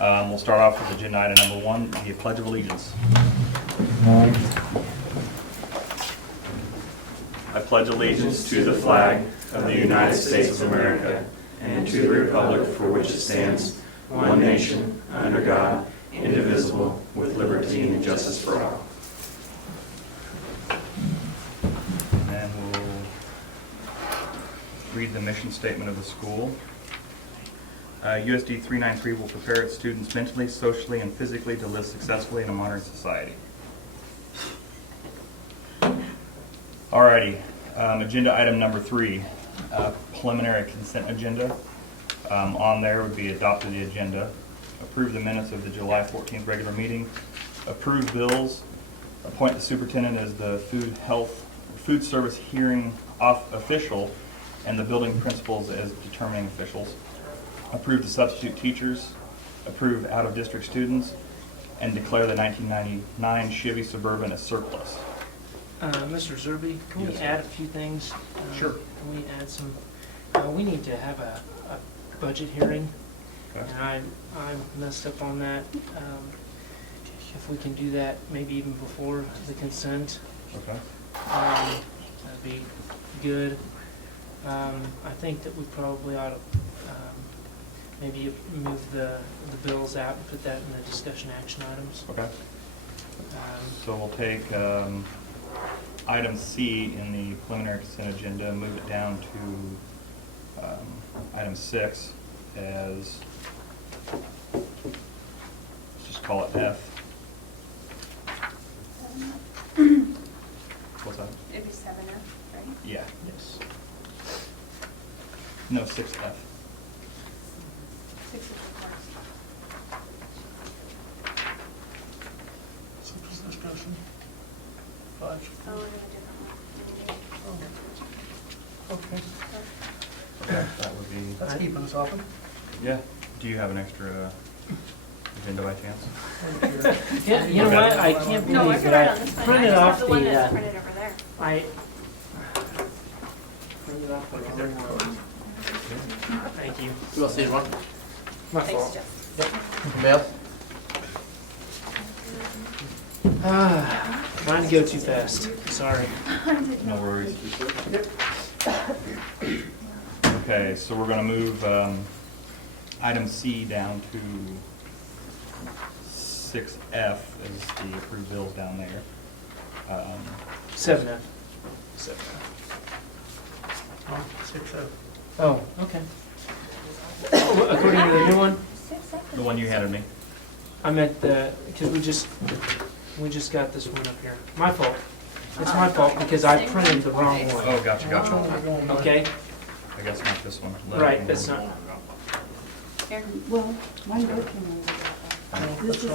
We'll start off with agenda item number 1, the Pledge of Allegiance. I pledge allegiance to the flag of the United States of America and to the republic for which it stands, one nation, under God, indivisible, with liberty and justice for all. And we'll read the mission statement of the school. USD393 will prepare its students mentally, socially, and physically to live successfully in a modern society. Alrighty, agenda item number 3, preliminary consent agenda. On there would be adopted the agenda, approve the minutes of the July 14th regular meeting, approve bills, appoint the superintendent as the food service hearing official, and the building principals as determining officials. Approve the substitute teachers, approve out-of-district students, and declare the 1999 Chevy Suburban as surplus. Mr. Zerby, can we add a few things? Sure. Can we add some, we need to have a budget hearing, Okay. and I messed up on that. If we can do that, maybe even before the consent, Okay. that'd be good. I think that we probably ought to maybe move the bills out and put that in the discussion action items. Okay. So we'll take item C in the preliminary consent agenda and move it down to item 6 as, let's just call it F. What's that? It'd be 7F, right? Yeah. Yes. No, 6F. 6 is the first. Surplus discussion. 5. Oh, we're gonna do that one. Okay. Okay, that would be, That's keeping us open. yeah. Do you have an extra agenda by chance? Yeah, you know Okay. what, I can't No, I believe can that write I on this one. I printed just off have the one that's the, printed over there. I printed off the wrong one. Thank you. Who else needs one? My Thanks, fault. Jeff. Beth? Trying to go too fast, sorry. No worries. Okay, so we're going to move item C down to 6F as the approved bills down there. 7F. 7F. Oh, 6. Oh, okay. According to the new one, The one you handed me. I meant the, because we just got this one up here. My fault. It's my fault because I printed the wrong one. Oh, gotcha. Okay, I guess not this one. right, that's not, Here. Well, my note came over. This is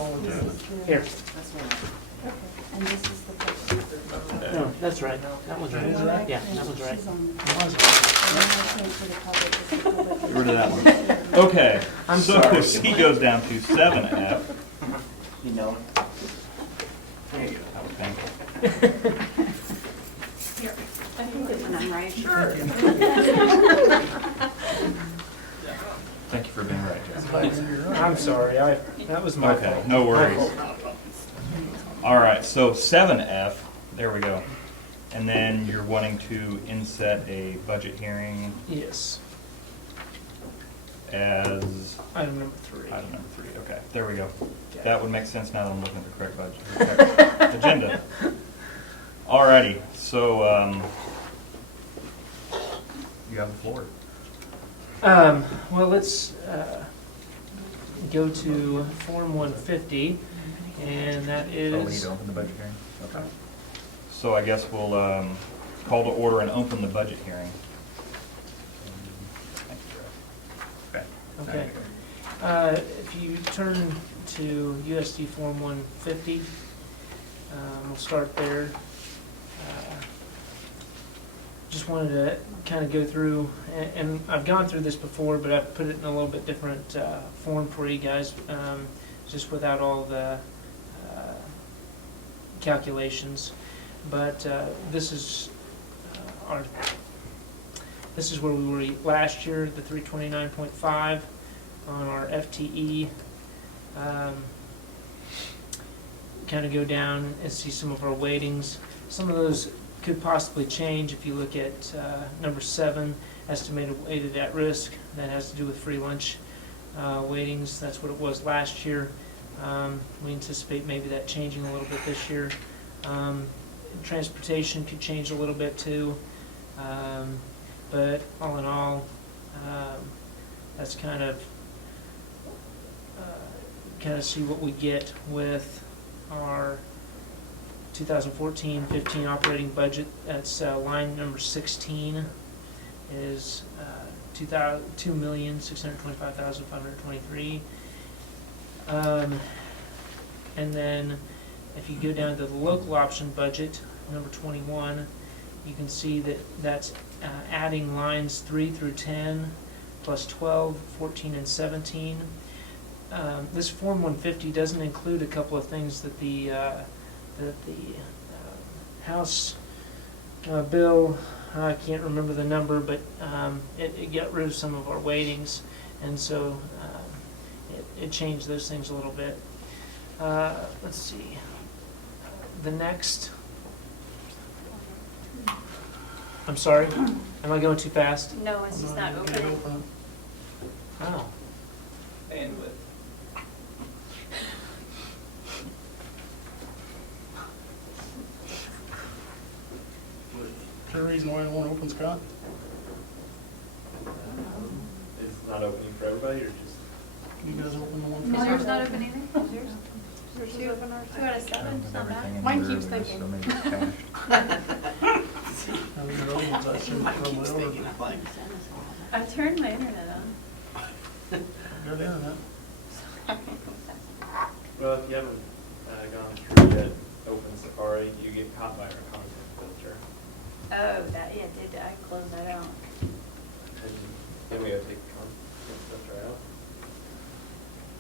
here. okay, and this is the first. No, that's right. That one's right. Yeah, that one's right. She's on the- And then I came for the public, because the public Get rid of that one. Okay, I'm so sorry. C goes down to 7F. You know. That was painful. Here. I think this one I'm right. Thank you for being right, Jeff. I'm sorry, that was my fault. Okay, no worries. All right, so 7F, there we go. And then you're wanting to inset a budget hearing Yes, as item number 3. item number 3. Okay, there we go. That would make sense now that I'm looking at the correct budget, the correct agenda. Alrighty, so you have the floor. Well, let's go to Form 150, and that Oh, we need is, to open the budget hearing? Okay. So I guess we'll call to order and open the budget hearing. Thank you, Jeff. Okay. okay. If you turn to USD Form 150, we'll start there. Just wanted to kind of go through, and I've gone through this before, but I've put it in a little bit different form for you guys, just without all the calculations. But this is where we were last year, the 329.5 on our FTE. Kind of go down and see some of our weightings. Some of those could possibly change if you look at number 7, estimated weighted at risk. That has to do with free lunch weightings. That's what it was last year. We anticipate maybe that changing a little bit this year. Transportation could change a little bit too. But all in all, that's kind of see what we get with our 2014-15 operating budget. That's line number 16 is $2,625,523. And then if you go down to the local option budget, number 21, you can see that that's adding lines 3 through 10, plus 12, 14, and 17. This Form 150 doesn't include a couple of things that the House bill, I can't remember the number, but it got rid of some of our weightings, and so it changed those things a little bit. Let's see. The next. I'm sorry. Am I going too fast? No, it's just not You can't opening. open it. Oh. Bandwidth. Is there a reason why it won't open, Scott? It's not opening for everybody, or just? Can you guys open the one? Is for yours us? not open either? Yours? Two out of 7, it's not bad. Mine keeps thinking. Now, the other ones I assume probably over. I turned my internet on. Good internet. Well, if you haven't gone through yet, Open Safari, you get caught by our content filter. Oh, that, yeah, did I close that out? And then we gotta take the content filter out.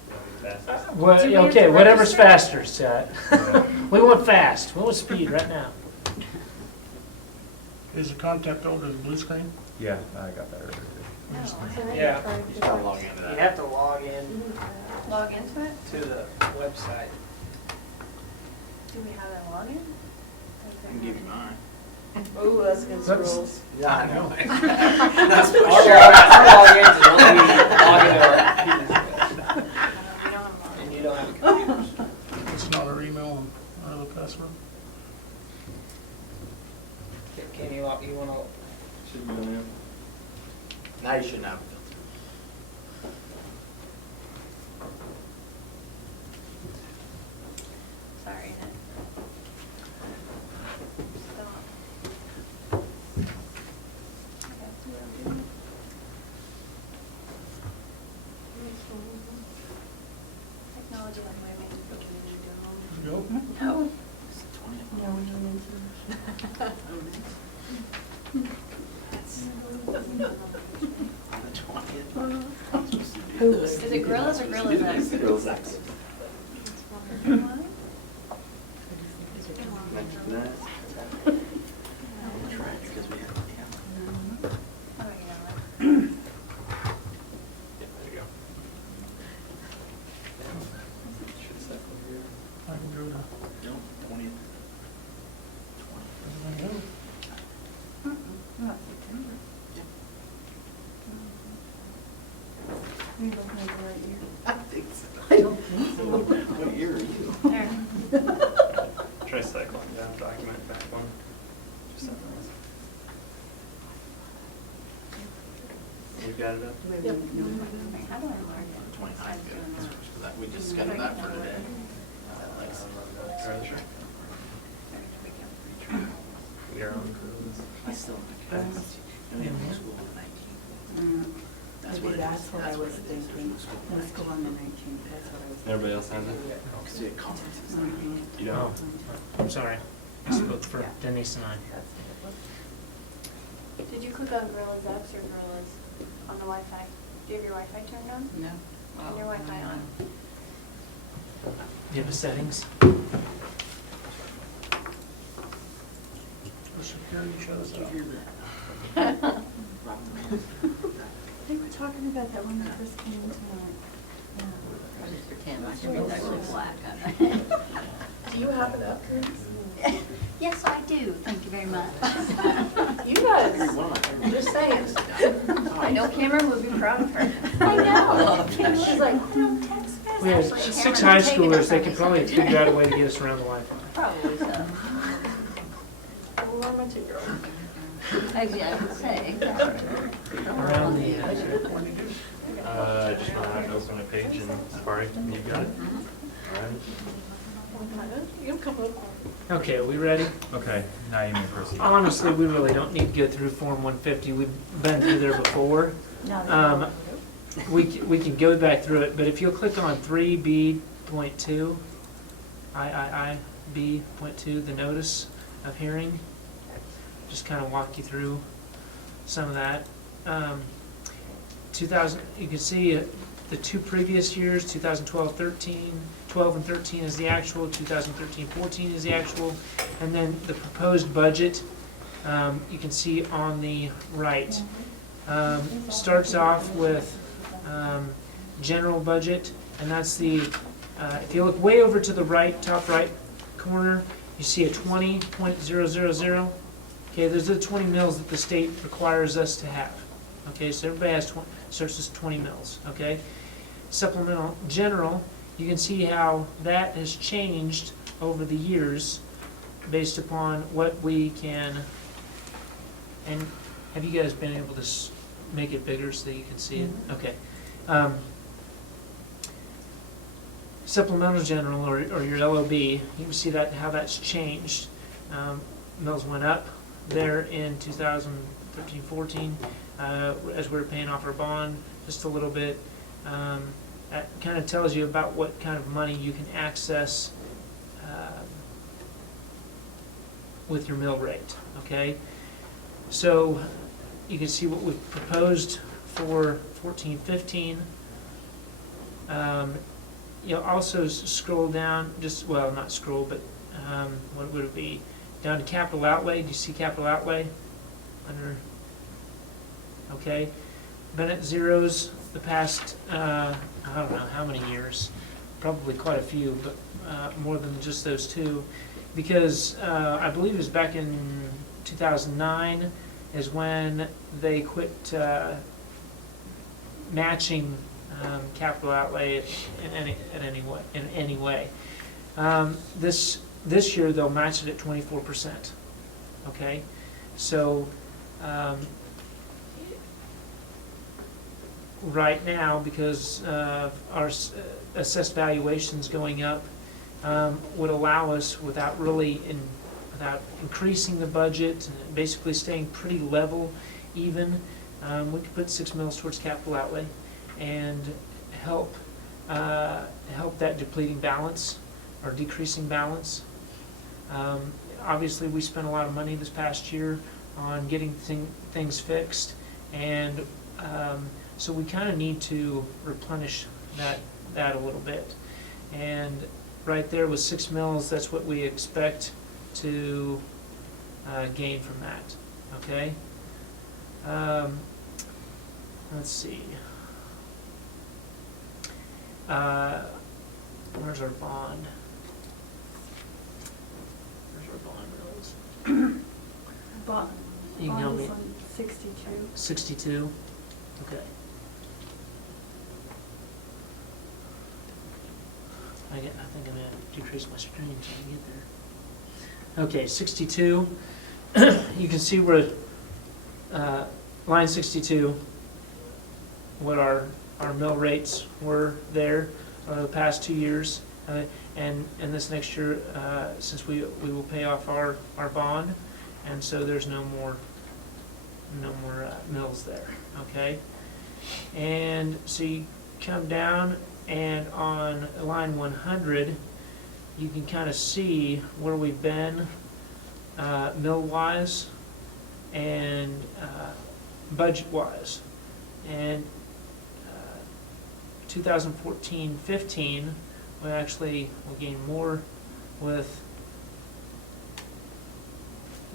That'd be fastest. Do we have Okay, to whatever's register? faster, Scott. We want fast. We want speed right now. Is the content filter the blue screen? Yeah, I got that earlier. No. Yeah. You gotta log into You that, have to log in Log into it? to the website. Do we have that login? I can give you mine. Ooh, that's against the Oops. rules. Yeah, I know. That's for our sure. logins is only log into our computers. We don't have And login. you don't have computers. It's not our email and our password. Can you log, you wanna, Should be on Now you shouldn't have a filter. Sorry, Nick. Stop. Okay, so we're doing it. Technology like my man for community to home. Did you open it? No. It's the 20th. No, we don't need to. On the 20th. Oops. Is it Gorillas or Gorillas X? Girls X. What? Mention that. That's right, because we have the camera. Oh, yeah. Yeah, there you go. Should set over here. I can go to. No, 20th. Not September. Are you looking at the right year? I think so. I don't think so. What year are you? There. Try cycling down, document back one. Just something else. You got it up? Yep. How do I mark it? 29th, good. We just scheduled that for today. We are on cruise. I still have to go. And we have school on the 19th. That's what Maybe it that's is. what I That's was it is. thinking. There's no school. Let's go on the 19th, that's what I was. Everybody else has it? Because we had conferences. Mhm. You don't? I'm sorry. I spoke for Denise and I. That's what it was. Did you click on Gorillas X or Gorillas on the Wi-Fi? Do you have your Wi-Fi turned on? No. Turn your Wi-Fi on. Do you have the settings? The security shows Did you up. hear that? They were talking about that when I first came tonight. Yeah. Tim, I should be totally black. Do you have it up, Chris? Yes, I do, thank you very much. You guys, I'm just saying. I know Cameron would be proud of her. I know. She's like, We have Actually, 6 Cameron's high taking schoolers, it they from could me probably sometime. figure out a way to get us around the Wi-Fi. Probably so. where are my 2-year-old? Actually, I would say. Around the, Just want to open a page and, sorry, you got it? All right. You come up. okay, are we ready? Okay, now you may proceed. Honestly, we really don't need to go through Form 150. We've been through there before. We can go back through it, but if you'll click on 3B.2, B.2, the notice of hearing, just kind of walk you through some of that. 2000, you can see the 2 previous years, 2012-13, 12 and 13 is the actual, 2013-14 is the actual, and then the proposed budget, you can see on the right. Starts off with general budget, and that's the, if you look way over to the right, top right corner, you see a 20.000. Okay, those are the 20 mills that the state requires us to have. Okay, so everybody has 20, starts as 20 mills. Okay, supplemental general, you can see how that has changed over the years based upon what we can. And have you guys been able to make it bigger so that you can see it? Okay. Supplemental general, or your LOB, you can see that how that's changed. Mills went up there in 2013-14 as we were paying off our bond just a little bit. That kind of tells you about what kind of money you can access with your mill rate. Okay, so you can see what we've proposed for 14-15. You'll also scroll down, just, well, not scroll, but what would it be? Down to capital outlay. Do you see capital outlay? Under, okay. Been at zeros the past, I don't know how many years, probably quite a few, but more than just those 2. Because I believe it was back in 2009 is when they quit matching capital outlay in any way. This year they'll match it at 24%. Okay, so right now, because our assessed valuations going up, would allow us without increasing the budget, and basically staying pretty level, even. We could put 6 mills towards capital outlay and help that depleting balance or decreasing balance. Obviously, we spent a lot of money this past year on getting things fixed, and so we kind of need to replenish that a little bit. And right there with 6 mills, that's what we expect to gain from that. Okay. Let's see. Where's our bond? Where's our bond bills? You can help me. 62. 62. Okay. I think I'm gonna decrease my screen so I can get there. Okay, 62. You can see where line 62, what our mill rates were there the past 2 years, and this next year, since we will pay off our bond, and so there's no more mills there. Okay, and so you come down, and on line 100, you can kind of see where we've been mill-wise and budget-wise. And 2014-15, we actually will gain more with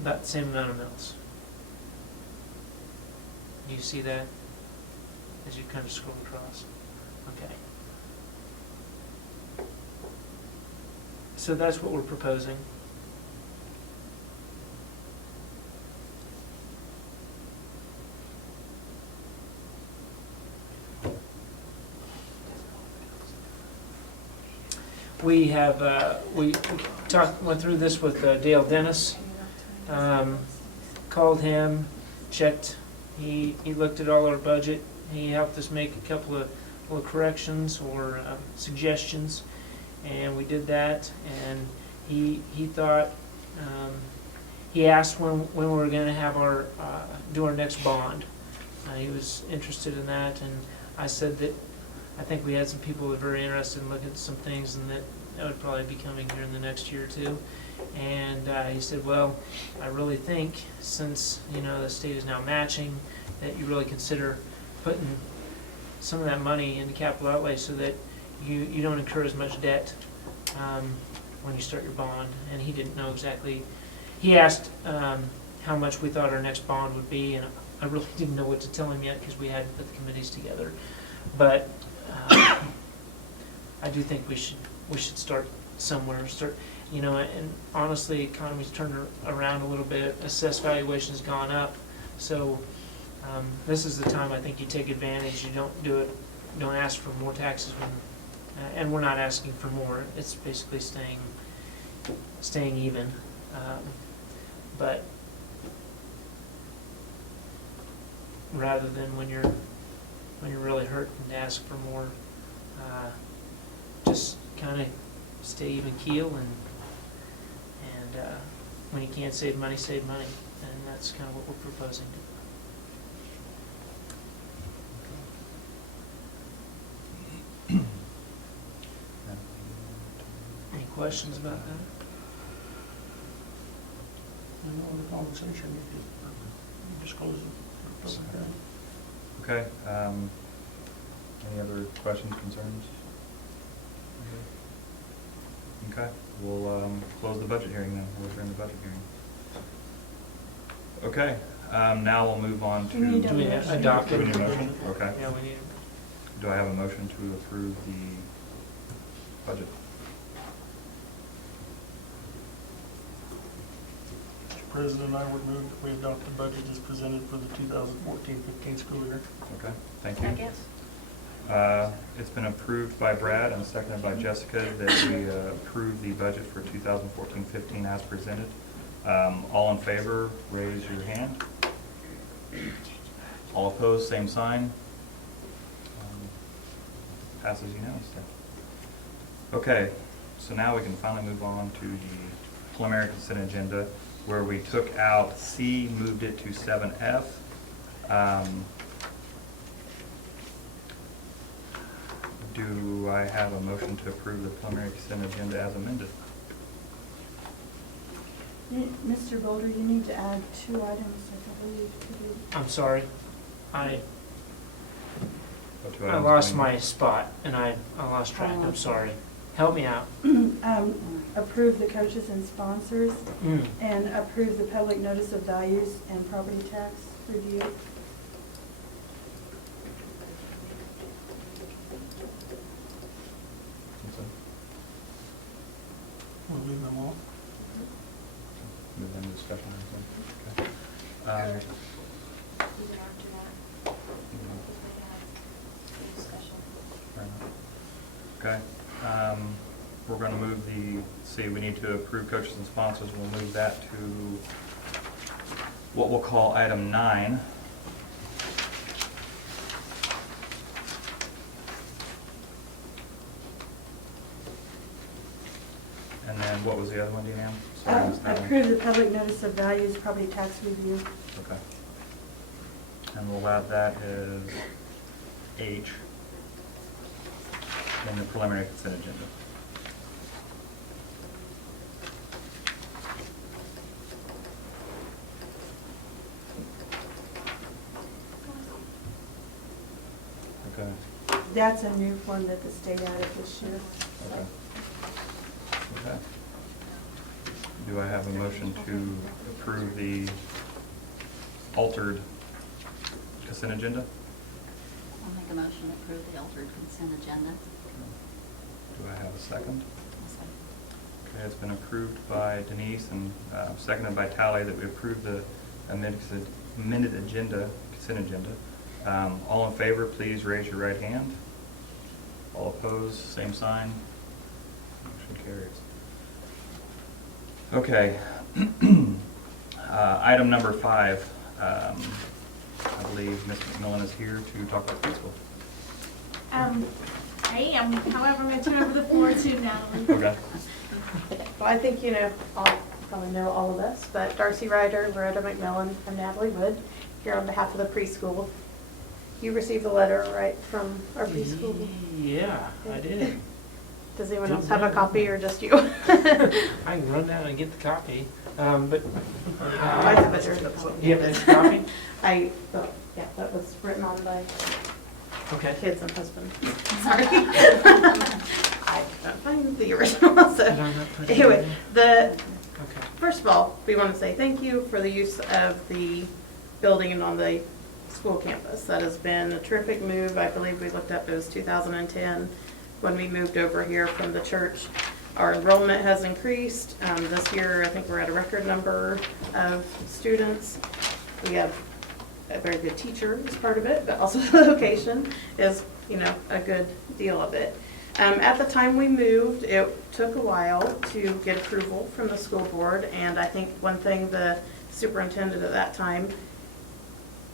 about the same amount of mills. Do you see that as you kind of scroll across? Okay. So that's what we're proposing. We have, we went through this with Dale Dennis, called him, checked, he looked at all our budget, he helped us make a couple of little corrections or suggestions, and we did that, and he thought, he asked when we were gonna have our, do our next bond. He was interested in that, and I said that I think we had some people that were very interested in looking at some things, and that would probably be coming here in the next year or two. And he said, well, I really think since, you know, the state is now matching, that you really consider putting some of that money into capital outlay so that you don't incur as much debt when you start your bond. And he didn't know exactly. He asked how much we thought our next bond would be, and I really didn't know what to tell him yet because we hadn't put the committees together. But I do think we should start somewhere. You know, and honestly, economy's turned around a little bit. Assessed valuation has gone up, so this is the time I think you take advantage. You don't ask for more taxes when, and we're not asking for more. It's basically staying even. But rather than when you're really hurting to ask for more, just kind of stay even keel, and when you can't save money, and that's kind of what we're proposing. Any questions about that? No other conversation, you just close it. Public hearing. Okay, any other questions, concerns? Okay, we'll close the budget hearing then. We'll adjourn the budget hearing. Okay, now we'll move on to. We need Do we motion. adopt Do we it? need a motion? Okay. Yeah, we need. Do I have a motion to approve the budget? Mr. President, I would move that we adopt the budget as presented for the 2014-15 school year. Okay, thank you. Second? It's been approved by Brad and seconded by Jessica that we approve the budget for 2014-15 as presented. All in favor, raise your hand. All opposed, same sign. Passes unanimously. Okay, so now we can finally move on to the preliminary consent agenda, where we took out C, moved it to 7F. Do I have a motion to approve the preliminary consent agenda as amended? Mr. Boulder, you need to add 2 items, I believe. I'm sorry, I What two I items lost do we need? my spot, and I lost track. I'm sorry. Help me out. Approve the coaches and sponsors, Mm. and approve the public notice of values and property tax review. We'll leave them off. Move into discussion or something? Okay. You can after that, because we have a discussion. Fair enough. Okay, we're gonna move we need to approve coaches and sponsors. We'll move that to what we'll call item 9. And then what was the other one, Deanne? Sorry, I missed that one. Approve the public notice of values property tax review. Okay. And we'll add that as H in the preliminary consent agenda. Okay. That's a new form that the state added this year. Okay. Okay. Do I have a motion to approve the altered consent agenda? I'll make a motion to approve the altered consent agenda. Do I have a second? I'll second. Okay, it's been approved by Denise and seconded by Tally that we approve the amended agenda, consent agenda. All in favor, please raise your right hand. All opposed, same sign. Motion carries. Okay. Item number 5. I believe Ms. McMillan is here to talk about preschool. I am, however, I'm gonna turn over the floor to Natalie. Okay. Well, I think all probably know all of this, but Darcy Ryder, Loretta McMillan, and Natalie Wood, here on behalf of the preschool. You received a letter, right, from our preschool? Yeah, I did. Does anyone else have a copy, or just you? I can run down and get the copy, but. I have it here. You have this copy? Yeah, that was written on by Okay. kids and husband. Sorry. I can't find the original, so. Did I not put it Anyway, in? Okay. Okay. First of all, we want to say thank you for the use of the building on the school campus. That has been a terrific move. I believe we looked up, it was 2010 when we moved over here from the church. Our enrollment has increased. This year, I think we're at a record number of students. We have a very good teacher as part of it, but also the location is, a good deal of it. At the time we moved, it took a while to get approval from the school board, and I think one thing the superintendent at that time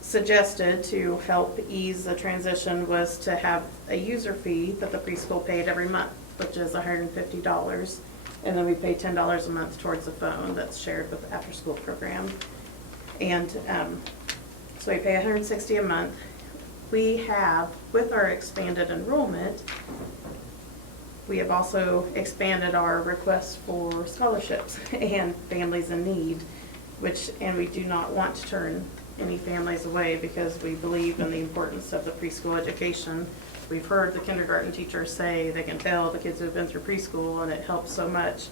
suggested to help ease the transition was to have a user fee that the preschool paid every month, which is $150, and then we pay $10 a month towards the phone that's shared with the after-school program. And so we pay $160 a month. We have, with our expanded enrollment, we have also expanded our requests for scholarships and families in need, and we do not want to turn any families away because we believe in the importance of the preschool education. We've heard the kindergarten teachers say they can tell the kids who've been through preschool and it helps so much.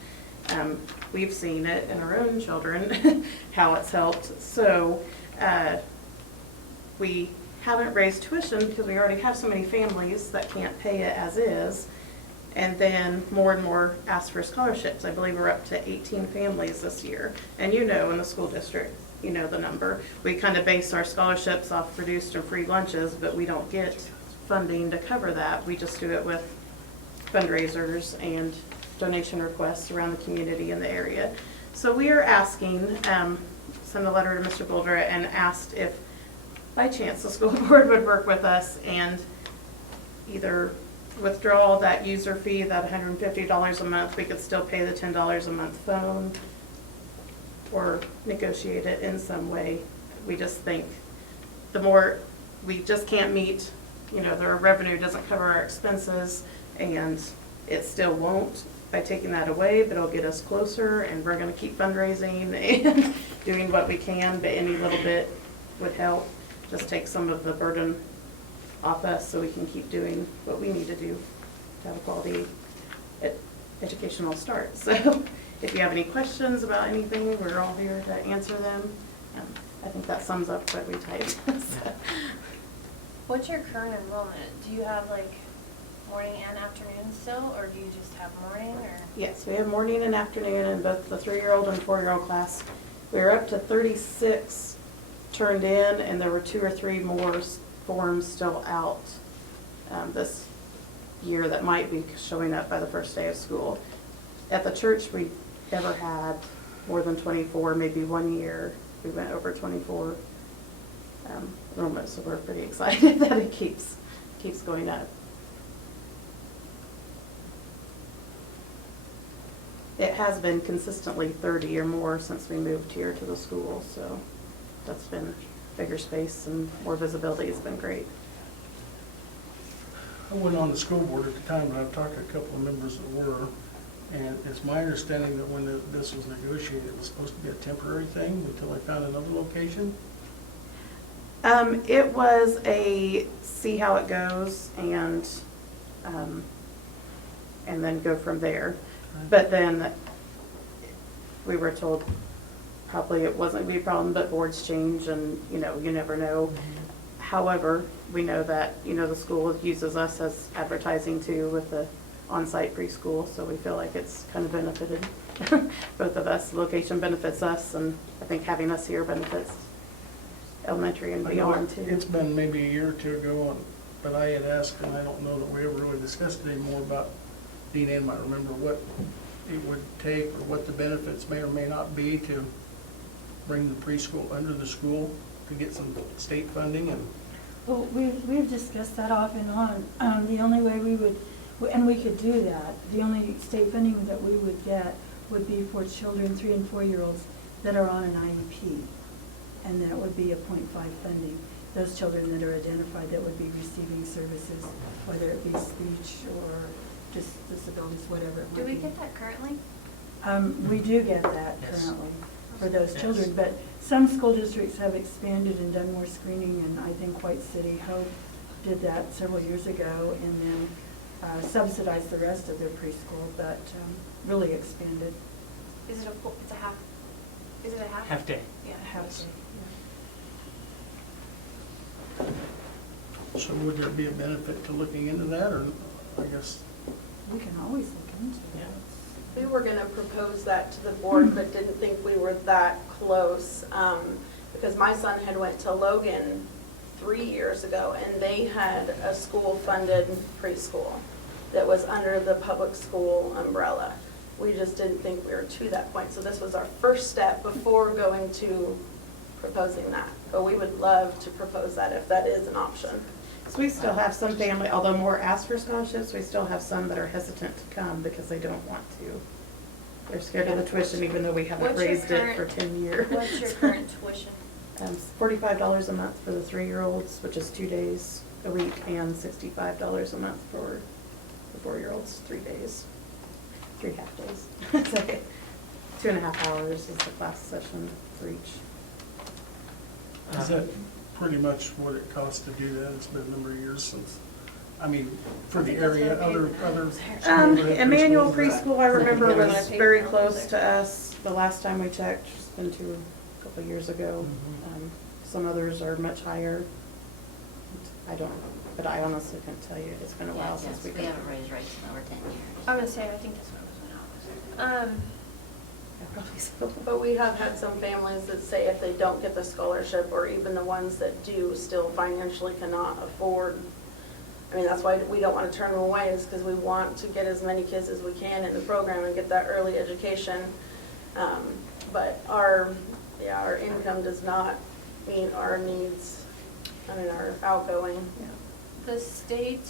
We've seen it in our own children, how it's helped. So we haven't raised tuition because we already have so many families that can't pay it as is. And then more and more ask for scholarships. I believe we're up to 18 families this year. And in the school district, the number. We kind of base our scholarships off reduced and free lunches, but we don't get funding to cover that. We just do it with fundraisers and donation requests around the community in the area. So we are asking, send a letter to Mr. Boulder and asked if by chance the school board would work with us and either withdraw that user fee, that $150 a month. We could still pay the $10 a month phone, or negotiate it in some way. We just think the more we just can't meet, their revenue doesn't cover our expenses, and it still won't by taking that away, but it'll get us closer, and we're going to keep fundraising and doing what we can, but any little bit would help. Just take some of the burden off us so we can keep doing what we need to do to have a quality educational start. So if you have any questions about anything, we're all here to answer them. I think that sums up what we typed. So. What's your current enrollment? Do you have morning and afternoon still, or do you just have morning? Or Yes, we have morning and afternoon in both the 3-year-old and 4-year-old class. We were up to 36 turned in, and there were 2 or 3 more forms still out this year that might be showing up by the first day of school. At the church, we never had more than 24, maybe one year we went over 24 enrollment, so we're pretty excited that it keeps going up. It has been consistently 30 or more since we moved here to the school, so that's been bigger space and more visibility. It's been great. I wasn't on the school board at the time, but I've talked to a couple of members that were, and it's my understanding that when this was negotiated, it was supposed to be a temporary thing until they found another location? It was a see how it goes and then go from there. But then we were told probably it wasn't going to be a problem, but boards change and, you never know. However, we know that, the school uses us as advertising too with the on-site preschool, so we feel like it's kind of benefited both of us. Location benefits us, and I think having us here benefits elementary and I know beyond too. It's been maybe a year or two ago, but I had asked, and I don't know that we ever really discussed it anymore about, Dean Ann might remember what it would take or what the benefits may or may not be to bring the preschool under the school to get some state funding and. Well, we've discussed that off and on. The only way we would, and we could do that, the only state funding that we would get would be for children, 3 and 4-year-olds that are on an IEP. And that would be a .5 funding. Those children that are identified that would be receiving services, whether it be speech or just disabilities, whatever it Do might we be. get that currently? We do get that Yes. currently for those Yes. children, but some school districts have expanded and done more screening, and I think White City Hope did that several years ago, and then subsidized the rest of their preschool, but really expanded. Is it it's a half, is it a half? Half day. Yeah. Half day, So would there be a benefit to looking into that, or I guess? yeah. We can always look into Yeah. it. We were gonna propose that to the board, but didn't think we were that close, because my son had went to Logan 3 years ago, and they had a school-funded preschool that was under the public school umbrella. We just didn't think we were to that point, so this was our first step before going to proposing that. But we would love to propose that if that is an option. So we still have some family, although more ask for scholarships, we still have some that are hesitant to come because they don't want to. They're scared of the tuition, even though we haven't What's your raised it for current- 10 years. What's your current tuition? $45 a month for the 3-year-olds, which is 2 days a week, and $65 a month for the 4-year-olds, 3 days, 3 half days. It's like 2.5 hours is the class session for each. Is that pretty much what it costs to do that? It's been a number of years since, I mean, for the area, other. Emmanuel preschool, I remember, Yeah. was very close to us the last time we checked, it's been a couple of years ago. Some others are much higher. I don't, but I honestly couldn't tell you, it's been a while since We we. haven't raised rates in over 10 years. I'm gonna say, I think that's what it was when I was. Yeah, probably so. But we have had some families that say if they don't get the scholarship, or even the ones that do, still financially cannot afford. I mean, that's why we don't want to turn them away, is because we want to get as many kids as we can in the program and get that early education. But our income does not meet our needs, our outgoing. The state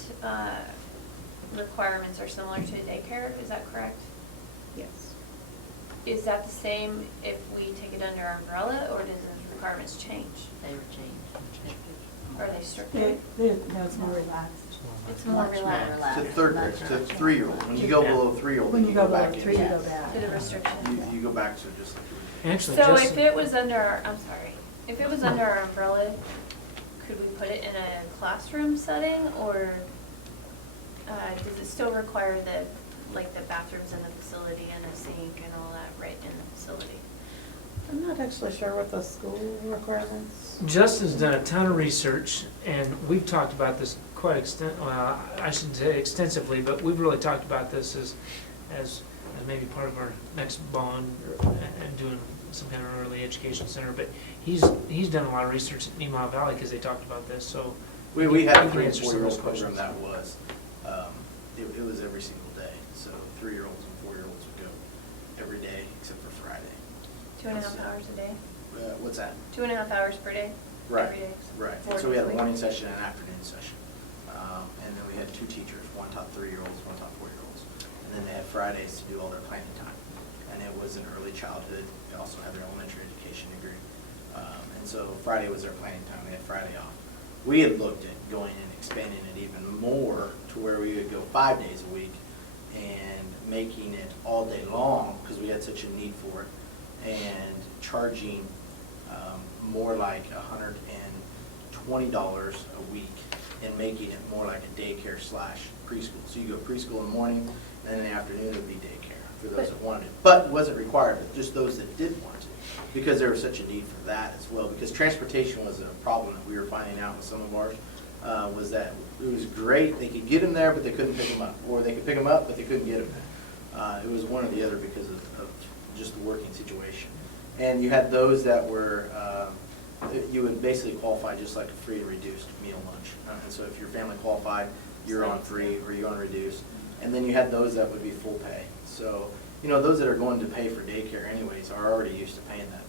requirements are similar to daycare, is that correct? Yes. Is that the same if we take it under our umbrella, or does the requirements change? They were changed. Are they stricter? No, it's more relaxed. It's more Much more relaxed relaxed. To third grade, to 3-year-old. When you go below 3-year-old, When you you go go below back 3, you in. go back. to the restriction. You go back to just like you were. Actually, So just, if it was under our, I'm sorry, if it was under our umbrella, could we put it in a classroom setting, or does it still require the bathrooms in the facility and a sink and all that right in the facility? I'm not actually sure what the school requirements. Justin's done a ton of research, and we've talked about this quite well, I shouldn't say extensively, but we've really talked about this as maybe part of our next bond and doing some kind of early education center. But he's done a lot of research at Nemaha Valley because they talked about this. So We had a he can 3 and answer some of 4-year-old those program questions. that was, it was every single day. So 3-year-olds and 4-year-olds would go every day except for Friday. 2.5 hours a day? What's that? 2.5 hours per day? Right, Every day? right. 4 So we had days a week? morning session and an afternoon session. And then we had 2 teachers, one taught 3-year-olds, one taught 4-year-olds. And then they had Fridays to do all their planning time. And it was an early childhood, they also have their elementary education degree. And so Friday was their planning time, they had Friday off. We had looked at going and expanding it even more to where we would go 5 days a week and making it all day long, because we had such a need for it, and charging more like $120 a week and making it more like a daycare / preschool. So you go preschool in the morning, and in the afternoon it would be daycare for those that wanted it. But it wasn't required, but just those that did want to, because there was such a need for that as well. Because transportation was a problem that we were finding out with some of ours. was that it was great. They could get them there, but they couldn't pick them up. Or they could pick them up, but they couldn't get them there. It was one or the other because of just the working situation. And you had those that were, you would basically qualify just like a free or reduced meal lunch. And so if your family qualified, you're on free or you're on reduced. And then you had those that would be full pay. So, you know, those that are going to pay for daycare anyways are already used to paying that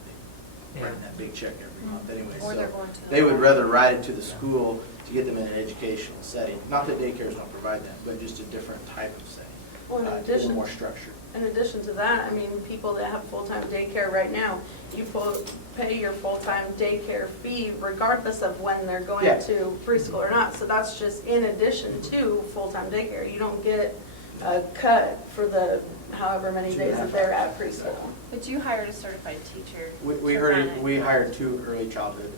big, writing that big check every month anyway. Or they're So going to the they would library. rather ride it to the school to get them in an educational setting. Not that daycares don't provide that, but just a different type of setting. Well, in A little addition- more structured. In addition to that, I mean, people that have full-time daycare right now, you pay your full-time daycare fee regardless of when they're going Yeah. to preschool or not. So that's just in addition to full-time daycare. You don't get a cut for the however many days that they're at preschool. But you hired a certified teacher. We to run it. we hired 2 early childhood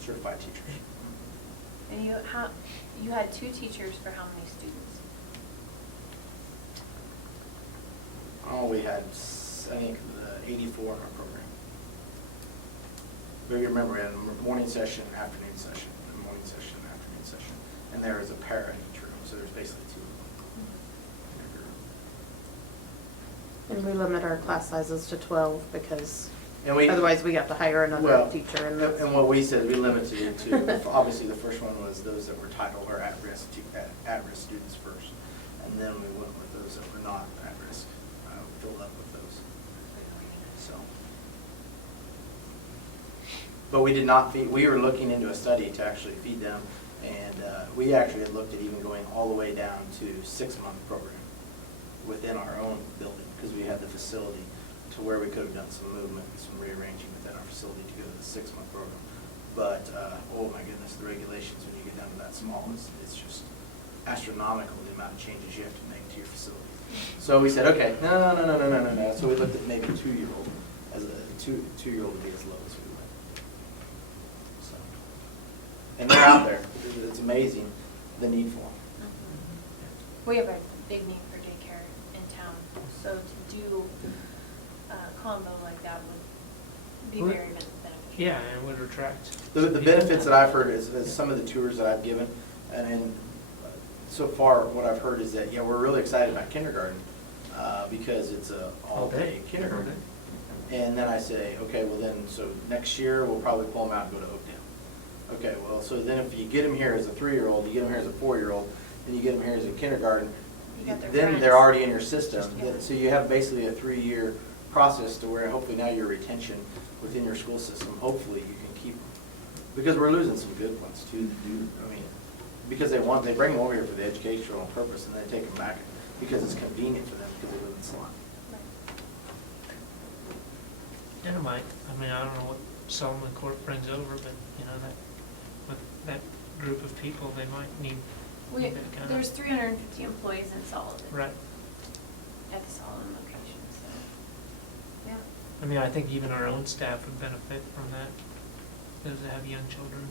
certified teachers. And you had 2 teachers for how many students? Oh, we had, I think, 84 in our program. But you remember, we had a morning session, afternoon session, a morning session, afternoon session. And there is a para in each room, so there's basically 2 of them in a group. And we limit our class sizes to 12 because And we- otherwise we have to hire another Well, teacher. and what we said, we limited it to, obviously, the first one was those that were title or at-risk students first. And then we went with those that were not at-risk, filled up with those. So. But we did not feed, we were looking into a study to actually feed them. And we actually had looked at even going all the way down to 6-month program within our own building, because we had the facility to where we could have done some movement and some rearranging within our facility to go to the 6-month program. But, oh my goodness, the regulations when you get down to that small, it's just astronomical, the amount of changes you have to make to your facility. So we said, okay, no. So we looked at maybe 2-year-old, as a 2-year-old would be as low as we went. So, and they're out there. It's amazing, the need for them. We have a big need for daycare in town, so to do a combo like that would be very beneficial. Yeah, and it would attract. The benefits that I've heard is some of the tours that I've given, and so far what I've heard is that, yeah, we're really excited about kindergarten because it's a all-day kindergarten. And then I say, okay, well then, so next year we'll probably pull them out and go to Oakdale. Okay, well, so then if you get them here as a 3-year-old, you get them here as a 4-year-old, and you get them here as a kindergarten, You got their then friends. they're already in your system. Yeah. So you have basically a 3-year process to where hopefully now your retention within your school system, hopefully you can keep them. Because we're losing some good ones too, I mean, because they bring them over here for the educational purpose and then they take them back because it's convenient for them because they live in Salon. And it might, I mean, I don't know what Solomon Court brings over, but, you know, that, with that group of people, they might need that kind of. There's 350 employees in Sullivan. Right. At the Sullivan location, so, yeah. I mean, I think even our own staff would benefit from that, those that have young children.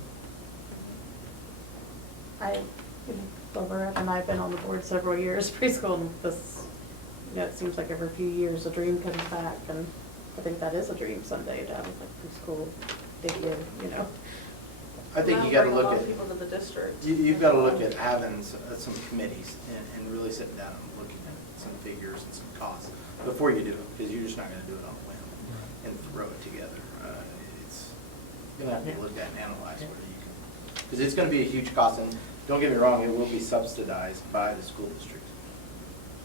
Laura and I have been on the board several years, preschool, and this, you know, it seems like every few years a dream comes back, and I think that is a dream someday to have like preschool, daycare, you know. I think That'll you gotta bring a look lot at, of people to the district. you've gotta look at having some committees and really sitting down and looking at some figures and some costs before you do it, because you're just not gonna do it on a whim and throw it together. It's gonna have to be looked at and analyzed whether you can, because it's gonna be a huge cost, and don't get me wrong, it will be subsidized by the school district.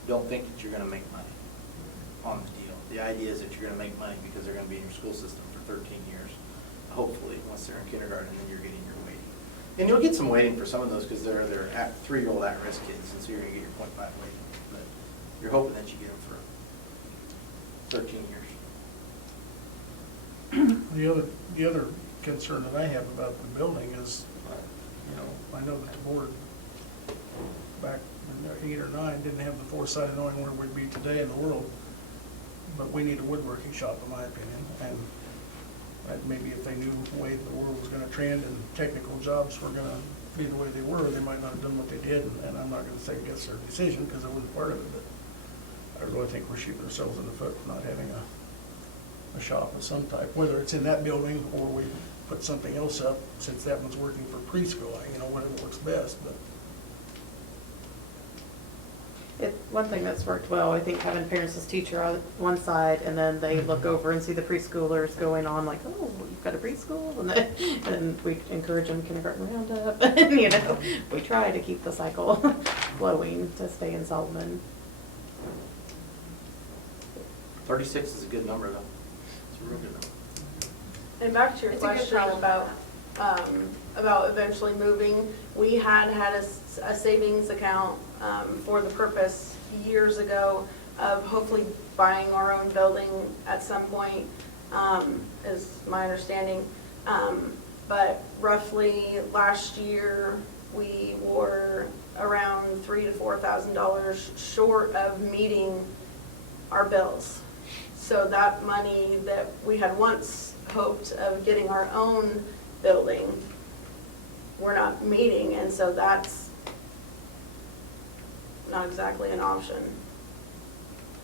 Don't think that you're gonna make money on the deal. The idea is that you're gonna make money because they're gonna be in your school system for 13 years. Hopefully, once they're in kindergarten, then you're getting your weighting. And you'll get some weighting for some of those because they're 3-year-old at-risk kids, and so you're gonna get your .5 weighting. But you're hoping that you get them for 13 years. The other concern that I have about the building is, you know, I know that the board back in they're 8 or 9 didn't have the foresight of knowing where we'd be today in the world, but we need a woodworking shop, in my opinion, and maybe if they knew the way the world was gonna trend and technical jobs were gonna be the way they were, they might not have done what they did, and I'm not gonna second guess their decision, because I wasn't part of it, but I really think we're shooting ourselves in the foot for not having a shop of some type, whether it's in that building or we put something else up, since that one's working for preschool, whatever works best, but. One thing that's worked well, I think, having parents as teacher on one side, and then they look over and see the preschoolers going on like, oh, you've got a preschool, and we encourage them kindergarten roundup, and we try to keep the cycle flowing to stay in Solomon. 36 is a good number, though. It's a real good number. And back to your It's a good question problem. about eventually moving, we had a savings account for the purpose years ago of hopefully buying our own building at some point, is my understanding. But roughly last year, we were around $3,000 to $4,000 short of meeting our bills. So that money that we had once hoped of getting our own building, we're not meeting, and so that's not exactly an option.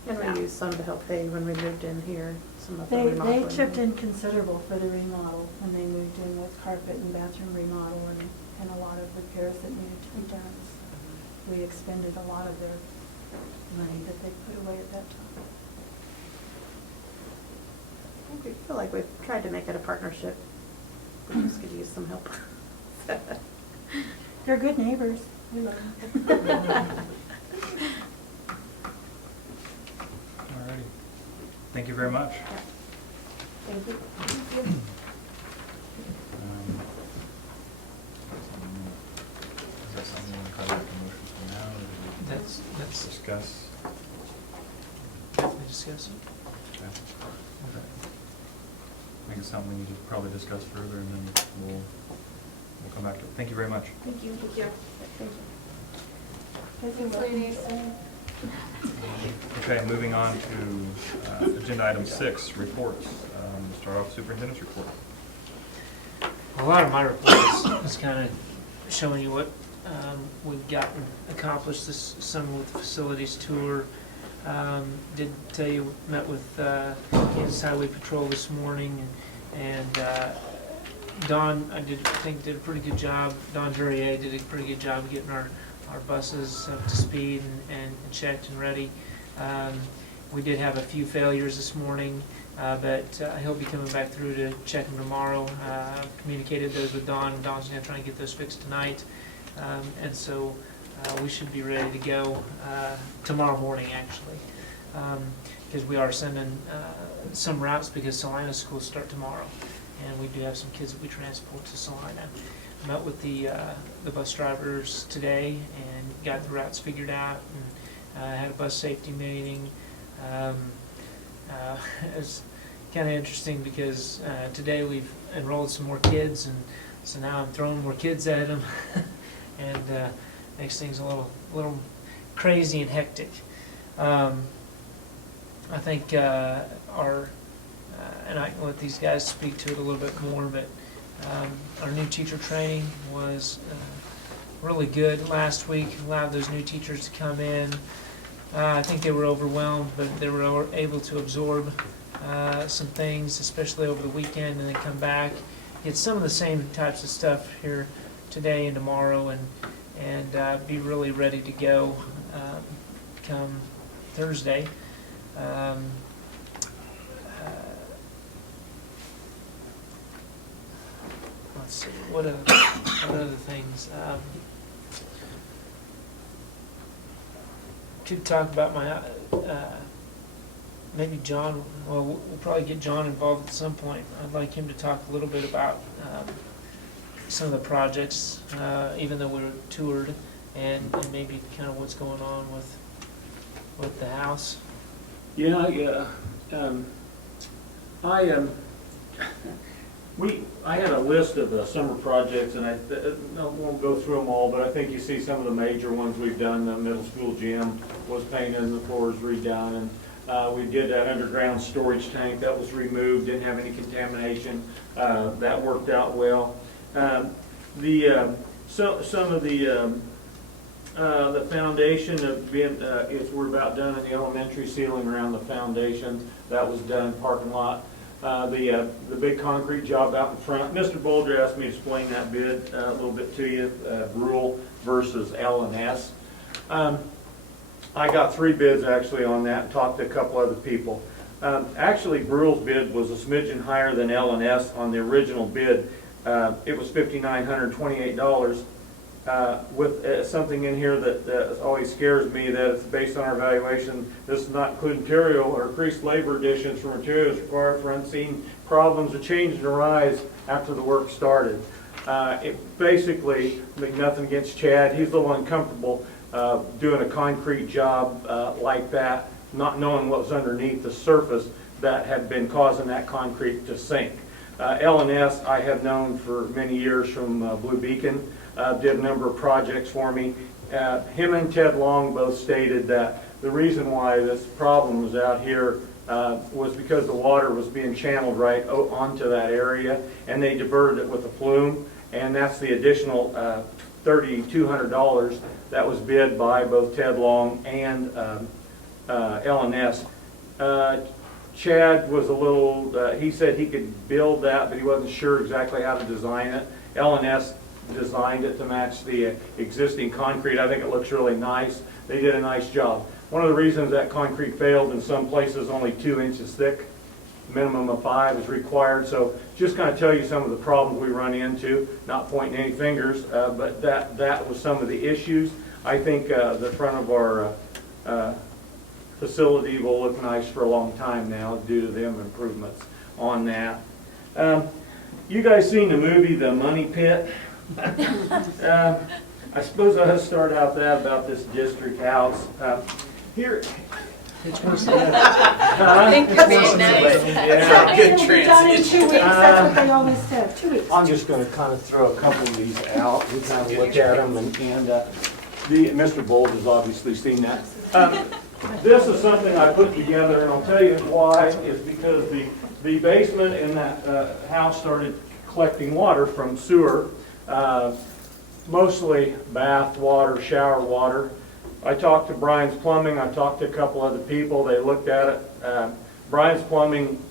And we used some to help pay when we moved in here, some of the They remodeling. chipped in considerable for the remodel when they moved in with carpet and bathroom remodel and a lot of repairs that needed to be done. So we expended a lot of their money that they put away at that time. We feel like we've tried to make it a partnership. We just could use some help. They're good neighbors. We love them. Alrighty. Thank you very much. Thank you. Is that something you want to call out the motion for now, or do we That's discuss? definitely discuss it. Okay. I think it's something we need to probably discuss further, and then we'll come back to it. Thank you very much. Thank you. Thank you. Thanks, ladies. Okay, moving on to agenda item 6, reports. Start off superintendent's report. A lot of my report is kind of showing you what we've gotten accomplished this summer with the facilities tour. Did tell you, met with Kansas Highway Patrol this morning, and Don, I think did a pretty good job. Don Jurier did a pretty good job of getting our buses up to speed and checked and ready. We did have a few failures this morning, but he'll be coming back through to check them tomorrow. Communicated those with Don, and Don's going to try and get those fixed tonight. And so we should be ready to go tomorrow morning, actually, because we are sending some routes because Salina schools start tomorrow, and we do have some kids that we transport to Salina. Met with the bus drivers today and got the routes figured out, and had a bus safety meeting. It's kind of interesting because today we've enrolled some more kids, and so now I'm throwing more kids at them, and makes things a little crazy and hectic. I think our and I can let these guys speak to it a little bit more, but our new teacher training was really good last week. Allowed those new teachers to come in. I think they were overwhelmed, but they were able to absorb some things, especially over the weekend, and then come back, get some of the same types of stuff here today and tomorrow, and be really ready to go come Thursday. Let's see, what other things? Could talk about my, maybe John, well, we'll probably get John involved at some point. I'd like him to talk a little bit about some of the projects, even though we were toured, and maybe kind of what's going on with the house. Yeah. I had a list of summer projects, and I won't go through them all, but I think you see some of the major ones we've done. The middle school gym was painted and the floors redone, and we did that underground storage tank that was removed, didn't have any contamination. That worked out well. Some of the foundation of being, we're about done in the elementary, ceiling around the foundation. That was done. Parking lot The big concrete job out in front. Mr. Bolger asked me to explain that bid a little bit to you, Brule versus L&S. I got 3 bids actually on that and talked to a couple other people. Actually, Brule's bid was a smidgen higher than L&S on the original bid. It was $5,928. With something in here that always scares me, that it's based on our valuation. This does not include material or increased labor additions for materials required for unseen problems or changes arise after the work started. It basically, I mean, nothing against Chad, he's a little uncomfortable doing a concrete job like that, not knowing what was underneath the surface that had been causing that concrete to sink. L&S I have known for many years from Blue Beacon. Did a number of projects for me. Him and Ted Long both stated that the reason why this problem was out here was because the water was being channeled right onto that area, and they diverted it with a flume, and that's the additional $3,200 that was bid by both Ted Long and L&S. Chad was a little, he said he could build that, but he wasn't sure exactly how to design it. L&S designed it to match the existing concrete. I think it looks really nice. They did a nice job. One of the reasons that concrete failed in some places, only 2 inches thick, minimum of 5 is required. So just kind of tell you some of the problems we run into, not pointing any fingers, but that was some of the issues. I think the front of our facility will look nice for a long time now due to them improvements on that. You guys seen the movie The Money Pit? I suppose I'll start out that about this district house. Here, It's worse than that. I think you're being nice. yeah. Good It'll be done in 2 weeks, that's what they Uh, always said, 2 weeks. I'm just going to kind of throw a couple of these out and kind of look at them, and Mr. Bold has obviously seen that. This is something I put together, and I'll tell you why. It's because the basement in that house started collecting water from sewer, mostly bath water, shower water. I talked to Brian's Plumbing. I talked to a couple other people. They looked at it. Brian's Plumbing,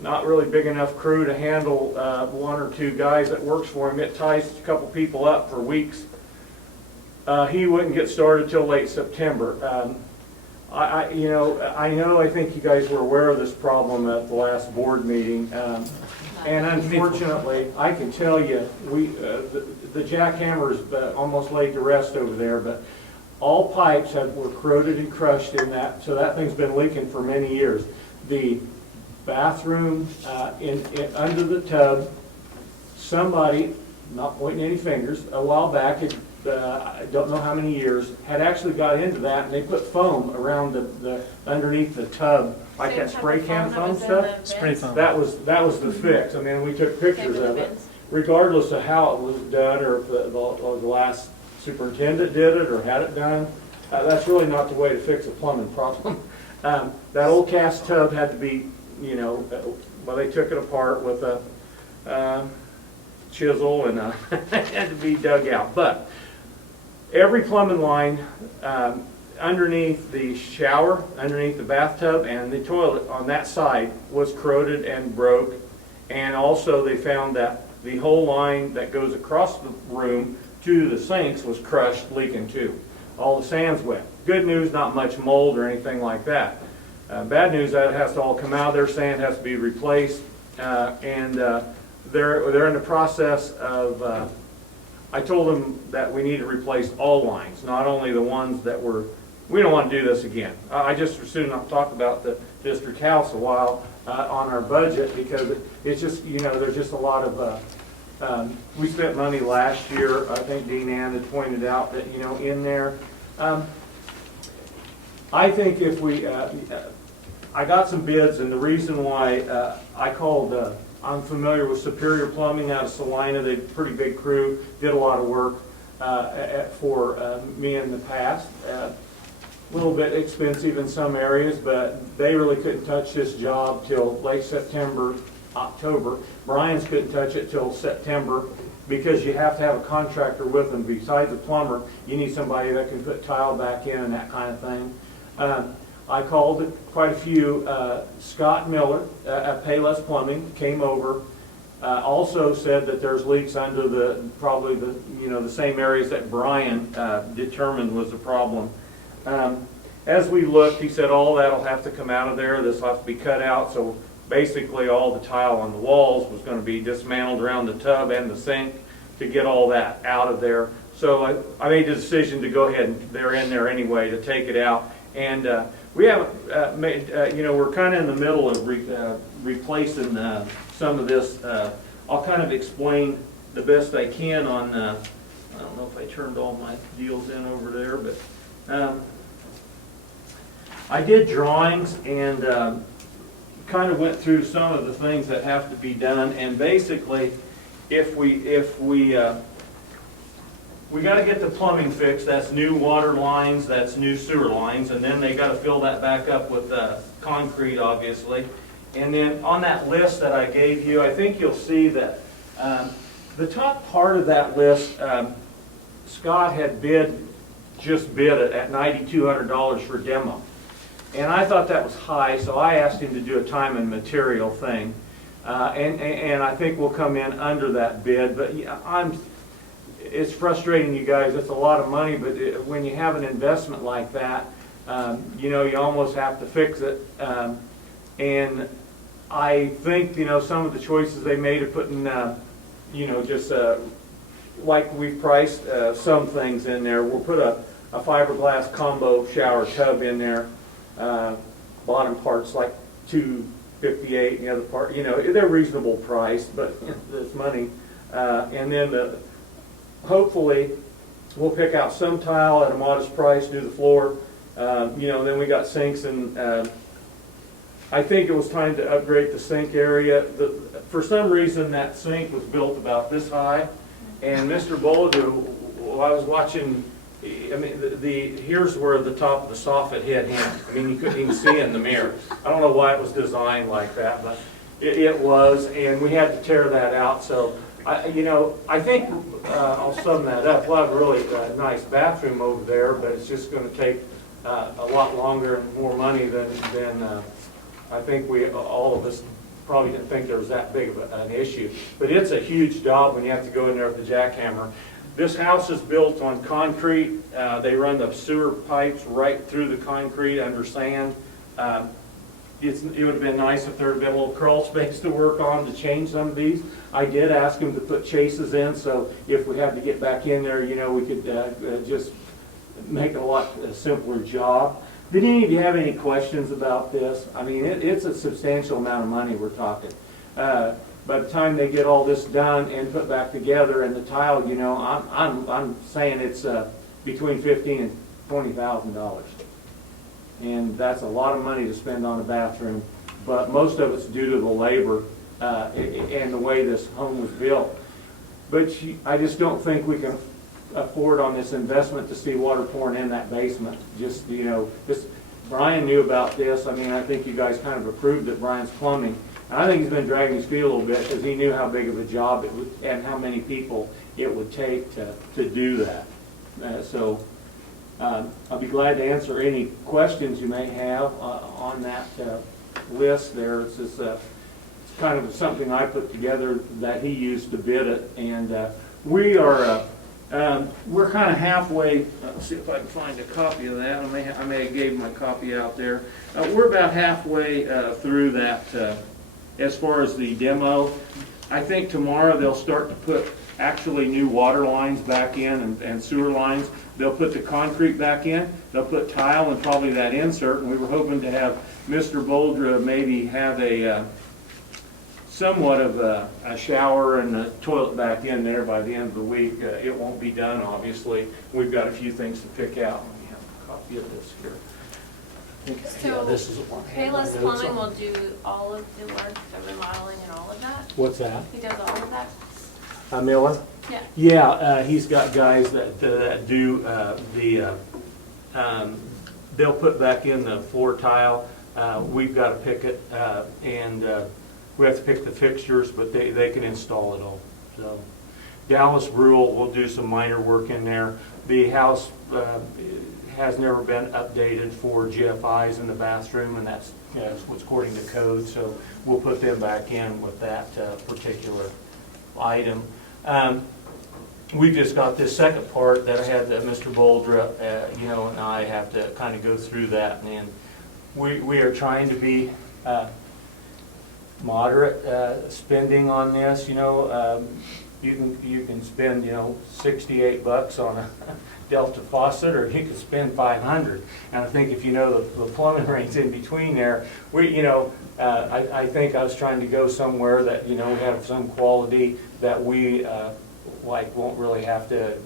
not really big enough crew to handle 1 or 2 guys that works for him. It ties a couple people up for weeks. He wouldn't get started till late September. I think you guys were aware of this problem at the last board meeting. And unfortunately, I can tell you, the jackhammer's almost laid to rest over there, but all pipes were corroded and crushed in that, so that thing's been leaking for many years. The bathroom under the tub, somebody, not pointing any fingers, a while back, I don't know how many years, had actually got into that, and they put foam around the underneath the tub, like that spray can foam stuff. Spray foam. That was the fix. I mean, we took pictures Same with of the it. bins. Regardless of how it was done, or if the last superintendent did it or had it done, that's really not the way to fix a plumbing problem. That old cast tub had to be, well, they took it apart with a chisel and it had to be dug out. But every plumbing line underneath the shower, underneath the bathtub, and the toilet on that side was corroded and broke. And also they found that the whole line that goes across the room to the sinks was crushed, leaking too. All the sand's wet. Good news, not much mold or anything like that. Bad news, that has to all come out. Their sand has to be replaced, and they're in the process of. I told them that we need to replace all lines, not only the ones that were. We don't want to do this again. I just as soon not talk about the district house a while on our budget, because it's just there's just a lot of. We spent money last year. I think Dean Ann had pointed out that in there. I think if we, I got some bids, and the reason why I called, I'm familiar with Superior Plumbing out of Salina. They're a pretty big crew, did a lot of work for me in the past. A little bit expensive in some areas, but they really couldn't touch this job till late September, October. Brian's couldn't touch it till September, because you have to have a contractor with them. Besides a plumber, you need somebody that can put tile back in and that kind of thing. I called quite a few. Scott Miller at Payless Plumbing came over. Also said that there's leaks under probably the same areas that Brian determined was a problem. As we looked, he said all that'll have to come out of there. This will have to be cut out. So basically all the tile on the walls was going to be dismantled around the tub and the sink to get all that out of there. So I made the decision to go ahead, and they're in there anyway, to take it out. And we haven't made, we're kind of in the middle of replacing some of this. I'll kind of explain the best I can on, I don't know if I turned all my deals in over there, but I did drawings and kind of went through some of the things that have to be done. And basically, if we got to get the plumbing fixed. That's new water lines, that's new sewer lines, and then they got to fill that back up with concrete, obviously. And then on that list that I gave you, I think you'll see that the top part of that list, Scott had just bid it at $9,200 for demo. And I thought that was high, so I asked him to do a time and material thing. And I think we'll come in under that bid, but it's frustrating, you guys. It's a lot of money, but when you have an investment like that, you almost have to fix it. And I think, some of the choices they made of putting, just like we priced some things in there. We'll put a fiberglass combo shower tub in there. Bottom part's like $258, and the other part, they're reasonable priced, but it's money. And then hopefully we'll pick out some tile at a modest price, do the floor. Then we got sinks, and I think it was time to upgrade the sink area. For some reason, that sink was built about this high, and Mr. Boulder, I was watching. Here's where the top of the soffit hit him. You couldn't even see in the mirror. I don't know why it was designed like that, but it was, and we had to tear that out. So, I think I'll sum that up. We'll have a really nice bathroom over there, but it's just going to take a lot longer and more money than I think all of us probably didn't think there was that big of an issue. But it's a huge job when you have to go in there with the jackhammer. This house is built on concrete. They run the sewer pipes right through the concrete under sand. It would have been nice if there had been a little crawl space to work on to change some of these. I did ask them to put chases in, so if we had to get back in there, we could just make it a lot simpler job. Did any of you have any questions about this? It's a substantial amount of money we're talking. By the time they get all this done and put back together, and the tile, I'm saying it's between $15,000 and $20,000, and that's a lot of money to spend on a bathroom. But most of it's due to the labor and the way this home was built. But I just don't think we can afford on this investment to see water pouring in that basement. Brian knew about this. I think you guys kind of approved it, Brian's Plumbing. I think he's been dragging his feet a little bit because he knew how big of a job it would and how many people it would take to do that. I'll be glad to answer any questions you may have on that list there. It's just it's kind of something I put together that he used to bid it, and we're kind of halfway. Let's see if I can find a copy of that. I may have gave my copy out there. We're about halfway through that. As far as the demo, I think tomorrow they'll start to put actually new water lines back in and sewer lines. They'll put the concrete back in. They'll put tile and probably that insert. And we were hoping to have Mr. Boldra maybe have a somewhat of a shower and a toilet back in there by the end of the week. It won't be done, obviously. We've got a few things to pick out. Let me have a copy of this here. So, this is what I have my Payless notes Plumbing on. will do all of the work, the remodeling and all of that? What's that? He does all of that? Miller? Yeah. Yeah, he's got guys that do they'll put back in the floor tile. We've got to pick it, and we have to pick the fixtures, but they can install it all. So Dallas Brule will do some minor work in there. The house has never been updated for GFIs in the bathroom, and that's, what's according to code, so we'll put them back in with that particular item. We've just got this second part that I had Mr. Boldra, and I have to kind of go through that, and we are trying to be moderate spending on this. You can spend $68 on a Delta faucet, or you can spend $500. And I think if you know the plumbing rates in between there, I think I was trying to go somewhere that we have some quality that we won't really have to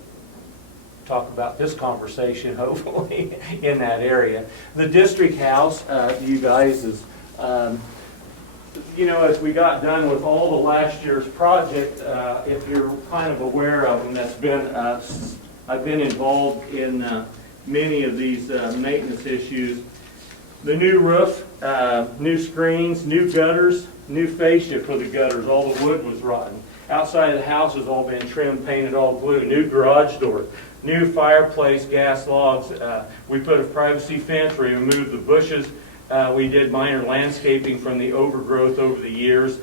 talk about this conversation, hopefully, in that area. The district house, you guys, is as we got done with all the last year's project, if you're kind of aware of them, I've been involved in many of these maintenance issues. The new roof, new screens, new gutters, new fascia for the gutters. All the wood was rotten. Outside of the house has all been trimmed, painted all blue. New garage doors, new fireplace, gas logs. We put a privacy fence. We removed the bushes. We did minor landscaping from the overgrowth over the years.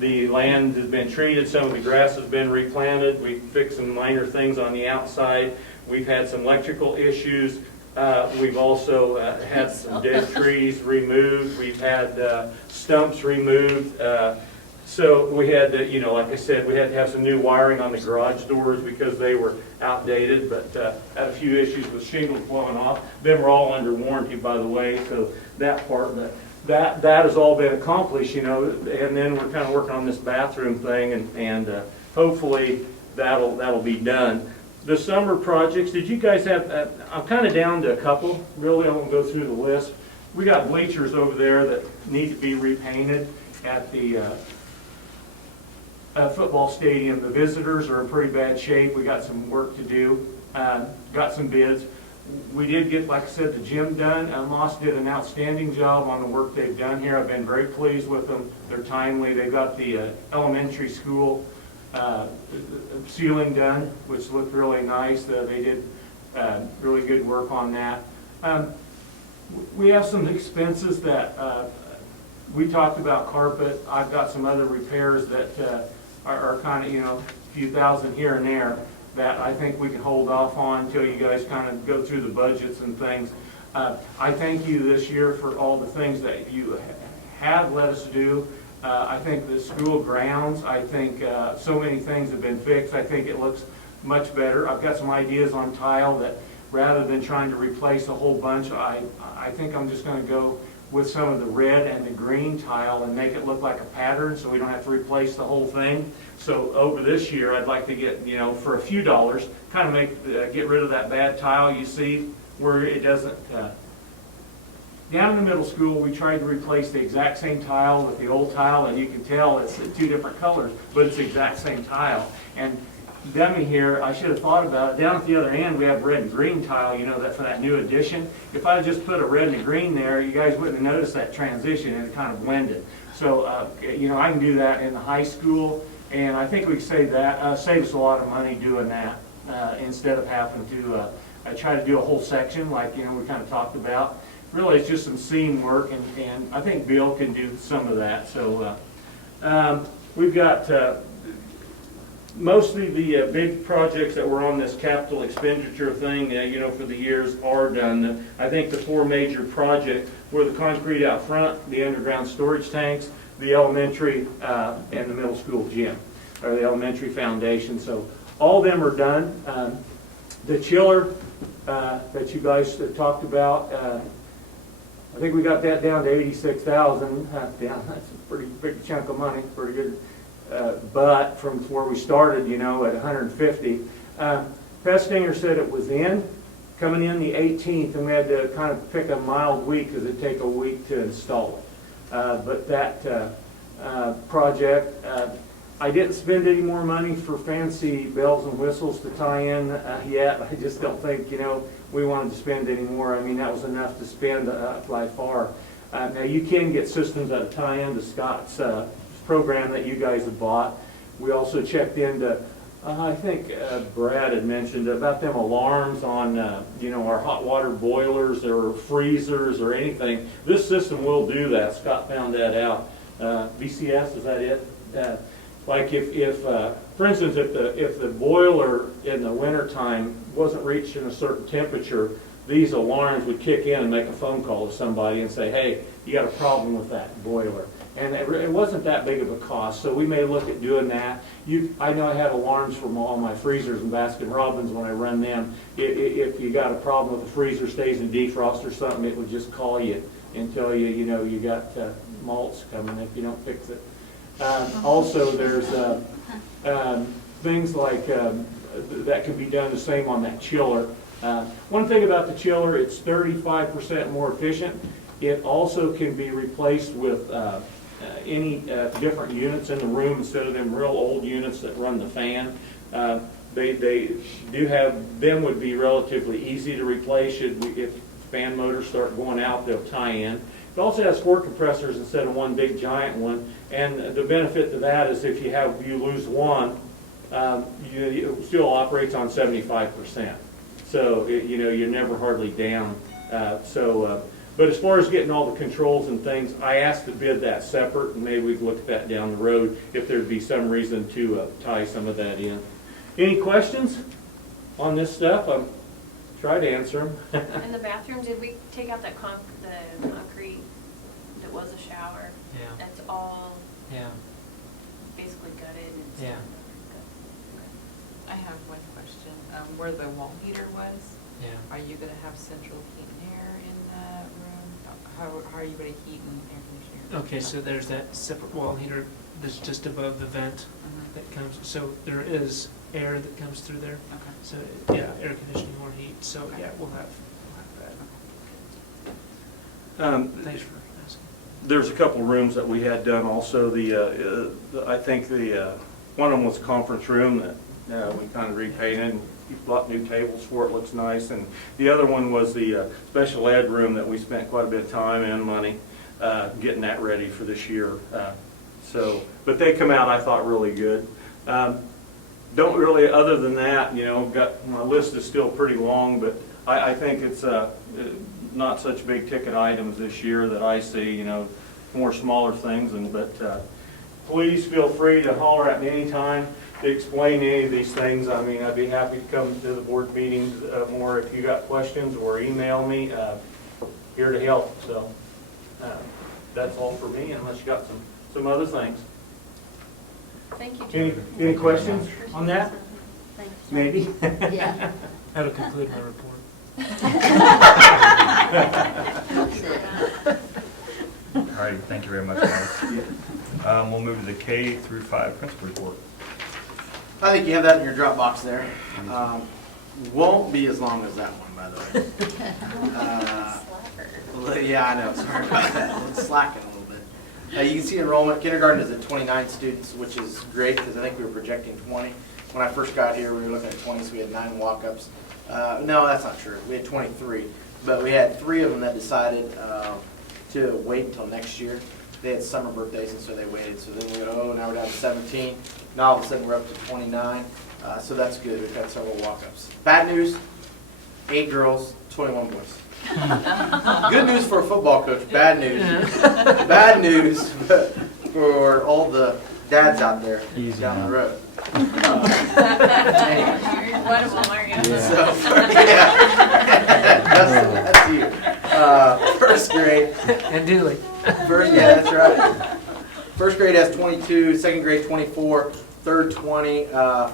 The land has been treated. Some of the grass has been replanted. We fixed some minor things on the outside. We've had some electrical issues. We've also had some dead trees removed. We've had stumps removed. So we had to, like I said, we had to have some new wiring on the garage doors because they were outdated, but had a few issues with shingles blowing off. Them were all under warranty, by the way, so that part, that has all been accomplished, and then we're kind of working on this bathroom thing, and hopefully that'll be done. The summer projects, did you guys have, I'm kind of down to a couple, really. I won't go through the list. We got bleachers over there that need to be repainted at the football stadium. The visitors are in pretty bad shape. We got some work to do. Got some bids. We did get, like I said, the gym done. Moss did an outstanding job on the work they've done here. I've been very pleased with them. They're timely. They got the elementary school ceiling done, which looked really nice. They did really good work on that. We have some expenses that we talked about carpet. I've got some other repairs that are kind of, a few thousand here and there that I think we can hold off on until you guys kind of go through the budgets and things. I thank you this year for all the things that you have let us do. I think the school grounds, I think so many things have been fixed. I think it looks much better. I've got some ideas on tile that rather than trying to replace a whole bunch, I think I'm just going to go with some of the red and the green tile and make it look like a pattern so we don't have to replace the whole thing. So over this year, I'd like to get, for a few dollars, kind of get rid of that bad tile you see where it doesn't. Down in the middle school, we tried to replace the exact same tile with the old tile, and you can tell it's two different colors, but it's the exact same tile. And dummy here, I should have thought about it. Down at the other end, we have red and green tile, that for that new addition. If I just put a red and a green there, you guys wouldn't have noticed that transition, and it kind of blended. So, I can do that in the high school, and I think we can save us a lot of money doing that instead of having to try to do a whole section like, we kind of talked about. Really, it's just some seam work, and I think Bill can do some of that. So, we've got mostly the big projects that were on this capital expenditure thing, for the years are done. I think the four major projects were the concrete out front, the underground storage tanks, the elementary and the middle school gym, or the elementary foundation. So all of them are done. The chiller that you guys talked about, I think we got that down to $86,000. That's a pretty big chunk of money, pretty good. But from where we started, at 150. Festinger said it was coming in the 18th, and we had to kind of pick a mild week because it'd take a week to install it. But that project, I didn't spend any more money for fancy bells and whistles to tie in yet. I just don't think, we wanted to spend any more. I mean, that was enough to spend by far. Now, you can get systems that tie into Scott's program that you guys have bought. We also checked into I think Brad had mentioned about them alarms on, our hot water boilers or freezers or anything. This system will do that. Scott found that out. VCS, is that it? Like if for instance, if the boiler in the wintertime wasn't reaching a certain temperature, these alarms would kick in and make a phone call to somebody and say, hey, you got a problem with that boiler. And it wasn't that big of a cost, so we may look at doing that. I know I have alarms from all my freezers in Baskin-Robbins when I run them. If you got a problem with the freezer stays in defrost or something, it would just call you and tell you, you got malts coming if you don't fix it. Also, there's things like that can be done the same on that chiller. One thing about the chiller, it's 35% more efficient. It also can be replaced with any different units in the room instead of them real old units that run the fan. They do have, them would be relatively easy to replace. If fan motors start going out, they'll tie in. It also has 4 compressors instead of one big giant one. And the benefit to that is if you lose one, it still operates on 75%. So, you're never hardly down. But as far as getting all the controls and things, I asked to bid that separate, and maybe we can look at that down the road if there'd be some reason to tie some of that in. Any questions on this stuff? I'm trying to answer them. In the bathroom, did we take out that the concrete that was a shower? Yeah. That's all Yeah. basically gutted and Yeah. stuff. I have one question. Where the wall heater was, Yeah. are you gonna have central heat and air in that room? How are you gonna heat and air conditioner? Okay, so there's that separate wall heater that's just above the vent Mhm. that comes, so there is air that comes through there. Okay. So, yeah, air conditioning or heat, so, Okay. yeah, we'll have that. Thanks for asking. There's a couple rooms that we had done also. I think one of them was a conference room that we kind of repainted and bought new tables for it. Looks nice. And the other one was the special ed room that we spent quite a bit of time and money getting that ready for this year. But they come out, I thought, really good. Don't really, other than that, my list is still pretty long, but I think it's not such big ticket items this year that I see, more smaller things. But please feel free to holler at me anytime to explain any of these things. I mean, I'd be happy to come to the board meetings more if you got questions, or email me. Here to help. So that's all for me, unless you got some other things. Thank you, Jim. Any questions on that? Maybe? Yeah. That'll conclude my report. All right, thank you very much, guys. We'll move to the K through 5 principal report. I think you have that in your Dropbox there. Won't be as long as that one, by the way. Yeah, I know, sorry about that. It's slacking a little bit. You can see enrollment, kindergarten is at 29 students, which is great because I think we were projecting 20. When I first got here, we were looking at 20, so we had 9 walk-ups. No, that's not true. We had 23, but we had 3 of them that decided to wait until next year. They had summer birthdays, and so they waited. So then we went, now we're down to 17. Now all of a sudden we're up to 29, so that's good. We've got several walk-ups. Bad news, 8 girls, 21 boys. Good news for a football coach, bad news. Bad news for all the dads out there down the road. You're one of them, aren't you? So, that's you. First grade. And Dooley. Yeah, that's right. First grade has 22, second grade 24, third 20,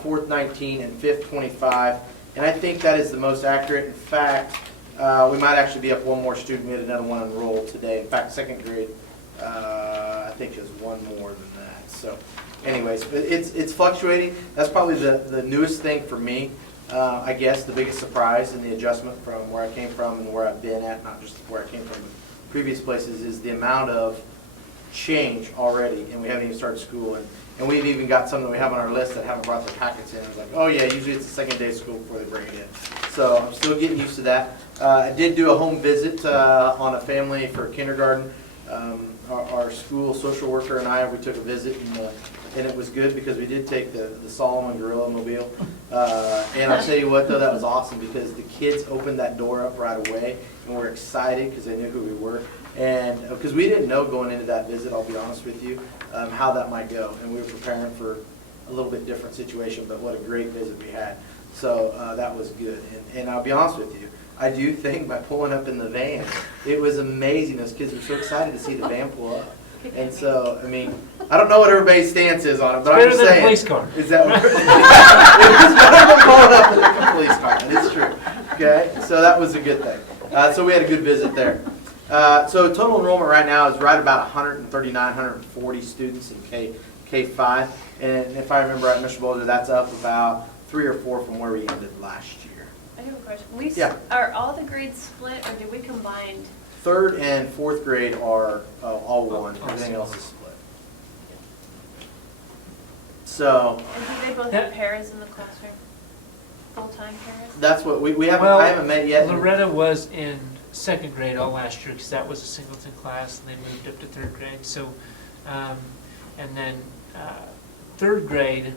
fourth 19, and fifth 25. And I think that is the most accurate. In fact, we might actually be up one more student. We had another one enrolled today. In fact, second grade, I think is one more than that. So anyways, it's fluctuating. That's probably the newest thing for me. I guess the biggest surprise in the adjustment from where I came from and where I've been at, not just where I came from, but previous places, is the amount of change already, and we haven't even started school. And we've even got some that we have on our list that haven't brought their packets in. It's like, oh yeah, usually it's the second day of school before they bring it in. So I'm still getting used to that. I did do a home visit on a family for kindergarten. Our school social worker and I, we took a visit, and it was good because we did take the Solomon Gorilla Mobile. And I'll tell you what, though, that was awesome because the kids opened that door up right away and were excited because they knew who we were. And because we didn't know going into that visit, I'll be honest with you, how that might go. And we were preparing for a little bit different situation, but what a great visit we had. So that was good. And I'll be honest with you, I do think by pulling up in the van, it was amazing. Those kids were so excited to see the van pull up. And so, I mean, I don't know what everybody's stance is on it, but I'm just saying. Better than a police car. Is that what? It was better than pulling up in a police car. That is true. Okay, so that was a good thing. So we had a good visit there. So total enrollment right now is right about 139, 140 students in K-5. And if I remember right, Mr. Bolger, that's up about 3 or 4 from where we ended last year. I have a question. Yeah. Are all the grades split, or did we combine? 3rd and 4th grade are all one. Everything else is split. So And do they both have pairs in the classroom? Full-time pairs? that's what we haven't. Well, I haven't met yet. Loretta was in 2nd grade all last year because that was a singleton class, and they moved up to 3rd grade. So, and then 3rd grade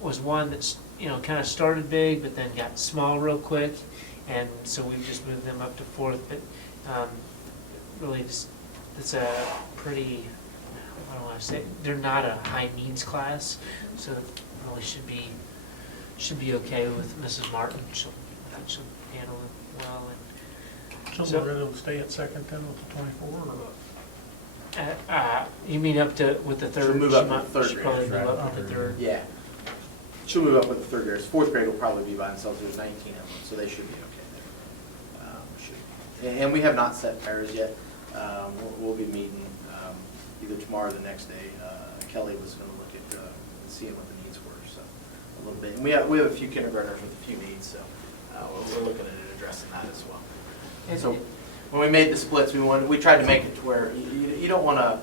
was one that's kind of started big, but then got small real quick, and so we've just moved them up to 4th. But really, it's a pretty, I don't want to say, they're not a high needs class, so it really should be okay with Mrs. Martin. She'll handle it well. And So Loretta will stay at second then with the 24, or? you mean up to with the 3rd? She'll move up with the 3rd She'll probably graders, move right? up with the 3rd. Yeah. She'll move up with the 3rd graders. 4th grade will probably be by themselves. There's 19 of them, so they should be okay there. Should. And we have not set pairs yet. We'll be meeting either tomorrow or the next day. Kelly was going to look at seeing what the needs were, so a little bit. And we have a few kindergartners with a few needs, so we're looking at addressing that as well. And so when we made the splits, we tried to make it to where you don't want to,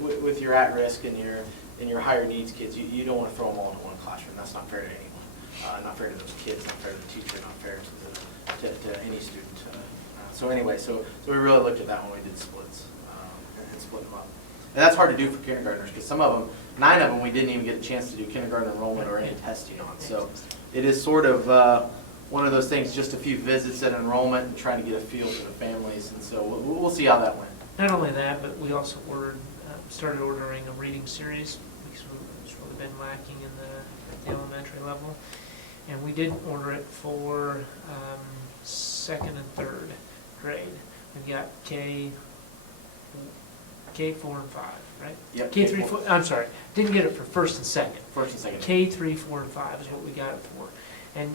with your at-risk and your higher needs kids, you don't want to throw them all into one classroom. That's not fair to anyone. Not fair to those kids, not fair to the teacher, not fair to any student. So anyway, so we really looked at that when we did splits and split them up. And that's hard to do for kindergartners because some of them, 9 of them, we didn't even get a chance to do kindergarten enrollment or any testing on. So it is sort of one of those things, just a few visits and enrollment and trying to get a feel for the families. And so we'll see how that went. Not only that, but we also started ordering a reading series because it's really been lacking at the elementary level. And we did order it for 2nd and 3rd grade. We've got K4 and 5, right? Yep. K3, 4, I'm sorry, didn't get it for 1st and 2nd. 1st and 2nd. K3, 4, and 5 is what we got it for. And,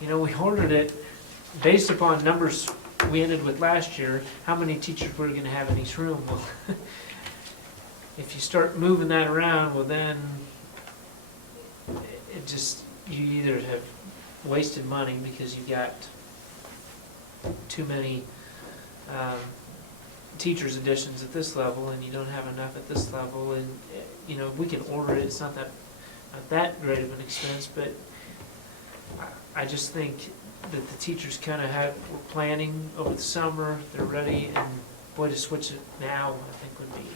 we ordered it based upon numbers we ended with last year, how many teachers we're going to have in each room. Well, if you start moving that around, well then, you either have wasted money because you got too many teachers additions at this level and you don't have enough at this level, and we can order it. It's not that great of an expense, but I just think that the teachers kind of were planning over the summer, they're ready, and boy, to switch it now I think would be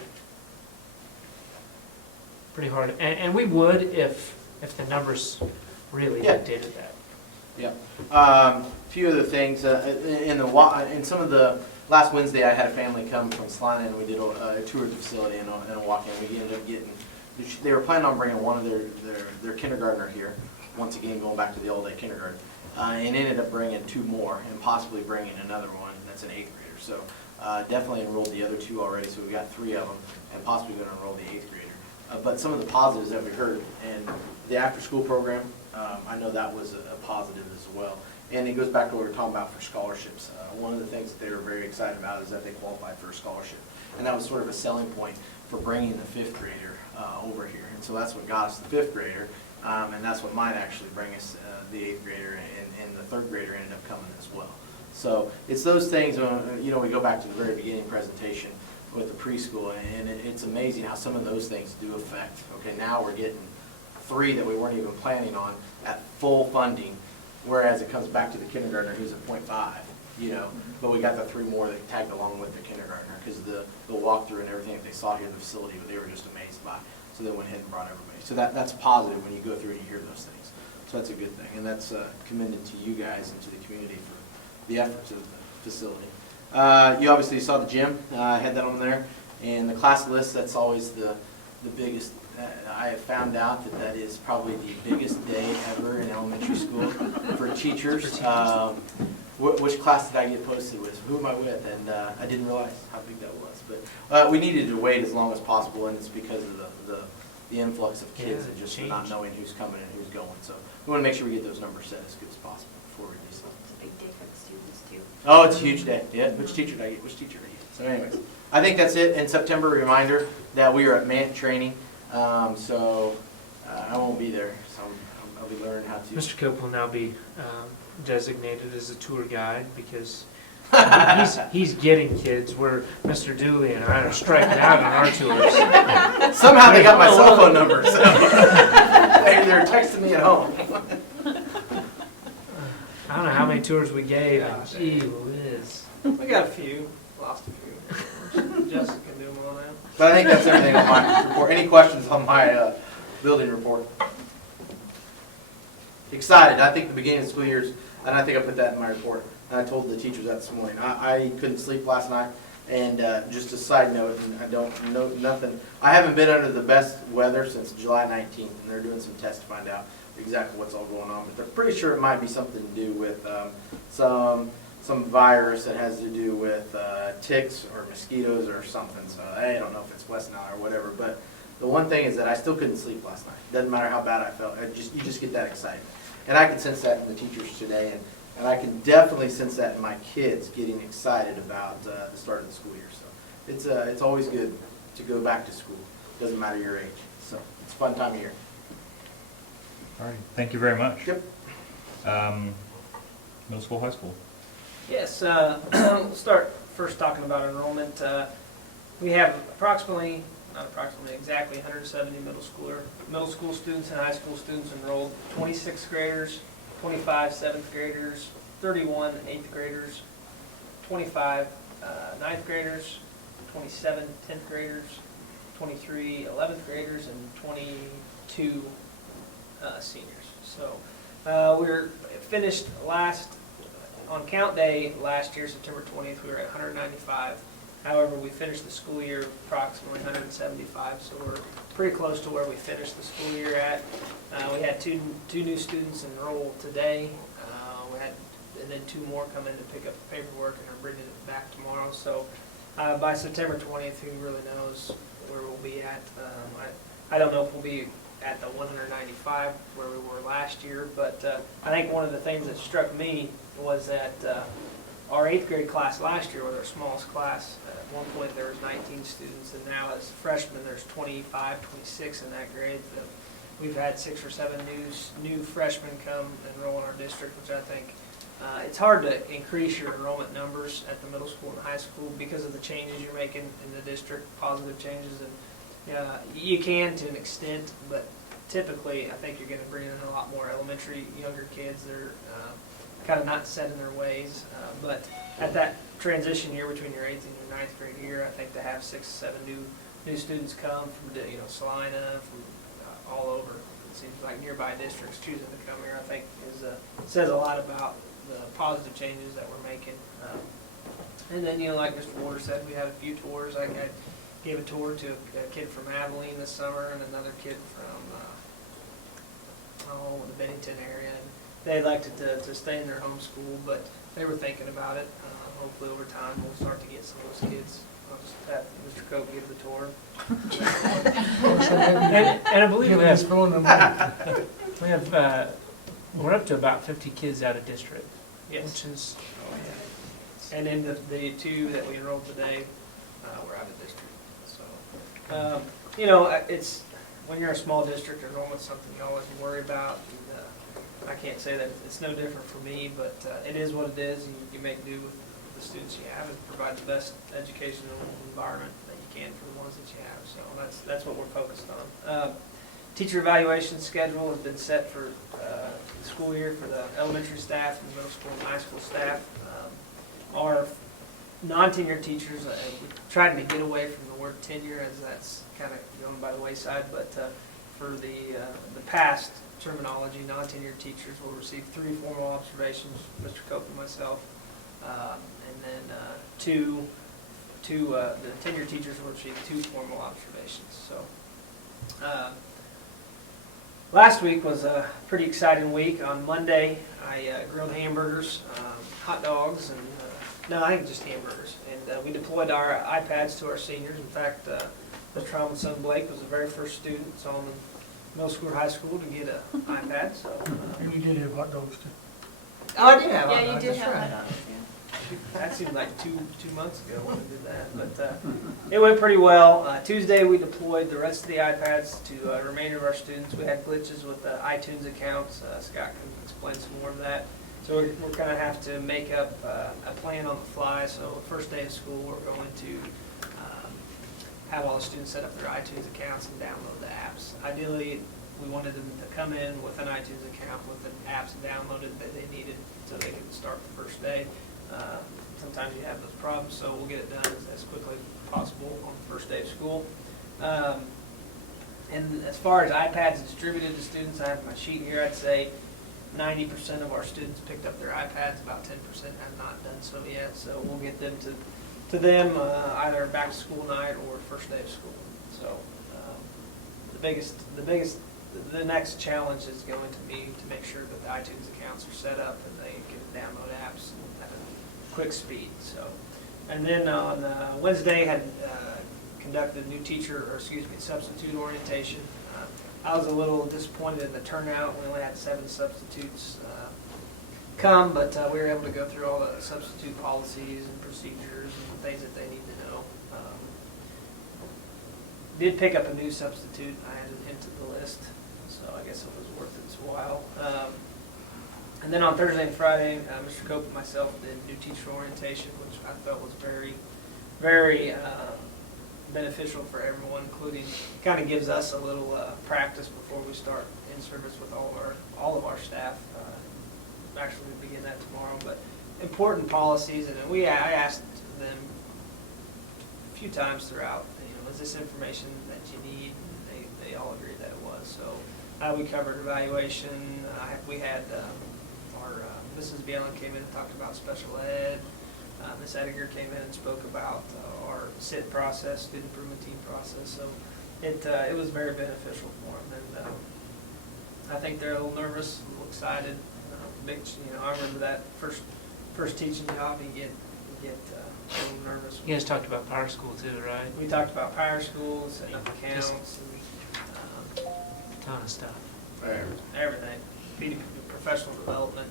pretty hard. And we would if the numbers really dictated that. Yeah. A few other things. In some of the last Wednesday, I had a family come from Salina, and we did a tour of the facility and a walk-in. We ended up getting. They were planning on bringing one of their kindergartner here. Once again, going back to the old day kindergarten, and ended up bringing 2 more, and possibly bringing another one that's an 8th grader. So definitely enrolled the other 2 already. So we got 3 of them, and possibly going to enroll the 8th grader. But some of the positives that we heard, and the after-school program, I know that was a positive as well. And it goes back to what we were talking about for scholarships. One of the things that they were very excited about is that they qualified for a scholarship. And that was sort of a selling point for bringing the 5th grader over here. And so that's what got us the 5th grader, and that's what might actually bring us the 8th grader, and the 3rd grader ended up coming as well. So it's those things, we go back to the very beginning presentation with the preschool, and it's amazing how some of those things do affect. Okay, now we're getting 3 that we weren't even planning on at full funding, whereas it comes back to the kindergartner who's at 0.5. you know, but we got the 3 more that tagged along with the kindergartner, because the walkthrough and everything that they saw here in the facility, they were just amazed by. So they went ahead and brought everybody. So that's positive when you go through and you hear those things. So that's a good thing, and that's commended to you guys and to the community for the efforts of the facility. You obviously saw the gym. I had that on there. And the class list, that's always the biggest. I have found out that is probably the biggest day ever in elementary school for teachers. Which class did I get posted with? Who am I with? And I didn't realize how big that was. But we needed to wait as long as possible, and it's because of the influx of kids and just not knowing who's coming and who's going. So we want to make sure we get those numbers set as good as possible before we release them. It's a big day for the students too. Oh, it's a huge day. Yeah. Which teacher did I get? Which teacher did I get? So anyways, I think that's it. In September, a reminder that we are at MANT training. So I won't be there. So I'll be learning how to. Mr. Cope will now be designated as a tour guide because he's getting kids where Mr. Dooley and I are striking out on our tours. Somehow they got my cell phone number, so they're texting me at home. I don't know how many tours we gave. Gee whiz. We got a few, lost a few. Jessica can do them all now. But I think that's everything on my report. Any questions on my building report? Excited. I think the beginning of the school years, and I think I put that in my report. And I told the teachers that this morning. I couldn't sleep last night. And just a side note, and I don't know nothing. I haven't been under the best weather since July 19th, and they're doing some tests to find out exactly what's all going on. But they're pretty sure it might be something to do with some virus that has to do with ticks or mosquitoes or something. So I don't know if it's West Nile or whatever. But the one thing is that I still couldn't sleep last night. Doesn't matter how bad I felt. You just get that excitement. And I can sense that in the teachers today. And I can definitely sense that in my kids getting excited about the start of the school year. So it's always good to go back to school. Doesn't matter your age. So it's a fun time of year. All right, thank you very much. Yep. Middle school, high school. Yes, we'll start first talking about enrollment. We have exactly 170 middle school students and high school students enrolled, 26 graders, 25 7th graders, 31 8th graders, 25 9th graders, 27 10th graders, 23 11th graders, and 22 seniors. So we're finished on count day last year, September 20th, we were at 195. However, we finished the school year approximately 175, so we're pretty close to where we finished the school year at. We had two new students enroll today. And then 2 more come in to pick up the paperwork and are bringing it back tomorrow. So by September 20th, who really knows where we'll be at. I don't know if we'll be at the 195 where we were last year, but I think one of the things that struck me was that our 8th grade class last year was our smallest class. At one point there was 19 students, and now as freshmen there's 25, 26 in that grade. We've had 6 or 7 new freshmen come enroll in our district, which I think it's hard to increase your enrollment numbers at the middle school and high school because of the changes you're making in the district, positive changes, and you can to an extent, but typically I think you're going to bring in a lot more elementary, younger kids. They're kind of not set in their ways, but at that transition year between your 8th and your 9th grade year, I think to have 6 or 7 new students come from Salina, from all over, it seems like nearby districts choosing to come here, I think says a lot about the positive changes that we're making. And then, like Mr. Warder said, we had a few tours. I gave a tour to a kid from Abilene this summer and another kid from the Bennington area. And they elected to stay in their home school, but they were thinking about it. Hopefully over time we'll start to get some of those kids. I'll just have Mr. Cope give the tour. and I believe we have we're up to about 50 kids out of district. Yes. Which is, and then the 2 that we enrolled today were out of district. So, it's when you're a small district, enrollment's something you always worry about. And, I can't say that it's no different for me, but it is what it is. You make do with the students you have and provide the best educational environment that you can for the ones that you have. So that's what we're focused on. Teacher evaluation schedule has been set for the school year for the elementary staff and the middle school and high school staff. Our non-tenured teachers, we're trying to get away from the word tenure as that's kind of going by the wayside, but for the past terminology, non-tenured teachers will receive 3 formal observations, Mr. Cope and myself, and then the tenured teachers will receive 2 formal observations. So last week was a pretty exciting week. On Monday, I grilled hamburgers, hot dogs, and no, I think just hamburgers. And we deployed our iPads to our seniors. In fact, Mr. Troutman's son Blake was the very first student in Solomon Middle School or high school to get an iPad. So, And you did have hot dogs too. oh, I did have Yeah, hot you dogs, did that's have right. hot dogs, yeah. That seemed like two months ago when we did that, but it went pretty well. Tuesday we deployed the rest of the iPads to the remainder of our students. We had glitches with the iTunes accounts. Scott can explain some more of that. So we're going to have to make up a plan on the fly. So first day of school we're going to have all the students set up their iTunes accounts and download the apps. Ideally we wanted them to come in with an iTunes account with the apps downloaded that they needed so they could start the first day. Sometimes you have those problems, so we'll get it done as quickly as possible on the first day of school. And as far as iPads distributed to students, I have my sheet here. I'd say 90% of our students picked up their iPads, about 10% have not done so yet. So we'll get them to them either back to school night or first day of school. So the next challenge is going to be to make sure that the iTunes accounts are set up and they can download apps at a quick speed. So, and then on Wednesday had conducted new substitute orientation. I was a little disappointed in the turnout. We only had 7 substitutes come, but we were able to go through all the substitute policies and procedures and things that they need to know. Did pick up a new substitute. I added him to the list, so I guess it was worth its while. And then on Thursday and Friday, Mr. Cope and myself did new teacher orientation, which I felt was very, very beneficial for everyone, including kind of gives us a little practice before we start in service with all of our staff. Actually, we begin that tomorrow, but important policies, and I asked them a few times throughout, is this information that you need? And they all agreed that it was. So we covered evaluation. We had our Mrs. Bielen came in and talked about special ed. Ms. Ediger came in and spoke about our SIT process, student improvement team process. So it was very beneficial for them, and I think they're a little nervous, a little excited. I remember that first teaching job, you get a little nervous. You guys talked about Power School too, right? We talked about Power School, setting up accounts, and Ton of stuff. everything. Professional development,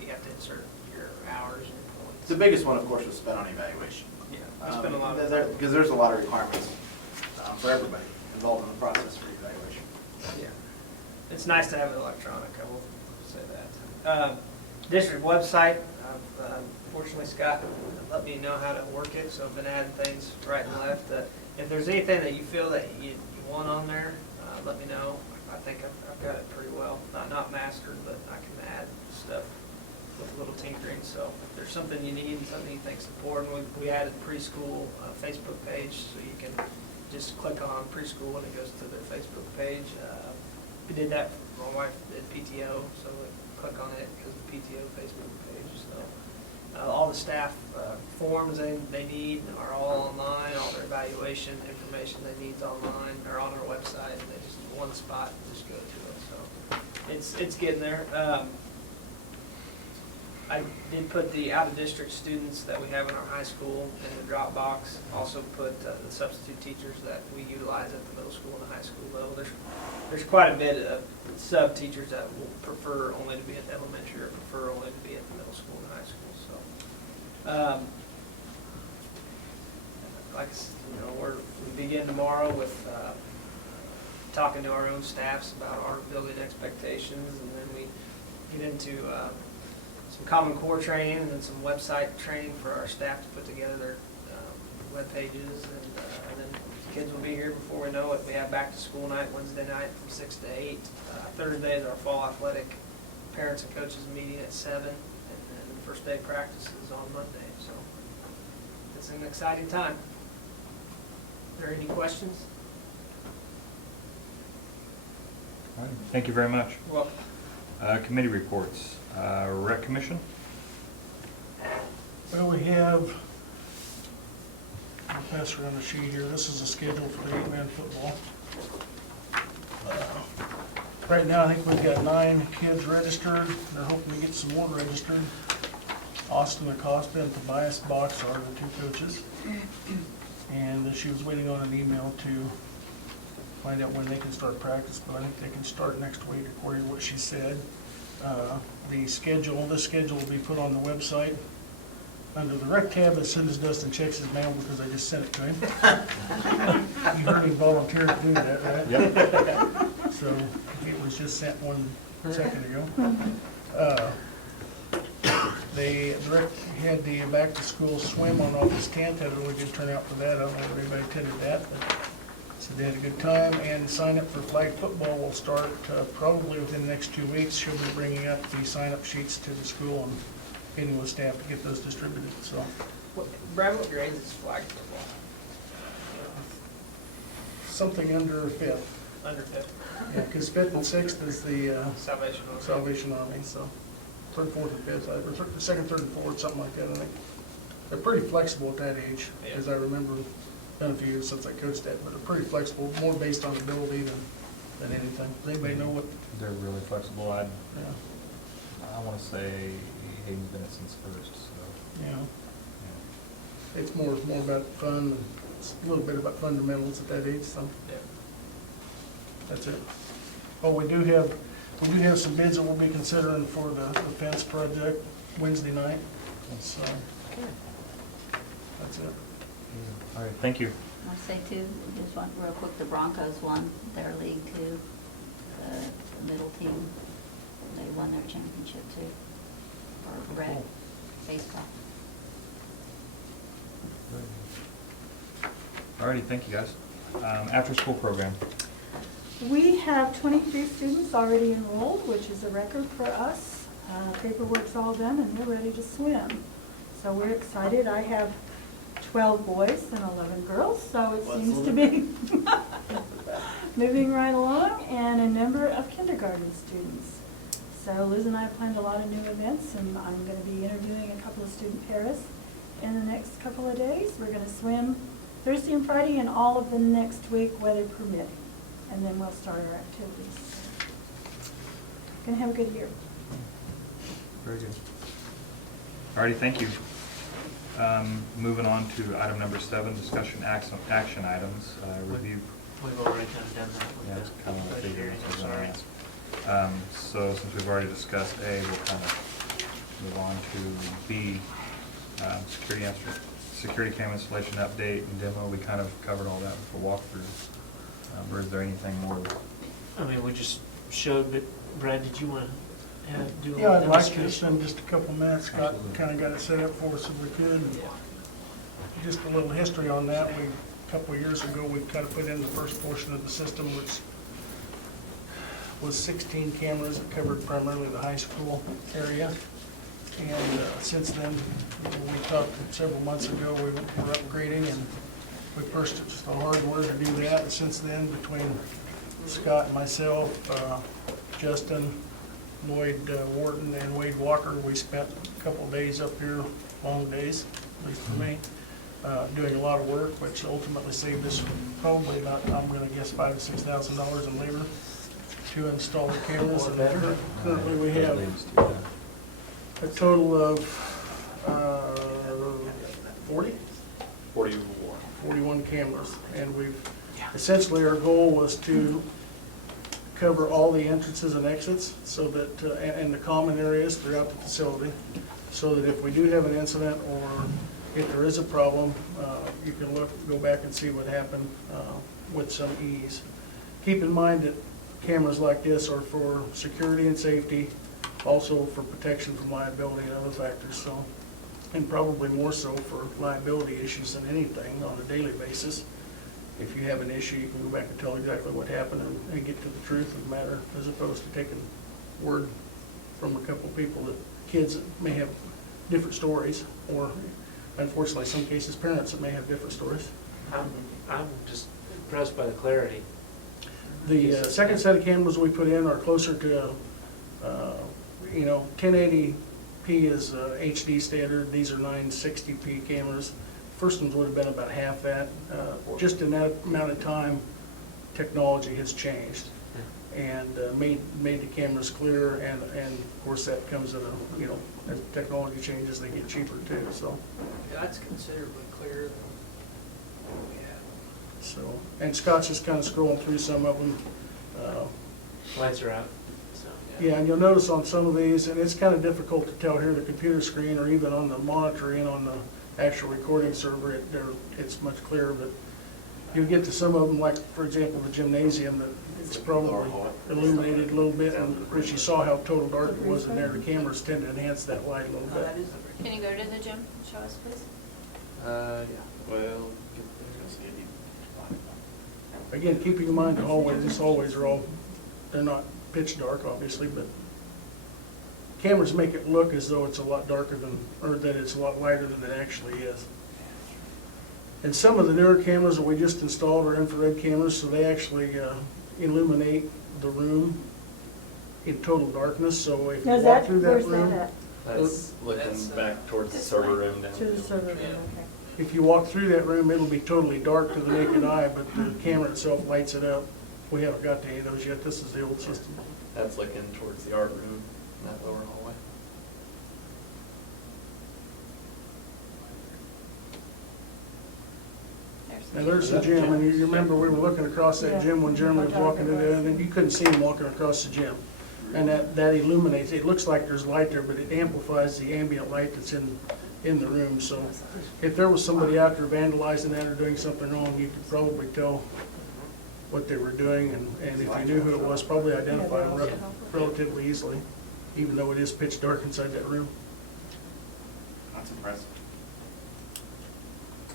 you have to insert your hours and points. The biggest one, of course, was spent on evaluation. Yeah, I spent a lot of time. Because there's a lot of requirements for everybody involved in the process for evaluation. Yeah. It's nice to have it electronic, I will say that. District website, fortunately Scott let me know how to work it, so I've been adding things right and left. If there's anything that you feel that you want on there, let me know. I think I've got it pretty well. Not mastered, but I can add stuff with a little tinkering. So if there's something you need, something you think's important, we added preschool Facebook page, so you can just click on preschool and it goes to their Facebook page. We did that. My wife did PTO, so we click on it because of the PTO Facebook page. So all the staff forms they need are all online. All their evaluation information they need is online. They're on our website. And they just one spot and just go to it. So it's getting there. I did put the out-of-district students that we have in our high school in the Dropbox. Also put the substitute teachers that we utilize at the middle school and the high school level. There's quite a bit of sub-teachers that will prefer only to be at elementary or prefer only to be at the middle school and high school. So, we begin tomorrow with talking to our own staffs about our building expectations, and then we get into some Common Core training and then some website training for our staff to put together their web pages, and then kids will be here before we know it. We have back to school night Wednesday night from 6 to 8. Thursday is our fall athletic parents and coaches meeting at 7, and then the first day practice is on Monday. It's an exciting time. Are there any questions? All right, thank you very much. Well, Committee reports. Rec Commission? Well, we have, I'll pass around the sheet here, this is a schedule for the 8-man football. Right now, I think we've got 9 kids registered, they're hoping to get some more registered. Austin Acosta and Tobias Box are the 2 coaches. And she was waiting on an email to find out when they can start practice, but I think they can start next week according to what she said. This schedule will be put on the website under the rec tab as soon as Dustin checks his mail, because I just sent it to him. You heard him volunteer to do that, right? Yep. So it was just sent 1 second ago. The rec had the back to school swim on August 10th, had a really good turnout for that. I don't know if anybody attended that, but so they had a good time. And the sign up for flag football will start probably within the next 2 weeks. She'll be bringing up the sign up sheets to the school and meeting with staff to get those distributed. So Brad, what grade is flag football? something under 5th. Under 5th? Yeah, because 5th and 6th is the Salvation Army. Salvation Army, so 3rd, 4th, and 5th, or 2nd, 3rd, and 4th, something like that, I think. They're pretty flexible at that age, Yeah. as I remember, been a few years since I coached that, but they're pretty flexible, more based on ability than anything. Does anybody know what, They're really flexible. I yeah, want to say Hayden's been it since first, so. you know, Yeah. it's more about fun, and it's a little bit about fundamentals at that age, so Yeah. that's it. Oh, we do have some bids that we'll be considering for the fence project Wednesday night, so that's it. All right, thank you. I'll say too, just one real quick, the Broncos won their league too, the middle team. They won their championship too, for rec Cool. baseball. All righty, thank you, guys. After-school program. We have 23 students already enrolled, which is a record for us. Paperwork's all done and they're ready to swim. So we're excited. I have 12 boys and 11 girls, so it seems to be moving right along, and a number of kindergarten students. So Liz and I have planned a lot of new events, and I'm going to be interviewing a couple of student paras in the next couple of days. We're going to swim Thursday and Friday and all of the next week, weather permitting, and then we'll start our activities. Going to have a good year. Very good. All righty, thank you. Moving on to item number 7, discussion action items, review. We've already kind of done that Yeah, with it's the kind of what I budget figured. hearing, I was I'm gonna sorry. ask. So since we've already discussed A, we'll kind of move on to B, security camera installation update and demo. We kind of covered all that with the walkthrough. Or is there anything more? I mean, we just showed, but Brad, did you want to do a Yeah, I'd like to demonstration? spend just a couple minutes. Scott kind of got it set up for us if we could. Just a little history on that. A couple of years ago, we kind of put in the first portion of the system, which was 16 cameras that covered primarily the high school area. And since then, we talked several months ago, we were upgrading and we purchased the hardware to do that. And since then, between Scott and myself, Justin, Lloyd Wharton, and Wade Walker, we spent a couple of days up here, long days, at least for me, doing a lot of work, which ultimately saved us probably about, I'm gonna guess, $5,000 to $6,000 in labor to install the cameras. And currently we have a total of 41 cameras. And we've, essentially our goal was to cover all the entrances and exits so that, and the common areas throughout the facility, so that if we do have an incident or if there is a problem, you can go back and see what happened with some ease. Keep in mind that cameras like this are for security and safety, also for protection from liability and other factors, so, and probably more so for liability issues than anything on a daily basis. If you have an issue, you can go back and tell exactly what happened and get to the truth of the matter, as opposed to taking word from a couple people that kids may have different stories, or unfortunately, some cases, parents that may have different stories. I'm just impressed by the clarity. The second set of cameras we put in are closer to, 1080p is HD standard. These are 960p cameras. First ones would have been about half that. Just in that amount of time, technology has changed and made the cameras clearer. And of course, that comes at a, as technology changes, they get cheaper too. So. Yeah, that's considerably clearer than what we had. So, and Scott's just kind of scrolling through some of them. Lights are out, so. Yeah, and you'll notice on some of these, and it's kind of difficult to tell here, the computer screen or even on the monitor and on the actual recording server, it's much clearer, but you'll get to some of them, like, for example, the gymnasium, that it's probably illuminated a little bit, and of course, you saw how total dark it was in there. The cameras tend to enhance that light a little bit. Can you go to the gym and show us, please? Yeah, well, Again, keeping in mind the hallways, these hallways are all, they're not pitch dark, obviously, but cameras make it look as though it's a lot darker than, or that it's a lot lighter than it actually is. And some of the newer cameras that we just installed are infrared cameras, so they actually illuminate the room in total darkness. So if you Now, walk through that where's room, that at? That's looking back towards the server room down. To the server room, Yeah. okay. if you walk through that room, it'll be totally dark to the naked eye, but the camera itself lights it up. We haven't got to any of those yet. This is the old system. That's looking towards the art room, in that lower hallway. Now, there's the gym, and you remember we were looking across that gym when Jeremy was walking in there, and then you couldn't see him walking across the gym. And that illuminates, it looks like there's light there, but it amplifies the ambient light that's in the room. So if there was somebody out there vandalizing that or doing something wrong, you could probably tell what they were doing, and if you knew who it was, probably identify them relatively easily, even though it is pitch dark inside that room. That's impressive.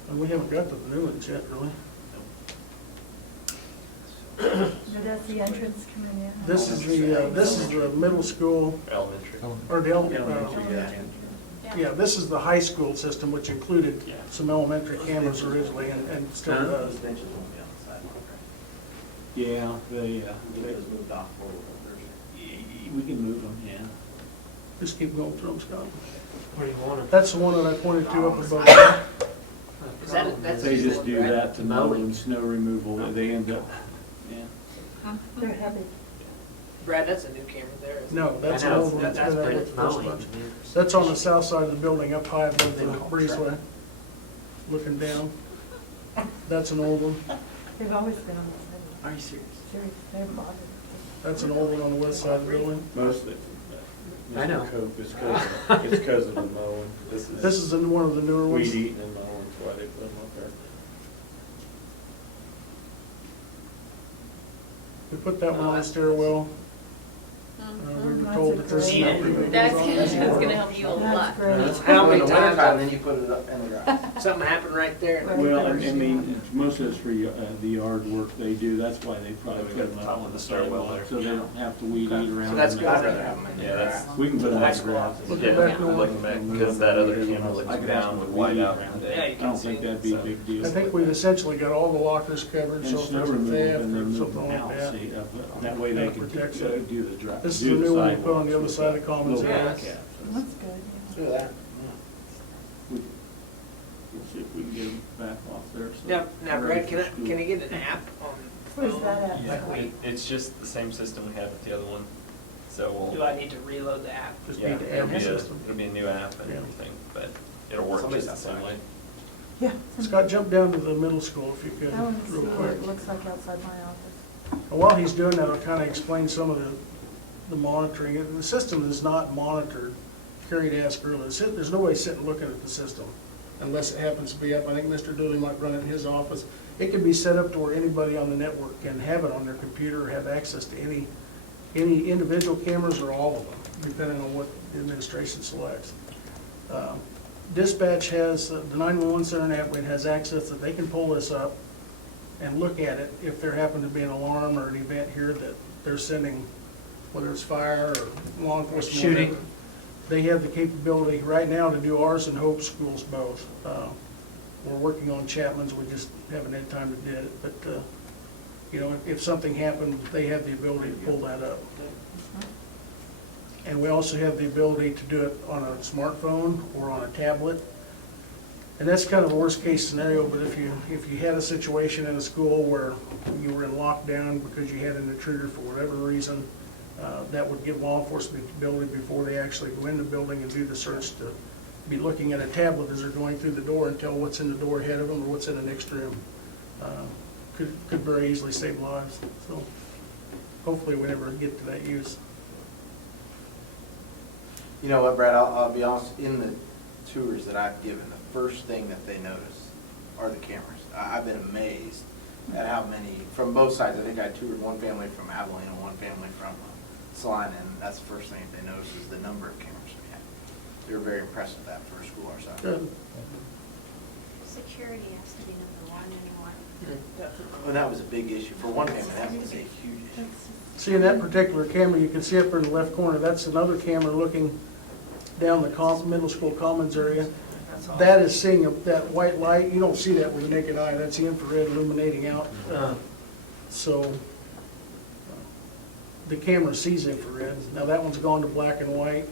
And we haven't got to the new ones yet, really. So that's the entrance coming in. This is the middle school, Elementary. or the Elementary. yeah, this is the high school system, which included some elementary cameras originally, and still does. Yeah, we can move them, yeah. Just keep going through them, Scott. Where do you want them? That's the one that I pointed to up above. Is that, that's They just one, do right? that to mow and snow removal, they end up, yeah. They're heavy. Brad, that's a new camera there. isn't it? No, that's an old one. That's been there the first bunch. That's on the south side of the building, up high above the breezeway, looking down. That's an old one. They've always been on the side. Are you serious? They're bothered. That's an old one on the west side of the building. Most of it. I know. Mr. Cope, it's because of the mowing. This is in one of the newer ones. Weed eating and mowing, that's why they put them up there. We put that one on the stairwell. We were told that there's. Yeah, that's gonna help you a lot. That's great. How many In the wintertime, times, then you put it up in the garage. something happened right there. Right. Well, I mean, most of it's for the yard work they do, that's why they probably We put got them the up top on of the the stairwell sidewalk, there. so they don't have to weed eat around. So that's in good. the- I'd rather have them in the Yeah, that's- garage. We can put them High in the school garage. office. Look Yeah, at that door. looking back, because that other camera looks down with white out. Yeah, you I can don't see. think that'd be a big deal. I think we've essentially got all the lockers covered, And so if snow there's a removal, theft and then or move something them like out, that. see, that way they That can protects do it. the drive. This is do the new one we put on sidewalks the other with side of the that commons little there. back cap. That's good, Let's do that. We'll see if we can get them back off there. so Now, they're Brad, ready can for I, school. can I get an app on? Where's that at? Yeah, it's just the same system we had with the other one, so Do we'll, I need to reload the app? Just yeah, need to it'll add the be a, system. it'll be a new app and Yeah. everything, but it'll work Somebody's just the same outside. way. Yeah. Scott, jump down to the middle school if you could, I want to see real what quick. it looks like outside my office. And while he's doing that, I'll kind of explain some of the monitoring. The system is not monitored. Carrie asked earlier, there's no way sitting looking at the system unless it happens to be up. I think Mr. Dooley might run it in his office. It can be set up to where anybody on the network can have it on their computer or have access to any individual cameras or all of them, depending on what the administration selects. Dispatch has, the 911 center in Abilene has access that they can pull this up and look at it if there happened to be an alarm or an event here that they're sending, whether it's fire or law enforcement. Shooting. whatever. they have the capability right now to do ours and Hope Schools both. We're working on Chapman's, we just haven't had time to do it, but, you know, if something happened, they have the ability to pull that up. And we also have the ability to do it on a smartphone or on a tablet. And that's kind of a worst case scenario, but if you had a situation in a school where you were in lockdown because you had an intruder for whatever reason, that would give law enforcement the ability before they actually go in the building and do the search to be looking at a tablet as they're going through the door and tell what's in the door ahead of them or what's in the next room. Could very easily save lives. So hopefully we never get to that use. You know what, Brad, I'll be honest, in the tours that I've given, the first thing that they notice are the cameras. I've been amazed at how many, from both sides. I think I toured one family from Abilene and one family from Salina, and that's the first thing that they notice is the number of cameras we have. They were very impressed with that for a school our size. Good. Security has to be number one anymore. Well, that was a big issue. For one family, that was a huge issue. See, in that particular camera, you can see up in the left corner, that's another camera looking down the middle school commons area. That is seeing that white light. You don't see that with the naked eye. That's the infrared illuminating out. So the camera sees infrared. Now that one's gone to black and white,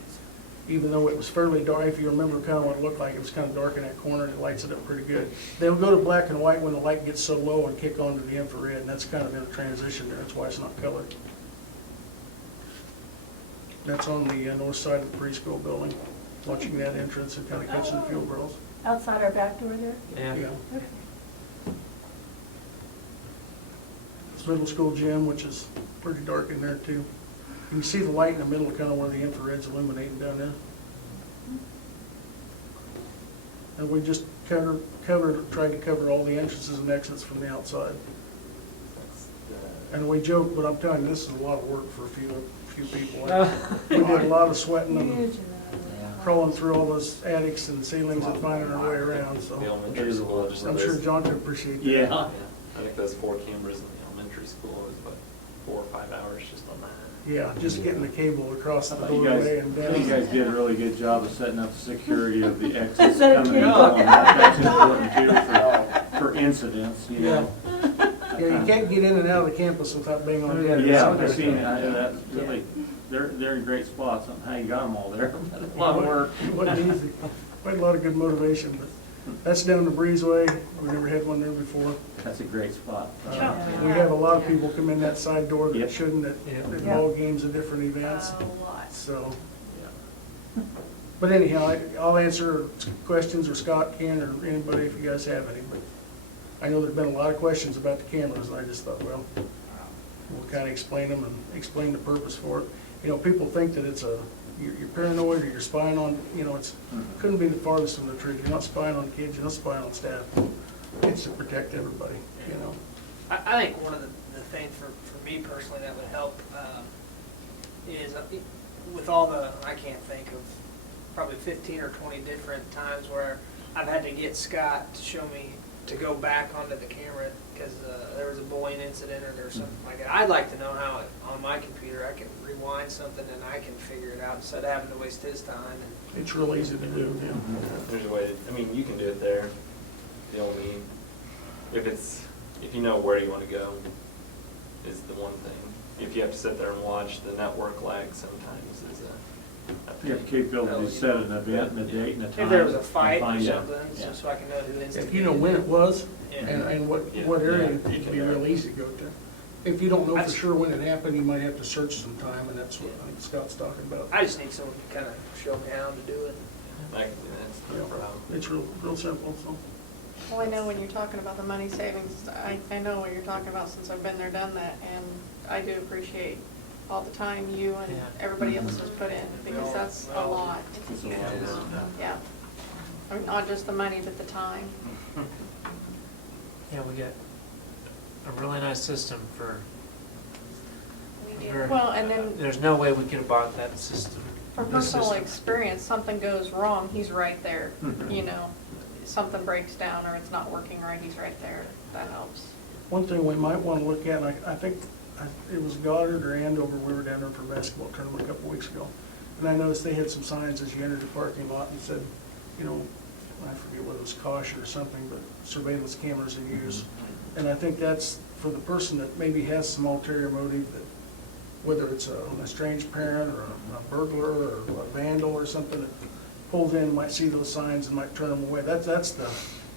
even though it was fairly dark. If you remember kind of what it looked like, it was kind of dark in that corner and it lights it up pretty good. They'll go to black and white when the light gets so low and kick onto the infrared, and that's kind of in a transition there. That's why it's not colored. That's on the north side of the preschool building, watching that entrance and kind of catching the field girls. Outside our back door there? Yeah. Okay. It's middle school gym, which is pretty dark in there too. You can see the light in the middle, kind of where the infrared's illuminating down there. And we just tried to cover all the entrances and exits from the outside. And we joke, but I'm telling you, this is a lot of work for a few people. We did a lot of sweating and crawling through all those attics and ceilings and finding our way around, The so elementary school, just I'm sure John could appreciate that. Yeah. I think those 4 cameras in the elementary school was about 4 or 5 hours just on that. Yeah, just getting the cable across the You doorway and guys down. did a really good job of setting up the security of the exits Set up coming and cable. going. That's important too for incidents, you know. Yeah, you can't get in and out of the campus without being on camera. Yeah, I've seen it. That's really, they're in great spots. I don't know how you got them all there. A lot of work. It wasn't easy. Quite a lot of good motivation, but that's down the breezeway. We never had one there before. That's a great spot. We have a lot of people come in that side door Yep. that shouldn't at Yeah. ball games and different events, A lot. so. But anyhow, I'll answer questions, or Scott can, or anybody if you guys have any, but I know there've been a lot of questions about the cameras, and I just thought, well, we'll kind of explain them and explain the purpose for it. You know, people think that it's you're paranoid or you're spying on, you know, couldn't be the farthest from the truth. You're not spying on kids, you're not spying on staff. It's to protect everybody, you know. I think one of the things for me personally that would help is with all I can't think of probably 15 or 20 different times where I've had to get Scott to show me to go back onto the camera because there was a bullying incident or there was something like that. I'd like to know how on my computer I can rewind something and I can figure it out instead of having to waste his time. And It's real easy to do, yeah. There's a way you can do it there. You know what I mean? If you know where you want to go is the one thing. If you have to sit there and watch, the network lag sometimes is a You have the capability to set an event and a date and a time. if there was a and fight or find out. something, Yeah. so I can know who instigated. If you know when it was Yeah. and what area, it'd be real easy to go to. If you don't know for sure when it happened, you might have to search some time, and that's what I think Scott's talking about. I just need someone to kind of show me how to do it. I can do that. It's no problem. It's real simple, so. Well, I know when you're talking about the money savings, I know what you're talking about since I've been there, done that, and I do appreciate all the time you and Yeah. everybody else has put in, because that's a lot. It's a lot of work. Yeah. I mean, not just the money, but the time. Yeah, we got a really nice system for, We do. for- Well, and then there's no way we could have bought that system. from this personal system. experience, something goes wrong, he's right there. Mhm. You know, something breaks down or it's not working right, he's right there. That helps. One thing we might want to look at, and I think it was Goddard or Andover, we were down there for a basketball tournament a couple weeks ago. And I noticed they had some signs as you entered the parking lot and said, you know, I forget whether it was caution or something, but surveillance cameras in use. And I think that's for the person that maybe has some ulterior motive, that whether it's an estranged parent or a burglar or a vandal or something that pulls in, might see those signs and might turn them away. That's the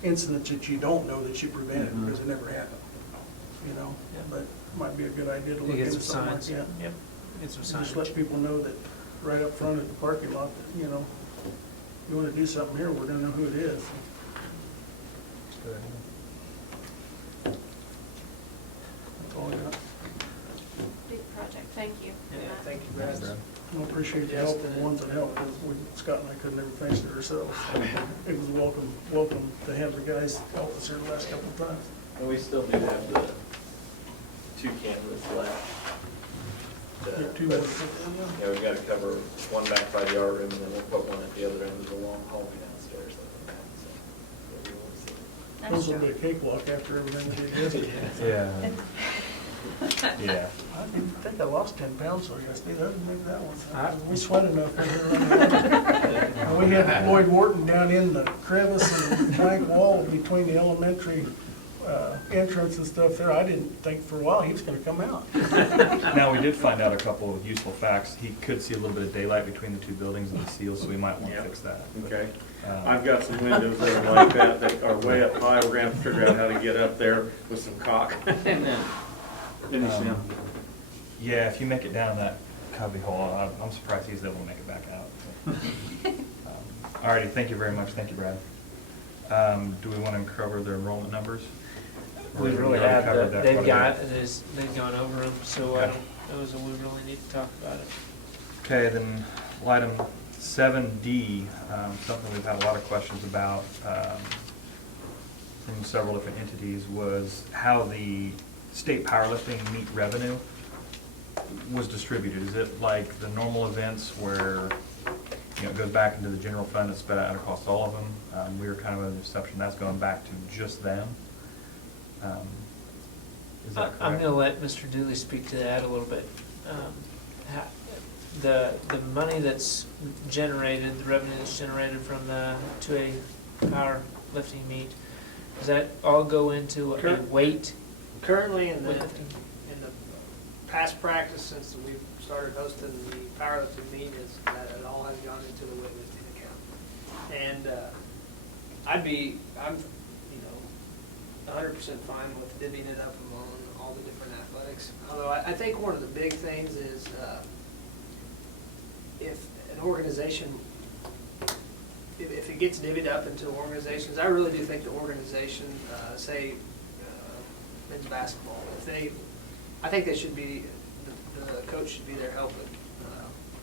incident that you don't know that you prevented because it never happened, you know? Yeah. But it might be a good idea to You look get into some something like signs. that. Yep, get some And signs. just let people know that right up front at the parking lot, that, you know, you want to do something here, we're going to know who it is. That's all I got. Big project, thank you. for Yeah, that. thank you, Brad. I appreciate the help of the ones that helped. Scott and I could never finish it ourselves. It was welcome to have the guys help us here the last couple of times. And we still do have the 2 cameras left. Yeah, 2 But, minutes. Yeah, we've got to cover one back by the art room, and then we'll put one at the other end of the long hallway downstairs. I think, so, yeah, we will see. Nice Those will job. be a cakewalk after everything we did yesterday. Yeah. Yeah. I didn't think I lost 10 pounds so yesterday, that didn't make that one. We sweat enough in here. And we had Lloyd Wharton down in the crevice and blank wall between the elementary entrance and stuff there. I didn't think for a while he was gonna come out. Now, we did find out a couple of useful facts. He could see a little bit of daylight between the 2 buildings and the seals, so we might want to Yeah. fix that. But, Okay. um, I've got some windows that are like that are way up high. We're gonna have to figure out how to get up there with some caulk and then finish them. Yeah, if you make it down that cubby hole, I'm surprised he's able to make it back out. Alrighty, thank you very much. Thank you, Brad. Do we want to cover the enrollment numbers? Or We really already have, covered that they've quite a got, bit? they've gone over them, so I Okay. don't, those, we really need to talk about it. Okay, then item 7D, something we've had a lot of questions about from several different entities, was how the state powerlifting meet revenue was distributed. Is it like the normal events where, you know, it goes back into the general fund and spread out across all of them? We were kind of under the assumption that's going back to just them. Is that correct? I'm gonna let Mr. Dooley speak to that a little bit. The money that's generated, the revenue that's generated from the 2A powerlifting meet, does that all go into a weight? Currently, in the weightlifting? past practice, since we've started hosting the powerlifting meet, is that it all has gone into the weightlifting account. And I'm, you know, 100% fine with divvying it up among all the different athletics. Although I think one of the big things is if an organization, if it gets divvied up into organizations, I really do think the organization, say men's basketball, I think they should be, the coach should be there helping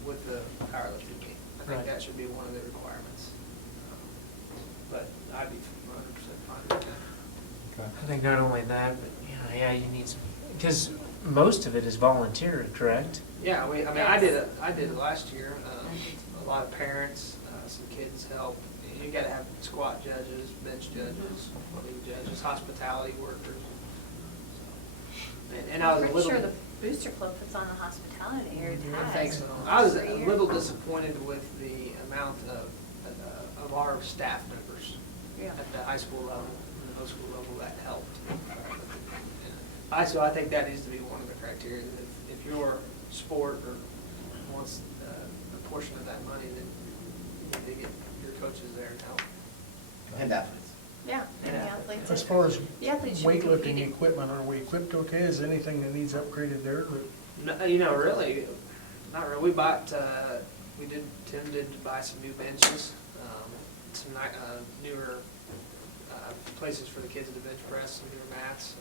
with the powerlifting meet. I think Right. that should be one of the requirements. But I'd be 100% fine with that. Okay. I think not only that, but, you know, yeah, you need some, because most of it is volunteer, correct? Yeah, I did it last year. A lot of parents, some kids help. You gotta have squat judges, bench judges, league judges, hospitality workers. And I was a I'm little. pretty sure the Booster Club puts on the hospitality, or it I has. think so. I was a every year. little disappointed with the amount of our staff members Yeah. at the high school level, and the middle school level that helped. So I think that needs to be one of the criteria, that if your sport or wants a portion of that money, then you need to get your coaches there and help. And athletes. Yeah, and the Yeah. athletes. As far as The athletes should be weightlifting competing. equipment, are we equipped okay? Is there anything that needs upgraded there? No, you know, really, not really. We bought, tended to buy some new benches, some newer places for the kids to bench press, some newer mats.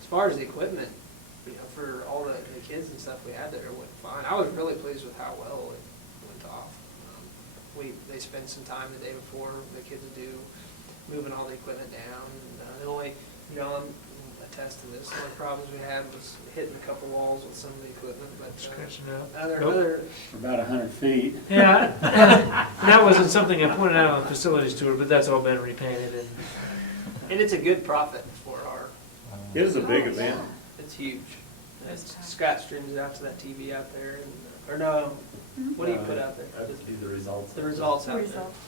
As far as the equipment, you know, for all the kids and stuff we had there, it went fine. I was really pleased with how well it went off. They spent some time the day before, the kids would do, moving all the equipment down. The only, you know, I'm attest to this, the only problems we had was hitting a couple walls with some of the equipment, but Scratching it out. other, For about 100 feet. Yeah, that wasn't something I pointed out on the facilities tour, but that's all been repainted and. and it's a good profit for our, It is a big event. it's huge. Scott streams it out to that TV out there, and, or no, what do you put out there? That would be the results. The results The out there. results.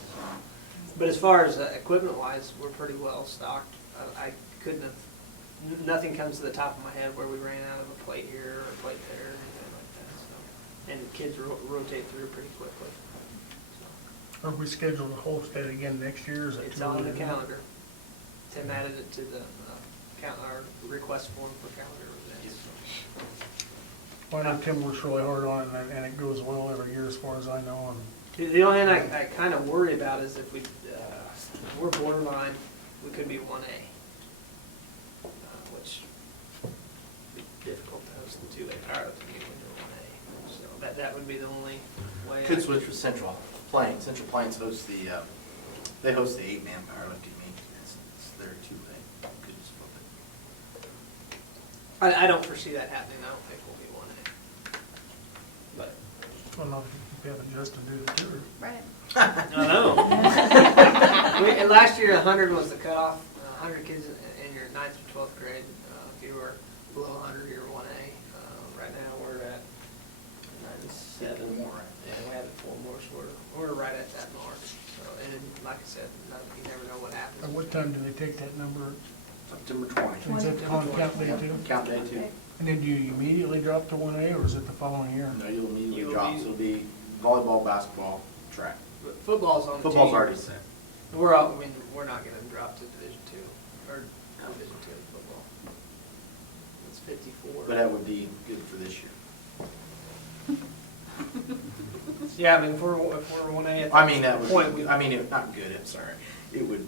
But as far as equipment wise, we're pretty well stocked. I couldn't have, nothing comes to the top of my head where we ran out of a plate here or a plate there or anything like that, so. And kids rotate through pretty quickly. Are we scheduled to host that again next year, or is it? It's too on early? the calendar. Tim added it to the our request form for calendar events. Well, I know Tim works really hard on it, and it goes well every year as far as I know, and The only thing I kind of worry about is if we're borderline, we could be 1A, which would be difficult to host the 2A powerlifting meet when you're 1A. So that would be the only way. Could switch with Central Plains. Central Plains hosts they host the 8-man powerlifting meet. It's their 2A. Could just flip it. I don't foresee that happening. I don't think we'll be 1A. But I don't know if you have Justin do the tour. Right. I know. And last year, 100 was the cutoff. 100 kids in your 9th or 12th grade. If you were below 100, you were 1A. Right now, we're at 97. 4 more. Yeah, we have 4 more, so we're right at that mark. So, and like I said, you never know what happens. At what time do they take that number? September 20. Is that on count day too? Count day 2. And then do you immediately drop to 1A, or is it the following year? No, you'll immediately You'll drop. be- So it'll be volleyball, basketball, track. But football's on the team. Football's already set. We're all, I mean, we're not going to drop to Division II or Division II in football. It's 54. But that would be good for this year. Yeah, I mean, if we're 1A at I mean, that point, would, not good, I'm sorry. It would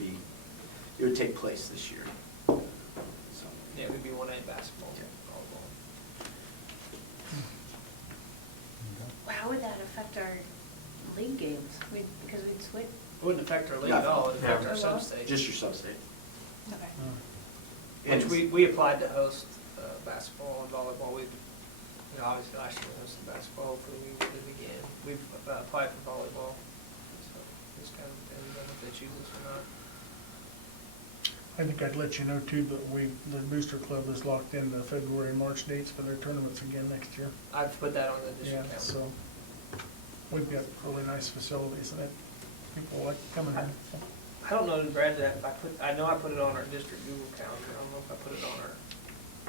take place this year. So, yeah, we'd be 1A basketball, Yeah. volleyball. How would that affect our league games? Because we'd switch. It wouldn't affect our league at all, it'd affect our sub-state. just your sub-state. Okay. Which we applied to host basketball and volleyball. Obviously last year we hosted basketball, hopefully we can do it again. We've applied for volleyball, so it's kind of depends on if they choose us or not. I think I'd let you know too, but the Booster Club is locked in the February and March dates for their tournaments again next year. I've put that on the Yeah, district calendar. so we've got really nice facilities and people like coming in. So. I don't know, Brad, that if I know I put it on our district Google calendar. I don't know if I put it on our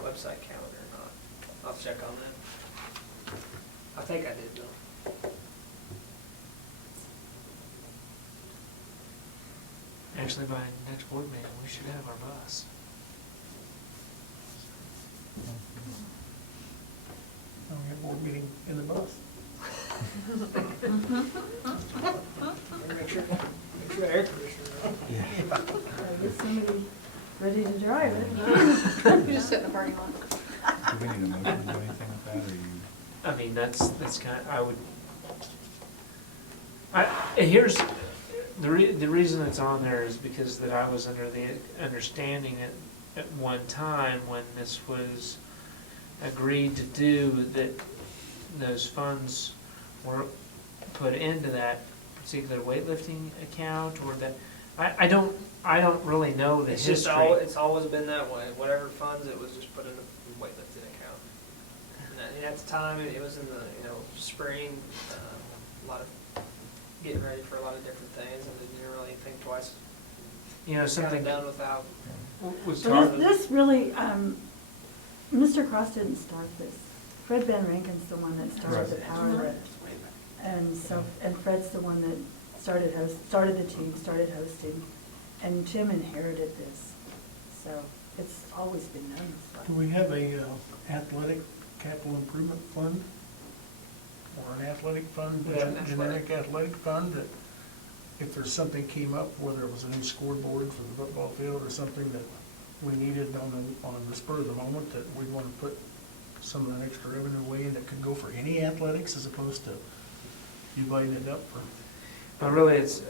website calendar or not. I'll check on that. I think I did though. Actually, by next board meeting, we should have our bus. And we have a board meeting in the bus. Make sure the air conditioner's on. Get somebody ready to drive it. We just sit in the parking lot. Do we need a motion to do anything with that, or you? I mean, that's kind of, here's, the reason it's on there is because that I was under the understanding at one time when this was agreed to do, that those funds were put into that particular weightlifting account, or that, I don't really know the It's history. just it's always been that way. Whatever funds, it was just put in a weightlifting account. And at the time, it was in the spring, a lot of getting ready for a lot of different things, and didn't really think twice. Something done without. was Well, this really, Mr. Cross didn't start this. Fred Van Rankin's the one that started the power lift. And so, and Fred's the one that started the team, started hosting, and Tim inherited this. So it's always been done this way. Do we have a athletic capital improvement fund? Or an athletic fund, We have an generic athletic fund, that if there's something came up, whether it was a new scoreboard for the football field or something that we needed on the spur of the moment, that we'd want to put some of that extra revenue away in that could go for any athletics as opposed to dividing it up for. But really, it's,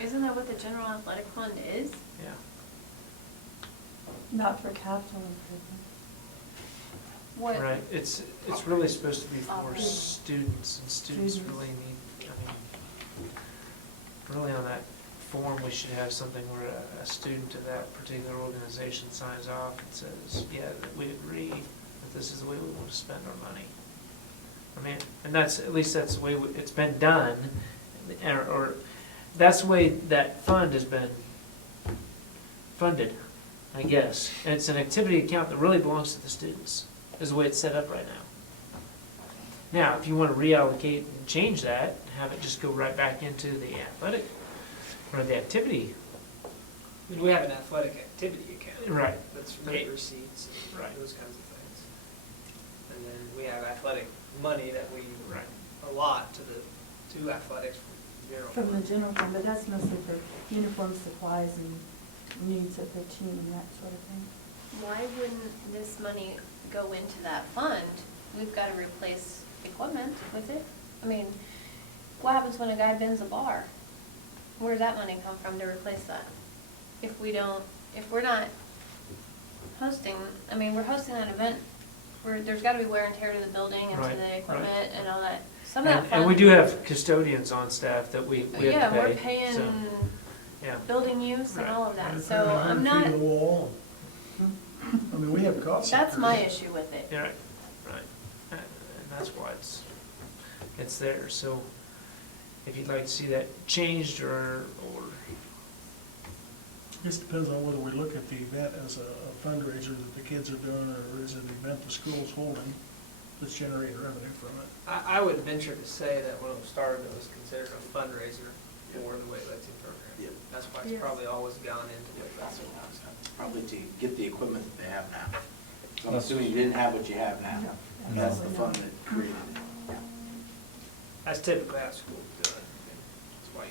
Isn't that what the general athletic fund is? yeah. Not for capital improvement. What? Right, it's really supposed to be for Operating. students, and students Students. really need, really on that form, we should have something where a student of that particular organization signs off and says, yeah, that we agree that this is the way we want to spend our money. I mean, and that's, at least that's the way it's been done, or that's the way that fund has been funded, I guess. And it's an activity account that really belongs to the students, is the way it's set up right now. Now, if you want to reallocate and change that, have it just go right back into the athletic, or the activity. I mean, we have an athletic activity account. Right. That's for Right. receipts and Right. those kinds of things. And then we have athletic money that we Right. allot to athletics from general. From the fund. general fund, but that's mostly for uniform supplies and needs of their team and that sort of thing. Why wouldn't this money go into that fund? We've got to replace equipment with it. I mean, what happens when a guy bends a bar? Where does that money come from to replace that? If we're not hosting, I mean, we're hosting that event, there's got to be wear and tear to the building and to Right, the equipment right. and all that. Some of that And we fund- do have custodians on staff that we have to pay. Yeah, we're so, paying yeah. building use and Right. all of that, They're so putting I'm 100 feet not, of the wall. I mean, we have costs. that's my issue with it. Yeah, right. And that's why it's there. So if you'd like to see that changed or Just depends on whether we look at the event as a fundraiser that the kids are doing, or is it an event the school's holding that's generating revenue from it. I would venture to say that when it was started, it was considered a fundraiser for the weightlifting program. Yep. That's why it's Yes. probably always gone into That's weightlifting. what I was thinking. Probably to get the equipment that they have now. So I'm assuming you didn't have what you have now. No, And that's the absolutely fund not. that created it. That's typically how schools do it. That's why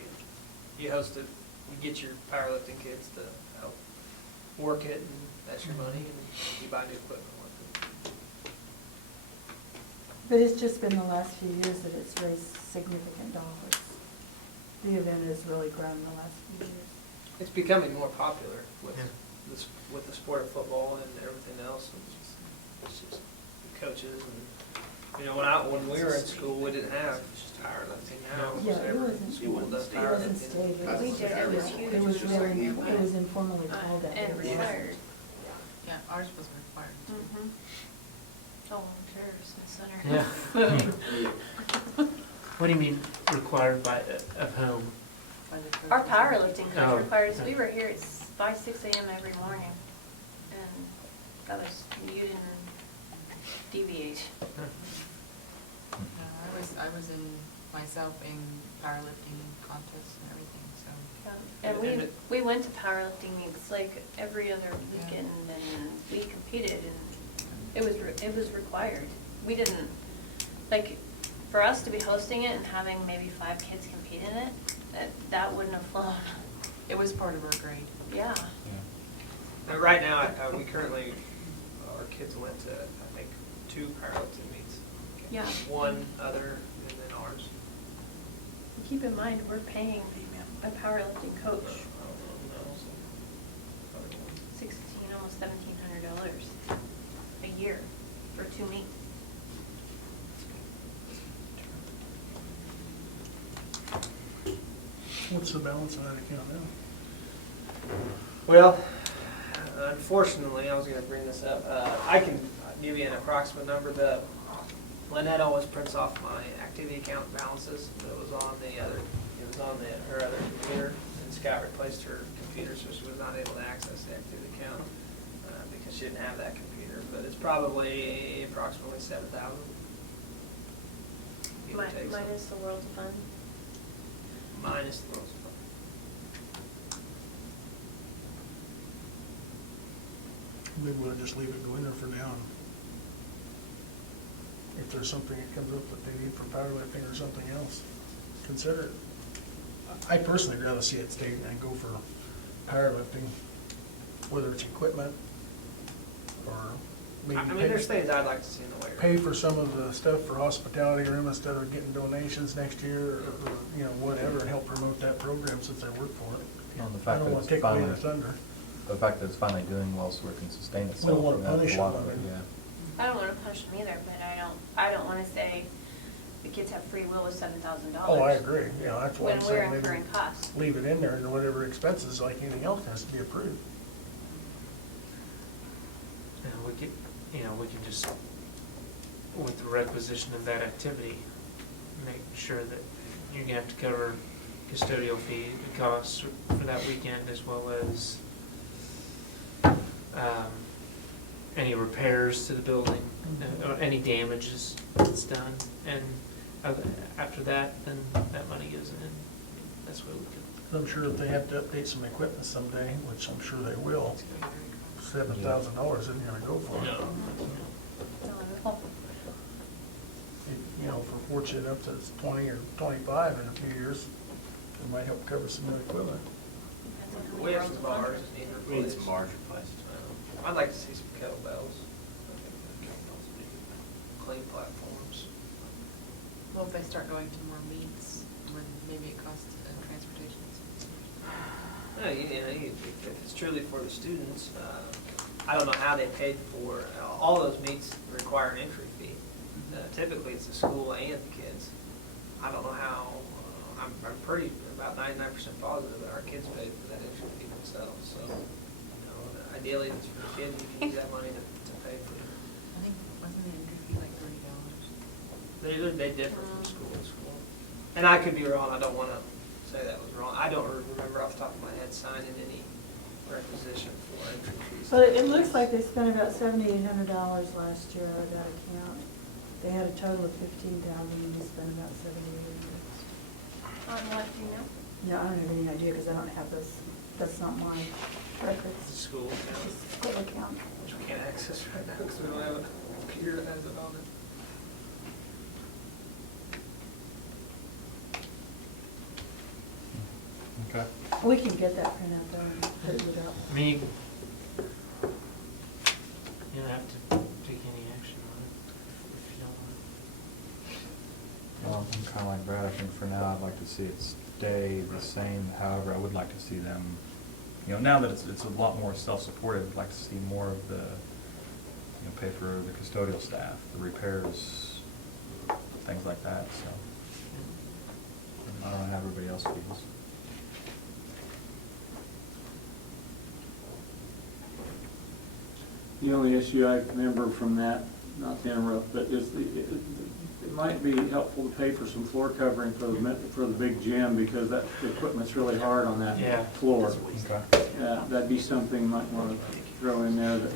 you host it, you get your powerlifting kids to help work it, and that's your money, and you buy new equipment with it. But it's just been the last few years that it's raised significant dollars. The event has really grown in the last few years. It's becoming more popular with Yeah. with the sport of football and everything else. It's just the coaches and, you know, when we were in school, we didn't have powerlifting. Now Yeah, almost it every wasn't- school does It wasn't powerlifting. stated. We did, it was huge. It was very, it was informally called that. And every year. required. Yeah, ours was required too. Mhm. Oh, sure, Smith Center. Yeah. What do you mean required by, of whom? By the Our coaches. powerlifting Oh. coach requires, we were here at 6 AM every morning, and that was, you didn't deviate. No, I was in, myself in powerlifting contests and everything, so. And we went to powerlifting meets like every other weekend, and we competed, and it was required. We didn't, like, for us to be hosting it and having maybe 5 kids compete in it, that wouldn't have flown. It was part of our grade. Yeah. Right now, we currently, our kids went to, I think, 2 powerlifting meets. Yeah. One other, and then ours. Keep in mind, we're paying a powerlifting coach almost $1,700 a year for 2 meets. What's the balance on that account now? Well, unfortunately, I was gonna bring this up, I can give you an approximate number. Lynette always prints off my activity account balances. It was on her other computer, and Scott replaced her computer, so she was not able to access the activity account, because she didn't have that computer, but it's probably approximately 7,000. Give or take, so. Minus the World Fund. Minus the World's Fund. Maybe we'll just leave it go in there for now. If there's something that comes up that they need for powerlifting or something else, consider it. I personally would rather see it stay and go for powerlifting, whether it's equipment or maybe I mean, there's things I'd like to see in the way. pay for some of the stuff for hospitality room instead of getting donations next year, or, you know, whatever, and help promote that program since I work for it. Well, the I fact don't that wanna it's take away finally, their thunder. the fact that it's finally doing well so it can sustain We itself. don't wanna and that's punish a lot them, of it, I mean. yeah. I don't wanna punish them either, but I don't wanna say the kids have free will with $7,000. Oh, I agree, you know, that's why When I'm we're saying maybe incurring costs. leave it in there, and whatever expenses, like anything else, has to be approved. And we could just with the requisition of that activity, make sure that you're gonna have to cover custodial fee costs for that weekend, as well as any repairs to the building, or any damages that's done. And after that, then that money goes in. That's what we could. I'm sure if they have to update some equipment someday, which I'm sure they will, $7,000 isn't gonna go for it. You know, if we're fortunate up to 20 or 25 in a few years, it might help cover some of the equipment. We have some bars that need We need replaced. some bars replaced. I'd like to see some kettlebells. Clean platforms. Well, if they start going to more meets, when maybe it costs transportation. No, if it's truly for the students, I don't know how they paid for, all those meets require an entry fee. Typically, it's the school and the kids. I don't know how, I'm pretty, about 99% positive that our kids paid for that entry fee themselves, so, ideally, if it's for the kids, you can use that money to pay for it. I think, wasn't the entry fee like $30? They differ from school to school. And I could be wrong, I don't wanna say that was wrong. I don't remember off the top of my head signing any requisition for entry fees. But it looks like they spent about $7,800 last year out of that account. They had a total of $15,000 and they spent about $7,800. On what, do you know? Yeah, I don't have any idea because I don't have this, that's not my The records. school account, It's a school account. which we can't access right now because we don't have a computer that has it on it. Okay. We can get that printout though and put it up. I mean, you don't have to take any action on it if you don't want. Well, I'm kind of like Brad. I think for now, I'd like to see it stay the same. However, I would like to see them, now that it's a lot more self-supported, I'd like to see more of the, pay for the custodial staff, the repairs, things like that, so. I don't know how everybody else feels. The only issue I remember from that, not to interrupt, but is it might be helpful to pay for some floor covering for the big gym, because the equipment's really hard on that Yeah. floor. Okay. That'd be something you might want to throw in there that,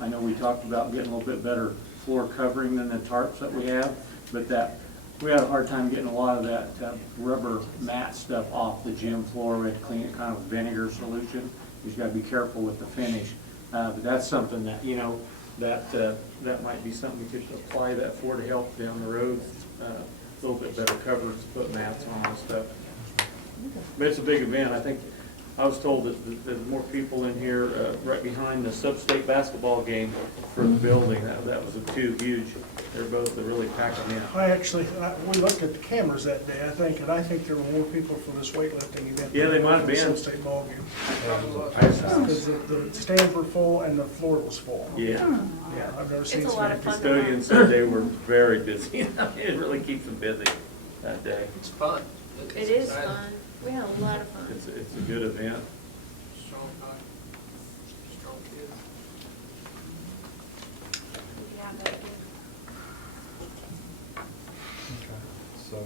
I know we talked about getting a little bit better floor covering than the tarps that we have, but we had a hard time getting a lot of that rubber mat stuff off the gym floor. We had to clean it kind of with vinegar solution. You just got to be careful with the finish. But that's something that, that might be something we could apply that for to help down the road. A little bit better covers, put mats on and stuff. But it's a big event. I think, I was told that there's more people in here right behind the sub-state basketball game for the building. That was two huge, they're both really packing in. We looked at the cameras that day, and I think there were more people for this weightlifting event. Yeah, they might have been. State ball game. Yeah. Because the stands were full and the floor was full. Yeah. Yeah, I've never seen It's a so lot many of fun. Custodians said they were very busy. It really keeps them busy that day. It's fun. It is fun. We had a lot of fun. It's a good event. Strong guy, strong kids. Yeah, but So,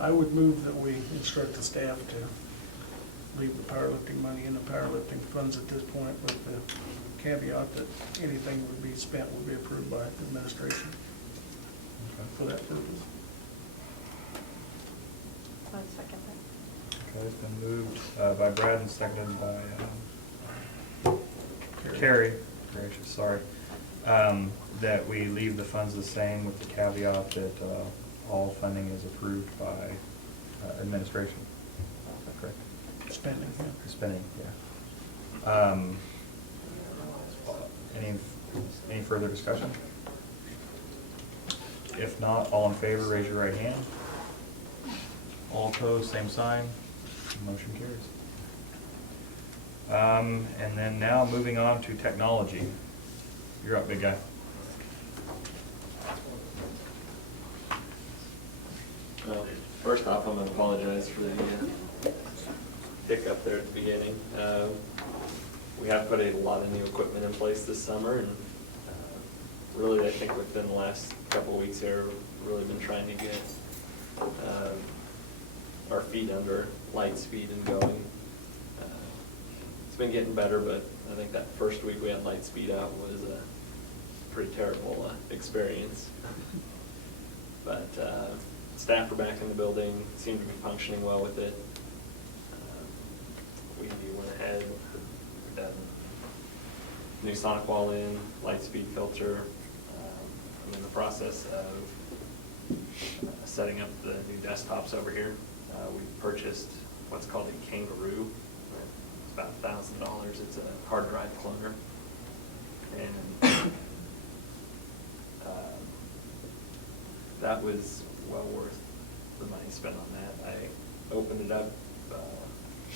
I would move that we instruct the staff to leave the powerlifting money in the powerlifting funds at this point, with the caveat that anything would be spent would be approved by administration for that purpose. One second then. Okay, it's been moved by Brad and seconded by Carrie, gracious, sorry, that we leave the funds the same with the caveat that all funding is approved by administration. Is that correct? Spending, yeah. Spending, yeah. Any further discussion? If not, all in favor, raise your right hand. All opposed, same sign. Motion carries. And then now moving on to technology. You're up, big guy. Well, first off, I'm gonna apologize for the hiccup there at the beginning. We have put a lot of new equipment in place this summer, and really, I think within the last couple of weeks here, we've really been trying to get our feet under light speed and going. It's been getting better, but I think that first week we had light speed out was a pretty terrible experience. But staff are back in the building, seem to be functioning well with it. We went ahead, we've done new sonic wall in, light speed filter. I'm in the process of setting up the new desktops over here. We purchased what's called a Kangaroo. It's about $1,000. It's a hard drive cloner. And that was well worth the money spent on that. I opened it up,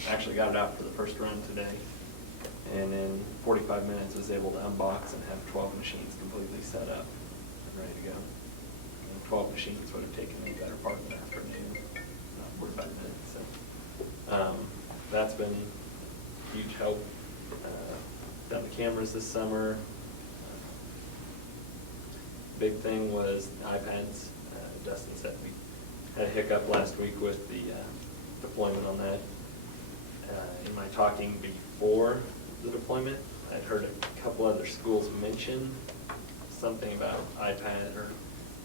actually got it out for the first run today, and in 45 minutes was able to unbox and have 12 machines completely set up and ready to go. And 12 machines would have taken me the better part of an afternoon, not 45 minutes. So that's been a huge help. Done the cameras this summer. Big thing was iPads. Dustin said we had a hiccup last week with the deployment on that. In my talking before the deployment, I'd heard a couple other schools mention something about iPad or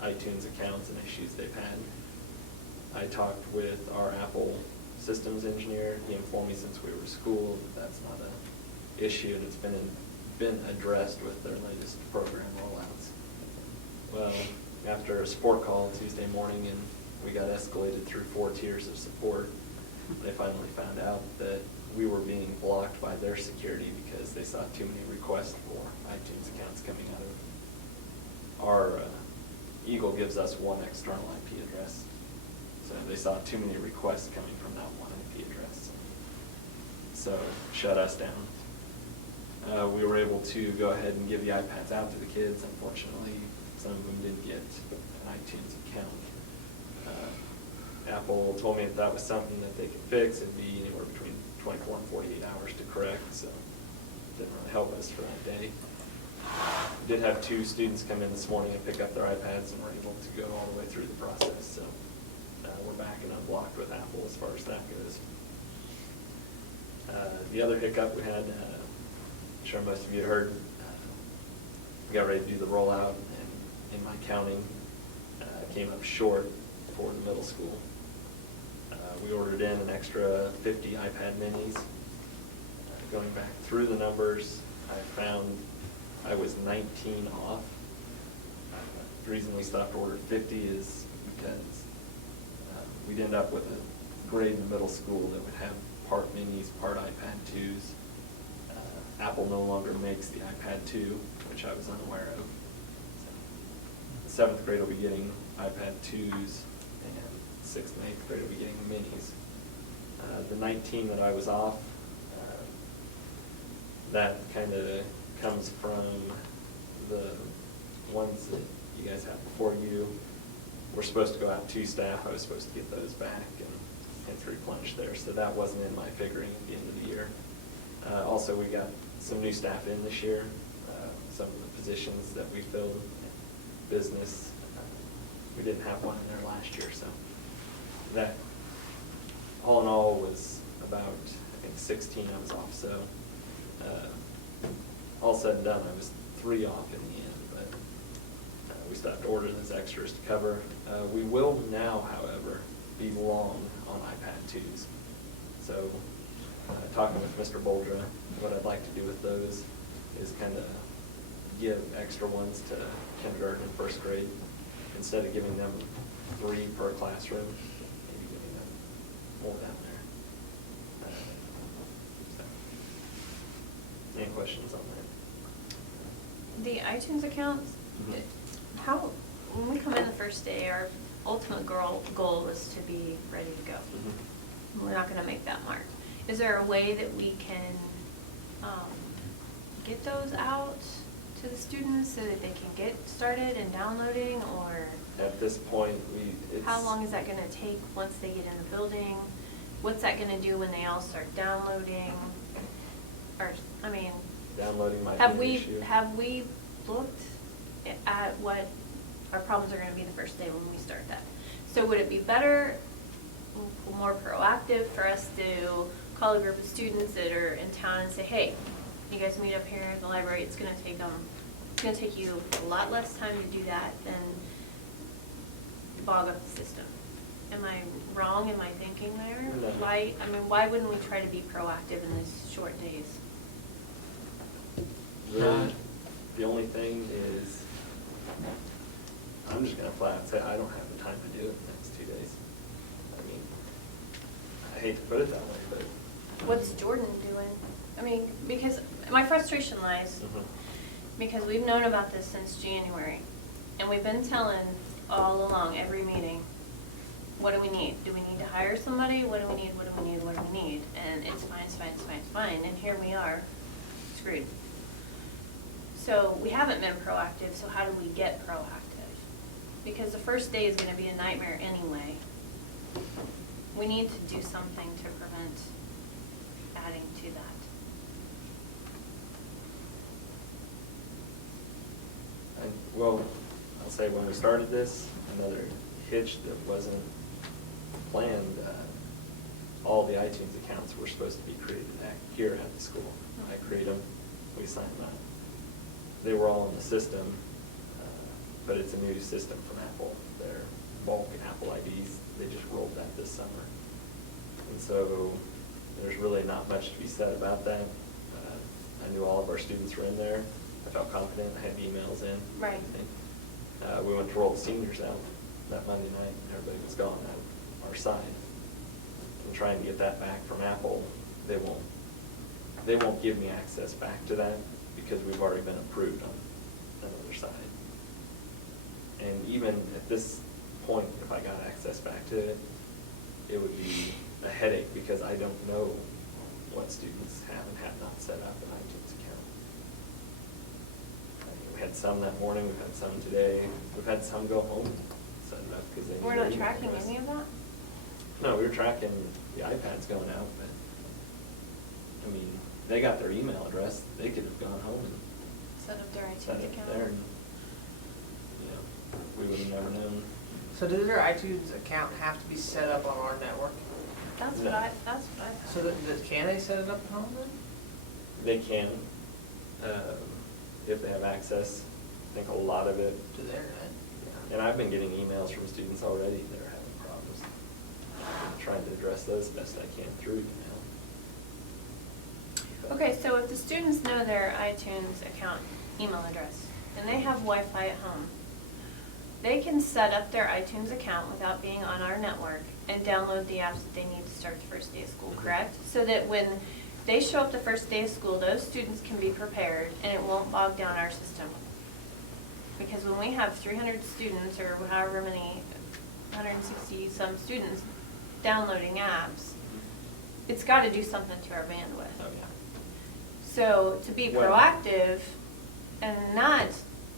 iTunes accounts and issues they've had. I talked with our Apple systems engineer. He informed me since we were school that's not an issue, and it's been addressed with their latest program rollouts. Well, after a support call Tuesday morning, and we got escalated through 4 tiers of support, they finally found out that we were being blocked by their security because they saw too many requests for iTunes accounts coming out of our Eagle gives us one external IP address. So they saw too many requests coming from that one IP address. So shut us down. We were able to go ahead and give the iPads out to the kids. Unfortunately, some of them did get an iTunes account. Apple told me if that was something that they could fix, it'd be anywhere between 24 and 48 hours to correct, so it didn't really help us for that day. We did have 2 students come in this morning and pick up their iPads and were able to go all the way through the process, so we're back and unblocked with Apple as far as that goes. The other hiccup we had, I'm sure most of you heard, we got ready to do the rollout, and in my counting, came up short for the middle school. We ordered in an extra 50 iPad minis. Going back through the numbers, I found I was 19 off. The reason we stopped ordering 50 is because we'd end up with a grade in the middle school that would have part minis, part iPad 2s. Apple no longer makes the iPad 2, which I was unaware of. So the 7th grade will be getting iPad 2s, and 6th and 8th grade will be getting minis. The 19 that I was off, that kind of comes from the ones that you guys have before you. We're supposed to go out 2 staff. I was supposed to get those back and to replenish there, so that wasn't in my figuring at the end of the year. Also, we got some new staff in this year. Some of the positions that we filled in business, we didn't have one in there last year, so that all in all was about, I think, 16 I was off. So all said and done, I was 3 off in the end, but we stopped ordering those extras to cover. We will now, however, be long on iPad 2s. So talking with Mr. Boldra, what I'd like to do with those is kind of give extra ones to kindergarten and 1st grade. Instead of giving them 3 per classroom, maybe giving them more down there. So, any questions on that? The iTunes accounts, how, when we come in the first day, our ultimate goal is to be ready to go. We're not gonna make that mark. Is there a way that we can get those out to the students so that they can get started in downloading, or? At this point, How long is that gonna take once they get in the building? What's that gonna do when they all start downloading? Or, I mean, downloading might be Have an we, issue. have we looked at what our problems are gonna be the first day when we start that? So would it be better, more proactive for us to call a group of students that are in town and say, hey, you guys meet up here at the library, it's gonna take you a lot less time to do that than bog up the system. Am I wrong in my thinking there? No. Why wouldn't we try to be proactive in these short days? Really, the only thing is, I'm just gonna flat out say, I don't have the time to do it the next 2 days. I mean, I hate to put it that way, but. What's Jordan doing? I mean, because my frustration lies, because we've known about this since January, and we've been telling all along, every meeting, what do we need? Do we need to hire somebody? What do we need, what do we need, what do we need? And it's fine, it's fine, it's fine, it's fine, and here we are, screwed. So we haven't been proactive, so how do we get proactive? Because the first day is gonna be a nightmare anyway. We need to do something to prevent adding to that. And, well, I'll say when we started this, another hitch that wasn't planned, all the iTunes accounts were supposed to be created here at the school. I create them, we sign them out. They were all in the system, but it's a new system from Apple. They're bulk Apple IDs. They just rolled that this summer. And so there's really not much to be said about that. I knew all of our students were in there. I felt confident. I had emails in. Right. We went to roll the seniors out that Monday night. Everybody was gone out our side. And trying to get that back from Apple, they won't give me access back to that because we've already been approved on another side. And even at this point, if I got access back to it, it would be a headache because I don't know what students have and have not set up an iTunes account. We had some that morning, we've had some today, we've had some go home and set it up because they need We're their not email tracking address. any of that? No, we were tracking the iPads going out, but, I mean, they got their email address, they could have gone home and Set up their set iTunes it account? there and, you know, we would have never known. So does their iTunes account have to be set up on our network? That's No. what I thought. So can they set it up at home then? They can, if they have access. I think a lot of it. To their net? And I've been getting emails from students already that are having problems. I'm trying to address those best I can through email. Okay, so if the students know their iTunes account email address and they have Wi-Fi at home, they can set up their iTunes account without being on our network and download the apps that they need to start the first day of school, correct? So that when they show up the first day of school, those students can be prepared and it won't bog down our system. Because when we have 300 students or however many, 160 some students downloading apps, it's got to do something to our bandwidth. Oh, yeah. So to be Well- proactive and not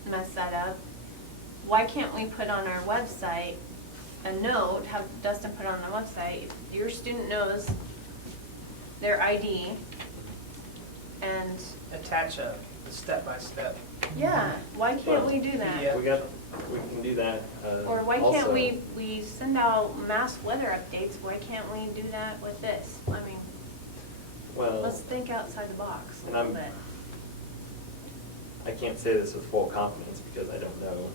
mess that up, why can't we put on our website a note, have Dustin put on the website, if your student knows their ID and, Attach a step-by-step. yeah, why can't we do that? We can do that. Or why can't Also- we send out mass weather updates, why can't we do that with this? I mean, Well, let's think outside the box a and little I'm- bit. I can't say this with full confidence because I don't know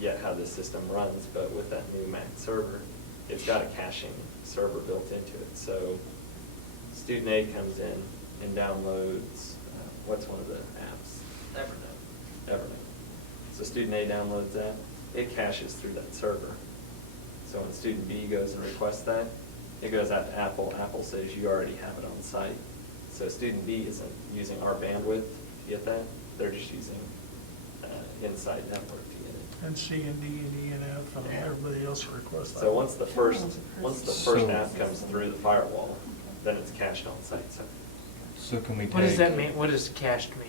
yet how this system runs, but with that new Mac server, it's got a caching server built into it. So student A comes in and downloads, what's one of the apps? Evernote. So student A downloads that, it caches through that server. So when student B goes and requests that, it goes out to Apple. Apple says you already have it on site. So student B isn't using our bandwidth to get that, they're just using inside network to get it. And C and D and E and F and everybody else requests that. So once the first So- app comes through the firewall, then it's cached on site. So can we take? What does that mean? What does cached mean?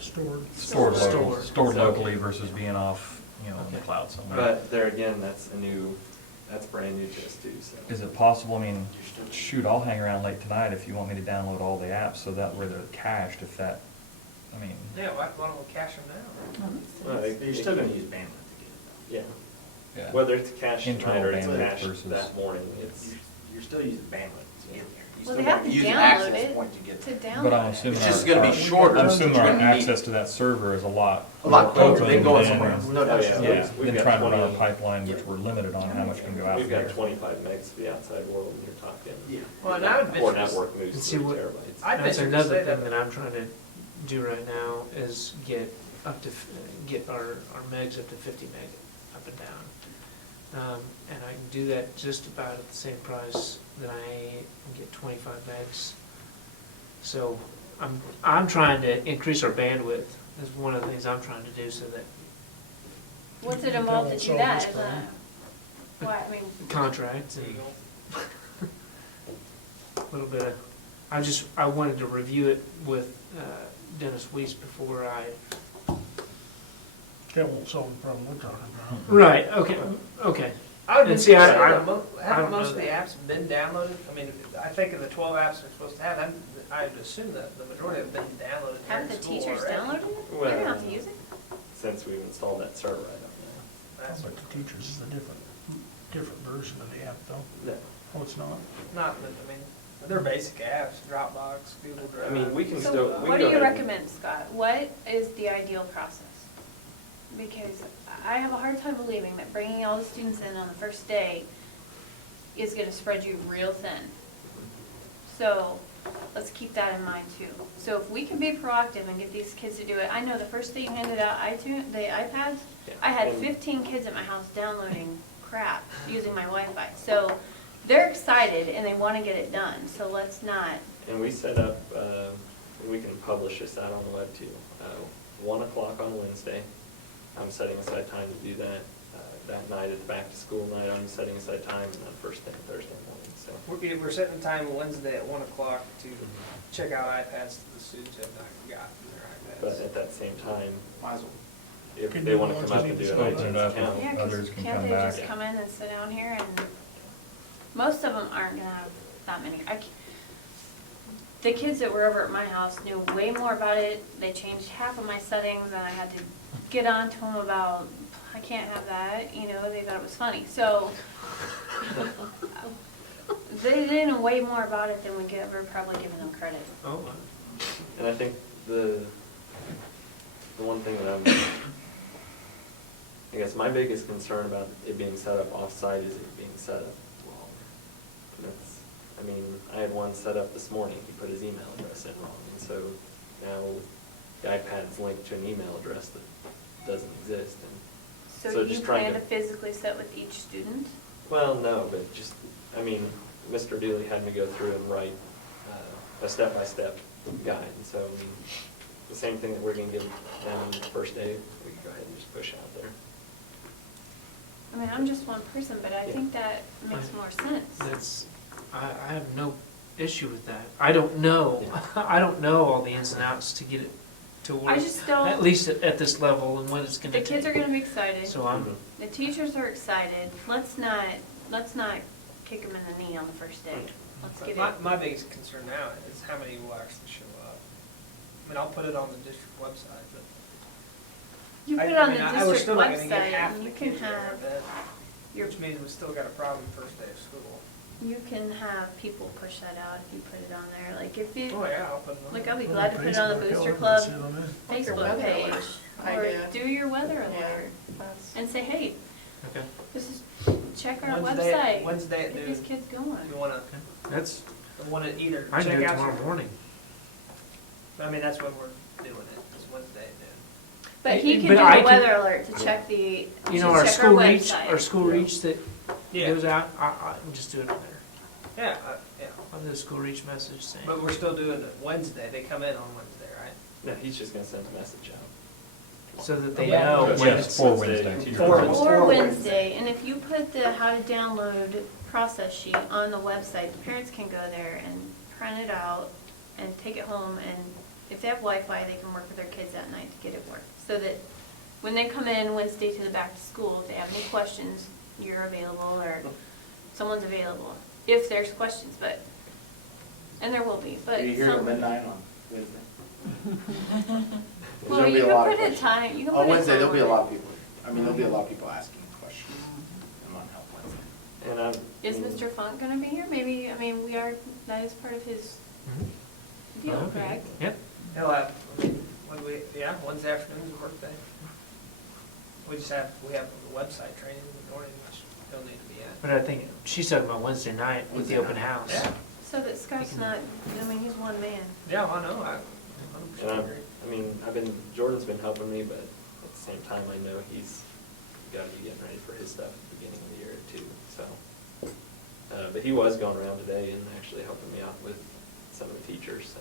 Stored. Stored locally, stored So- locally versus being off, in the Okay. cloud somewhere. But there again, that's brand new to us too, so. Is it possible, shoot, I'll hang around late tonight if you want me to download all the apps so that where they're cached, if that I mean, Yeah, why don't we cash them now? Well, But you're still gonna use bandwidth to get it Yeah, yeah. whether it's cash tonight Internal or it's bandwidth cash versus- that morning, though. it's, You're still using bandwidth to get there. You Well, still they have gotta to use an download access it point to get to there. download. But I'm it. assuming. It's just our- gonna be shorter. I'm assuming You're our gonna need- access to that server is a lot. A lot more quicker, they open go than- somewhere else. No Oh, doubt. yeah. Yeah, We've than got trying to run on a 20 pipeline, which we're limited on how much can go out we've there. got 25 megs to the outside world, and you're talking. Yeah. Well, and I would Core venture to network moves And see 3 what- terabytes. I'd That's venture to another say thing that- that I'm trying to do right now is get up to, get our megs up to 50 meg up and down. And I can do that just about at the same price that I can get 25 megs. So I'm trying to increase our bandwidth. That's one of the things I'm trying to do so that What's it involved to do that? Is that, why, I mean, contracts There you and go. a little bit of, I wanted to review it with Dennis Weiss before I. That won't solve the problem we're talking about. Right, okay. I would And venture see, to I say don't that know haven't most of the that. apps been downloaded? I mean, I think of the 12 apps they're supposed to have, I'd assume that the majority have been downloaded haven't during the school teachers already. downloaded it? They're Well, gonna have to use it? Since we've installed that server, I don't know. That's But the teachers is a different version of the app though. No. Oh, it's not? not, I mean, they're basic apps, Dropbox, Google Drive. I mean, we can So still, we can what do go you ahead and- recommend, Scott? What is the ideal process? Because I have a hard time believing that bringing all the students in on the first day is gonna spread you real thin. So let's keep that in mind too. So if we can be proactive and get these kids to do it, I know the first day you handed out the iPads, Yeah, I had and- 15 kids at my house downloading crap using my Wi-Fi. So they're excited and they wanna get it done, so let's not. And we set up, we can publish this out on the web too. 1 o'clock on Wednesday, I'm setting aside time to do that. That night at the back to school night, I'm setting aside time, and then first thing Thursday morning, so. We're setting time Wednesday at 1 o'clock to check out iPads to the students who have not gotten their But iPads. at that same time, Might as well. if Could they be want the to ones come up we and need do to an open it iTunes up. account. Yeah, 'cause Others can can't come they back. just come in and sit down here and, most of them aren't gonna have that many. The kids that were over at my house knew way more about it. They changed half of my settings and I had to get on to them about, I can't have that, you know, they thought it was funny. So they know way more about it than we're probably giving them credit. Oh, And I think the one thing that I guess my biggest concern about it being set up off-site is it being set up wrong. That's, I mean, I had one set up this morning, he put his email address in wrong, and so now the iPad's linked to an email address that doesn't exist, and So you just trying plan to to. physically sit with each student? Well, no, but just, I mean, Mr. Dooley had me go through and write a step-by-step guide, and so, I mean, the same thing that we're gonna give them the first day, we can go ahead and just push out there. I mean, I'm just one person, but I Yeah. think that makes more sense. that's, I have no issue with that. I don't know, I don't know all the ins and outs to get it to work. I just don't. At least at this level and what it's gonna The take. kids are gonna be excited. So I'm, Mhm. The teachers are excited. Let's not kick them in the knee on the first day. Let's get it. My biggest concern now is how many will actually show up. I mean, I'll put it on the district website, but. You put I it on mean, the we're district still not gonna get website half and the you can kids there, have, but- your, Which means we still got a problem first day of school. you can have people push that out if you put it on there. Like if you, Oh, yeah, I'll put it on. like I'll be there. glad to put it on the Facebook, Booster yeah, Club sit on it. Like your Facebook weather page. alert Or idea. do your weather Yeah. alert That's- and say, hey, okay, this is, check our Wednesday at- website. Wednesday at Get these noon. kids going. You wanna, that's, either I can check do it out. tomorrow morning. I mean, that's when we're doing it, is Wednesday at noon. But he can do But I the can- weather alert to check the, to You know, our check school our reach, website. our school reach that Yeah. goes out, I can just do it on there. Yeah, yeah, I'll do a school reach message saying. but we're still doing it Wednesday, they come in on Wednesday, right? No, he's just gonna send a message out. So that they Yeah. know Yes, when Yes, it's. for Wednesday. For- Or Wednesday, and if you put the how to download process sheet on the website, the parents can go there and print it out and take it home, and if they have Wi-Fi, they can work with their kids that night to get it worked. So that when they come in Wednesday to the back to school, if they have any questions, you're available, or someone's available, if there's questions, but, and there will be, but Are you here at some. midnight on Wednesday? there'll be you a can lot of put a questions. time, you can put On a Wednesday, time there'll be a on lot it. of people. I mean, there'll be a lot of people asking questions. I'm on help Wednesday. And Is Mr. Font gonna be here? Maybe, I mean, that is part of his deal, Okay. correct? Yep. He'll have, Wednesday afternoon's a work day. We have the website training in the morning, which he'll need to be at. But I think she's talking about Wednesday night with the open house. Yeah, So that Scott's not, I mean, he's one man. yeah, I know, I And 100% agree. I mean, Jordan's been helping me, but at the same time, I know he's gotta be getting ready for his stuff at the beginning of the year too, so. But he was going around today and actually helping me out with some of the teachers, so.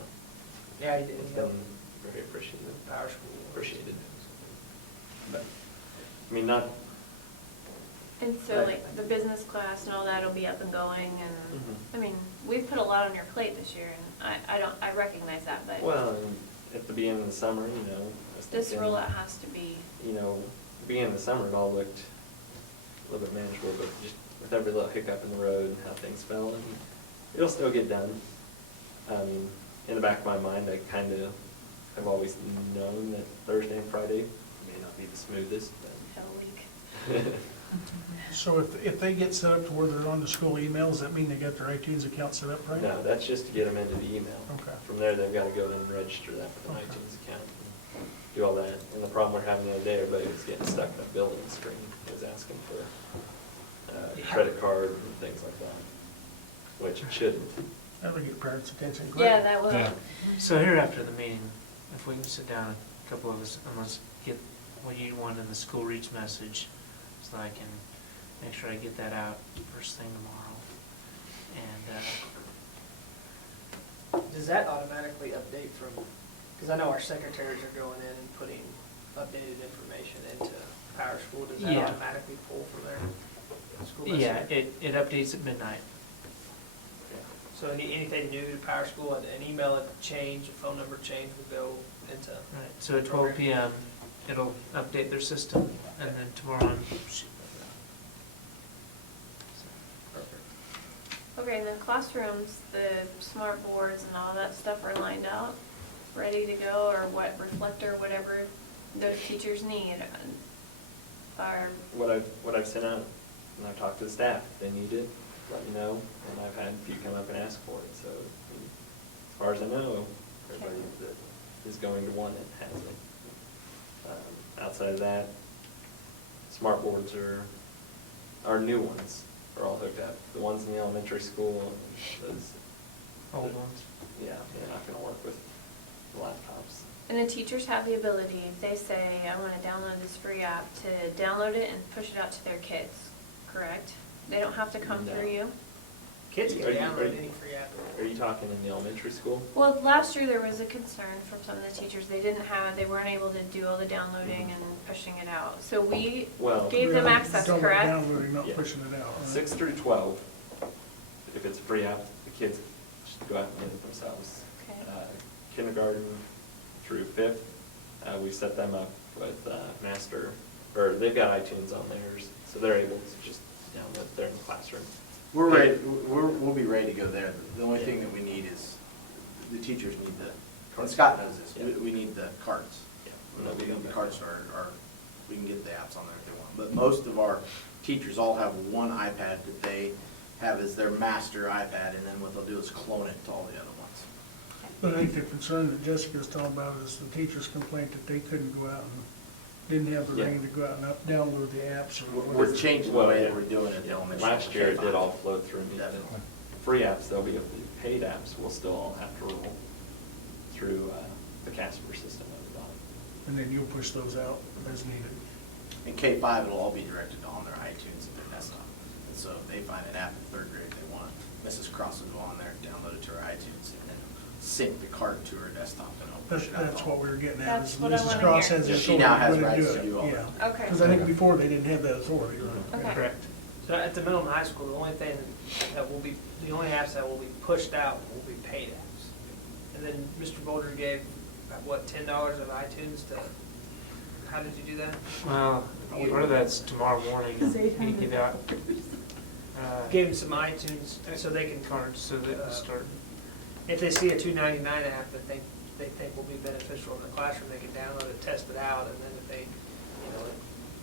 Yeah, he did. It's He been helped very appreciated. Power School. Appreciated. But, I mean, not, And so like the business class and all that'll be up and going and, Mhm. I mean, we've put a lot on your plate this year and I recognize that, but well, and at the beginning of the summer, you know. I was this thinking, rollout has to be, You know, beginning of the summer, it all looked a little bit manageable, but just with every little hiccup in the road and how things fell, and it'll still get done. I mean, in the back of my mind, I kind of have always known that Thursday and Friday may not be the smoothest, hell week. but. So if they get set up to where they're on the school emails, does that mean they got their iTunes account set up right? No, that's just to get them into the email. Okay. From there, they've got to go in and register that with an Okay. iTunes account, and do all that. And the problem we're having the other day, everybody was getting stuck in a billing screen, it was asking for credit card and things like that, which it shouldn't. That'll get parents' attention quick. Yeah, that will. Yeah. So here after the meeting, if we can sit down, a couple of us, and let's get what you want in the school reach message, so I can make sure I get that out first thing tomorrow. And, Does that automatically update from, because I know our secretaries are going in and putting updated information into Power School. Does that Yeah. automatically pull from their school? yeah, message? it updates at midnight. So anything new to Power School, an email change, a phone number change would go into. Right, so at 12 p.m., it'll update their system, and then tomorrow on, Perfect. Okay, and then classrooms, the smart boards and all that stuff are lined out, ready to go, or what, reflector, whatever those teachers need. Are, What I've sent out, and I've talked to the staff, if they need it, let me know, and I've had a few come up and ask for it, so I mean, as far as I know, everybody that is going to want it has it. Outside of that, smart boards are new ones, are all hooked up. The ones in the elementary school, those. old ones. Yeah, they're not gonna work with laptops. and the teachers have the ability, if they say, I want to download this free app, to download it and push it out to their kids, correct? They don't have to come No. through you? Kids can Are you- download any free app. Are you talking in the elementary school? Well, last year there was a concern from some of the teachers, they weren't able to do all the downloading and pushing it out. So we Well- gave them access, Talking about correct? downloading, not Yeah. pushing it out. right? 6 through 12, if it's a free app, the kids just go out and get it themselves. Okay. Kindergarten through 5th, we set them up with they've got iTunes on theirs, so they're able to just download it there in the classroom. We're ready, we'll be ready to go there. The only thing that we need is, the teachers need and Scott knows this, we need the cards. Yeah, You and know, they'll be the on cards there. are, we can get the apps on there if they want. But most of our teachers all have one iPad that they have as their master iPad, and then what they'll do is clone it to all the other ones. But I think the concern that Jessica's talking about is the teachers' complaint that they couldn't go out and didn't have the Yeah. ring to go out and download the apps or We're whatever. changing the Well, way yeah. that we're doing it at the elementary. Last year, it K-5. did all flow through me. Definitely. Free apps, they'll be able to do. Paid apps will still all have to roll through the Casper system at the bottom. And then you'll push those out as needed. In K-5, it'll all be directed on their iTunes and their desktop. And so if they find an app in third grade they want, Mrs. Cross will go on there, download it to her iTunes, and then sync the card to her desktop, and it'll push it out. That's what we were getting at, That's is what I Mrs. wanna Cross hear. has the Yeah, she authority now has when rights do to it. do all Yeah. that. Okay. Because I think before they didn't have that authority, right? Okay. Correct. So at the middle and high school, the only thing that will be, the only apps that will be pushed out will be paid apps. And then Mr. Boulder gave, what, $10 of iTunes to, how did you do that? Well, part of that's tomorrow morning. It's You can give out, Gave them some iTunes, so they can cards so that they Uh, can start. if they see a $2.99 app that they they think will be beneficial in the classroom, they can download it, test it out, and then if they,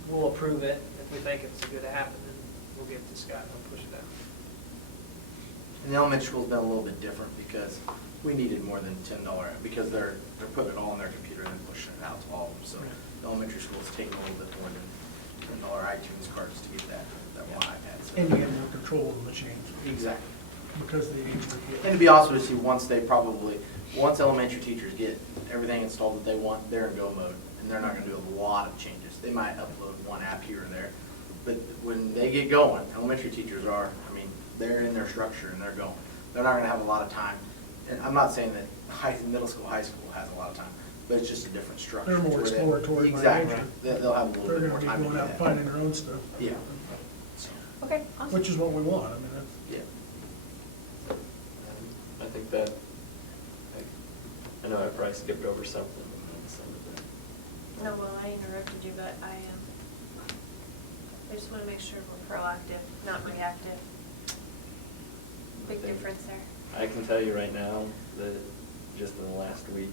we'll approve it. If we think it's a good app, and then we'll give it to Scott and he'll push it out. And the elementary school's been a little bit different because we needed more than $10, because they're putting it all on their computer and then pushing it out to all of them. So the elementary school's taking a little bit more than $10 iTunes cards to get that one iPad. So. And you get more control of the machines Exactly. because of the age of the And kid. to be honest with you, once elementary teachers get everything installed that they want, they're in go mode, and they're not gonna do a lot of changes. They might upload one app here or there, but when they get going, elementary teachers are, they're in their structure and they're going. They're not gonna have a lot of time. And I'm not saying that middle school, high school has a lot of time, but it's just a different structure. They're more where they- exploratory by Exactly. nature. They'll have a little They're bit more gonna be time to do going out that. finding their own stuff. Yeah. Okay, awesome. Which is what we want, that's. Yeah. I think that, I know I probably skipped over something. No, well, I interrupted you, but I just want to make sure we're proactive, not reactive. Big difference there. I can tell you right now that just in the last week,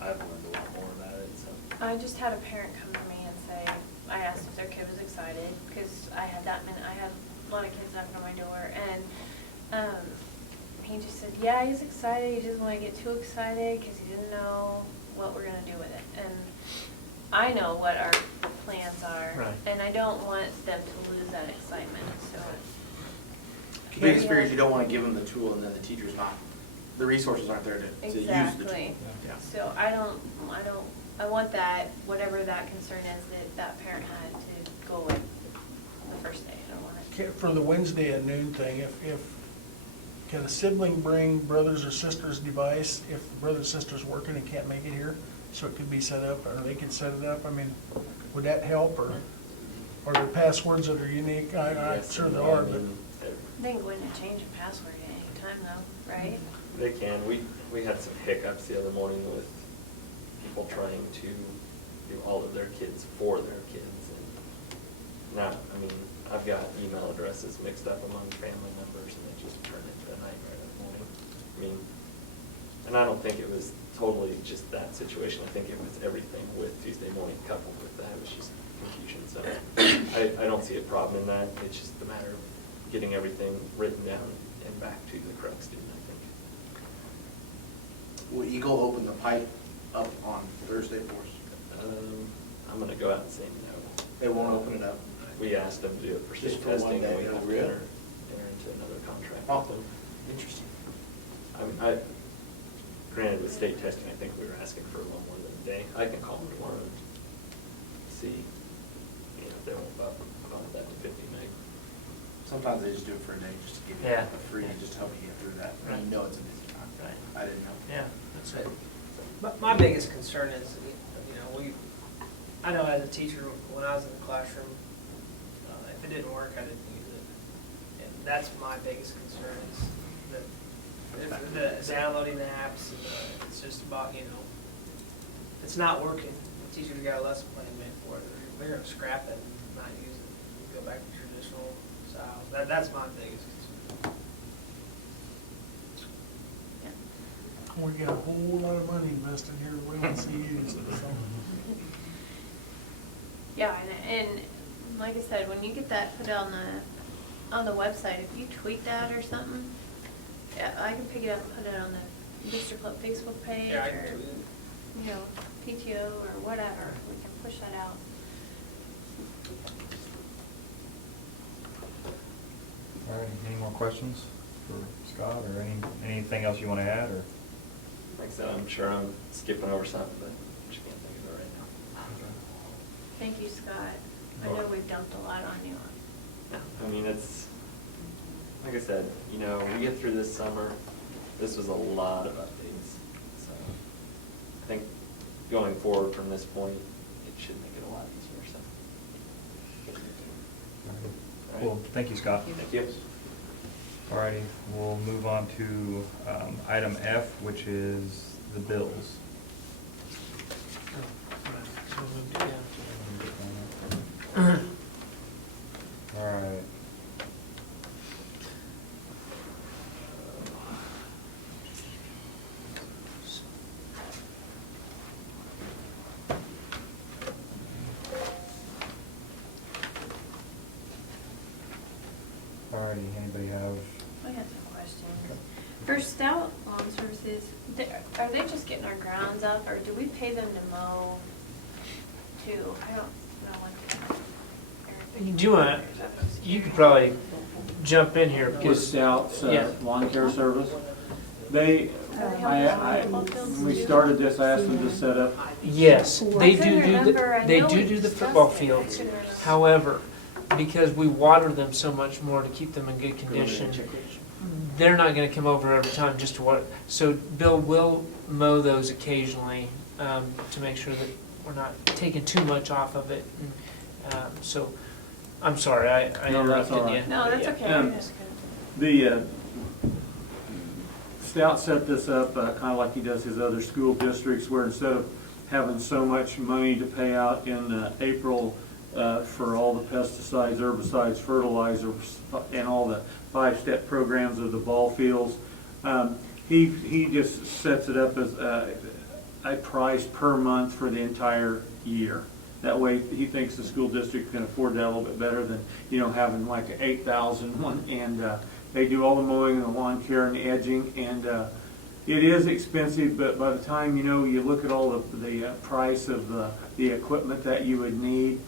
I've learned a lot more about it, so. I just had a parent come to me and say, I asked if their kid was excited, because I had a lot of kids knocking on my door, and he just said, yeah, he's excited, he doesn't want to get too excited, because he didn't know what we're going to do with it. And I know what our plans are, Right. and I don't want them to lose that excitement, so. The biggest fear is you don't want to give them the tool and then the teacher's not, the resources aren't there to use the tool. Exactly. Yeah. So I want that, whatever that concern is that parent had, to go away the first day. I don't want it. For the Wednesday at noon thing, can a sibling bring brother's or sister's device if the brother or sister's working and can't make it here? So it could be set up, or they could set it up? Would that help, or are there passwords that are unique? I'm Yes, sure there I are, but. mean, They can go in and change a password at any time though, right? They can. We had some hiccups the other morning with people trying to do all of their kids for their kids. And now, I've got email addresses mixed up among family members, and it just turned into a nightmare that morning. And I don't think it was totally just that situation. I think it was everything with Tuesday morning coupled with that. It was just confusion. So I don't see a problem in that. It's just a matter of getting everything written down and back to the correct student, I think. Will Eagle open the pipe up on Thursday for us? I'm gonna go out and say no. They won't open it up? We asked them to do it for Just state for one testing, day? and we Oh, have to really? enter into another contract Oh, with them. interesting. Granted, with state testing, I think we were asking for a little more than a day. I can call them tomorrow and see, if they won't bump that to 50 meg. Sometimes they just do it for a day, just to give you Yeah. a free, just to help you get through that. Right. You know it's a busy time. Right. I didn't know. Yeah, that's it. My biggest concern is, I know as a teacher, when I was in the classroom, if it didn't work, I didn't use it. And that's my biggest concern is the downloading the apps, and it's just about, it's not working. The teacher's got a lesson plan made for it. They're gonna scrap it and not use it. Go back to traditional style. That's my biggest concern. We got a whole lot of money invested here we don't see used, so. Yeah, and like I said, when you get that put on the website, if you tweet that or something, yeah, I can pick it up and put it on the Booster Club Facebook page, Yeah, I or, can tweet it. PTO or whatever, we can push that out. All right, any more questions for Scott, or anything else you want to add, or? Like I said, I'm sure I'm skipping over something, but I just can't think of it right now. Thank you, Scott. I know we've dumped a lot on you. No, it's, like I said, we get through this summer, this was a lot of updates. So I think going forward from this point, it should make it a lot easier, so. All right. Well, thank you, Scott. Thank you. All righty, we'll move on to item F, which is the bills. All right. Alrighty, anybody have? I got some questions. For Stout Lawn Services, are they just getting our grounds up, or do we pay them to mow too? I don't know what You do want, you could probably jump in here With because, Stout's Yeah. lawn care service. They, when we started this, I asked them to set up. yes, they couldn't do remember. I they know do we do the discussed football it. I fields. couldn't remember. However, because we water them so much more to keep them in good condition, they're not gonna come over every time just to water. So Bill will mow those occasionally, to make sure that we're not taking too much off of it. And, so, I'm sorry, I No, that's all interrupted you. right. No, that's okay. Um, I'm just gonna- The Stout set this up kind of like he does his other school districts, where instead of having so much money to pay out in April for all the pesticides, herbicides, fertilizers, and all the 5-step programs of the ball fields, he just sets it up as a price per month for the entire year. That way, he thinks the school district can afford that a little bit better than, having like an 8,000 one. And they do all the mowing and the lawn care and the edging, and it is expensive, but by the time, you look at all the price of the equipment that you would need,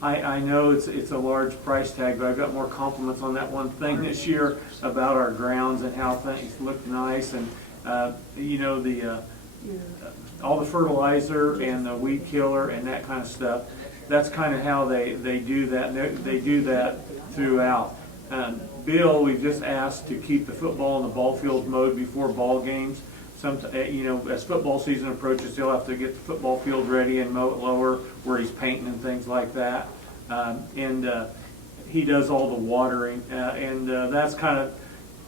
I know it's a large price tag, but I got more compliments on that one thing this year about our grounds and how things look nice, and all the fertilizer and the weed killer and that kind of stuff. That's kind of how they do that. They do that throughout. Bill, we've just asked to keep the football and the ball fields mowed before ball games. As football season approaches, he'll have to get the football field ready and mow it lower where he's painting and things like that. He does all the watering, and that's kind of,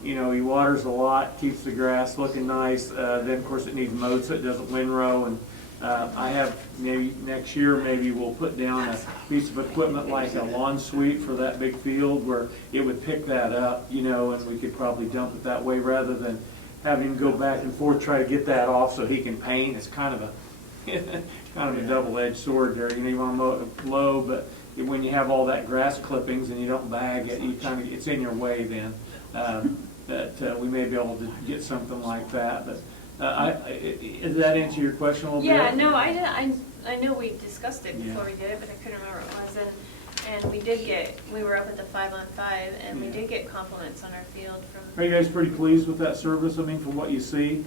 he waters a lot, keeps the grass looking nice. Then, of course, it needs mowed so it doesn't windrow. And I have maybe next year, maybe we'll put down a piece of equipment like a lawn sweep for that big field where it would pick that up, and we could probably dump it that way rather than having him go back and forth, try to get that off so he can paint. It's kind of a double-edged sword there. You want to mow it low, but when you have all that grass clippings and you don't bag it, it's in your way then. That we may be able to get something like that. But does that answer your question a little bit? Yeah, no, I know we discussed it before we did it, but I couldn't remember what it was. And we were up at the 5-on-5, and we did get compliments on our field from. Are you guys pretty pleased with that service? I mean, from what you see?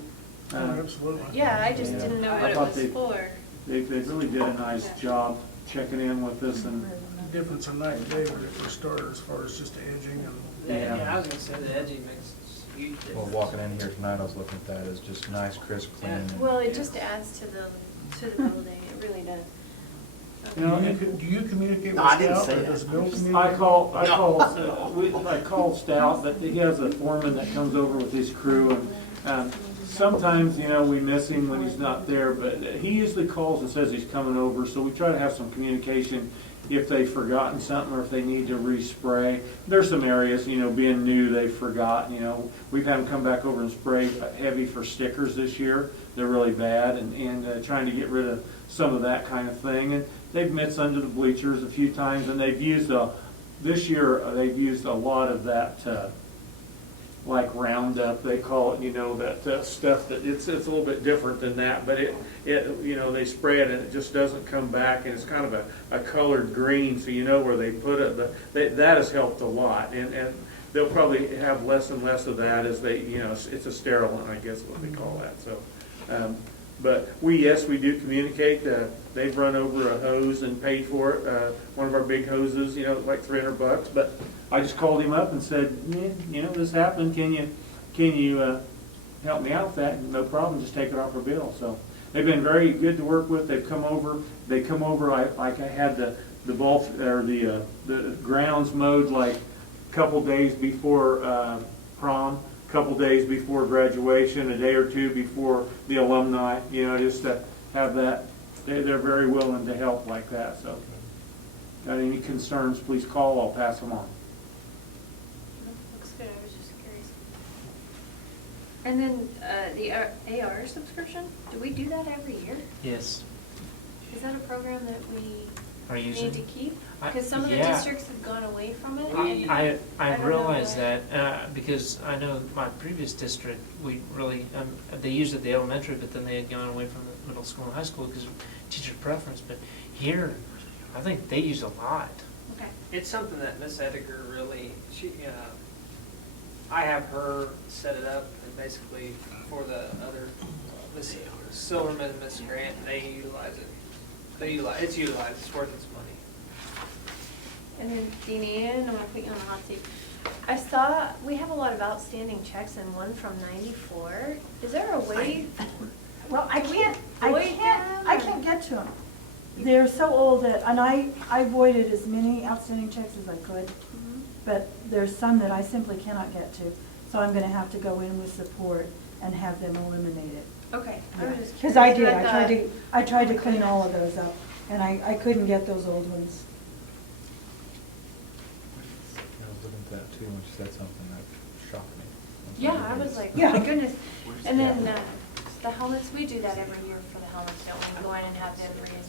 Absolutely. Yeah, I just didn't know what it thought was for. They really did a nice job checking in with us, and Difference in night and day for starters, as far as just edging and. Yeah, I was gonna say the edging makes a huge difference. Well, walking in here tonight, I was looking at that, it's just nice, crisp, clean. Well, it just adds to the building, it really does. Do you communicate with No, I didn't Scout, say or that. does Bill communicate? I called Stout, but he has a foreman that comes over with his crew, and sometimes, we miss him when he's not there, but he usually calls and says he's coming over, so we try to have some communication if they've forgotten something or if they need to respray. There's some areas, being new, they've forgotten, we've had them come back over and spray heavy for stickers this year. They're really bad, and trying to get rid of some of that kind of thing. And they've mitts under the bleachers a few times, and this year they've used a lot of that, like Roundup, they call it, that stuff that it's a little bit different than that, but they spray it and it just doesn't come back, and it's kind of a colored green, so where they put it. That has helped a lot, and they'll probably have less and less of that as they, it's a sterilant, I guess what they call that. So, but we do communicate. They've run over a hose and paid for it. One of our big hoses, like $300. But I just called him up and said, this happened. Can you help me out with that? No problem. Just take it off our bill. So they've been very good to work with. They've come over. I had the ball or the grounds mowed like a couple days before prom. Couple days before graduation, a day or two before the alumni, just to have that. They're very willing to help like that. So, got any concerns, please call. I'll pass them on. Looks good, I was just curious. And then the AR subscription, do we do that every year? Yes. Is that a program that we are using. need to keep? I- Because some of the yeah. districts have gone away from it. We- and I don't know realize why. that, because I know my previous district, we really, they used it at the elementary, but then they had gone away from the middle school and high school because of teacher preference, but here, I think they use a lot. Okay. It's something that Miss Ediger really, I have her set it up, and basically for the other, Miss Silverman and Miss Grant, they utilize it. It's utilized, it's worth its money. And then Deanne, I'm gonna put you on the hot seat. I saw, we have a lot of outstanding checks and one from '94. Is there a way? Well, I can't Void get to them. They're so old that, and I voided as many outstanding checks as I could, Mhm. but there's some that I simply cannot get to. So I'm gonna have to go in with support and have them eliminated. Okay, I was just Because I curious, did, thought- I tried to clean all of those up, and I couldn't get those old ones. I was looking at that too when she said something that shocked me. Yeah, I was like, oh Yeah. my goodness. And then the helmets, we do that every year for the helmets, don't we? Go in and have them read.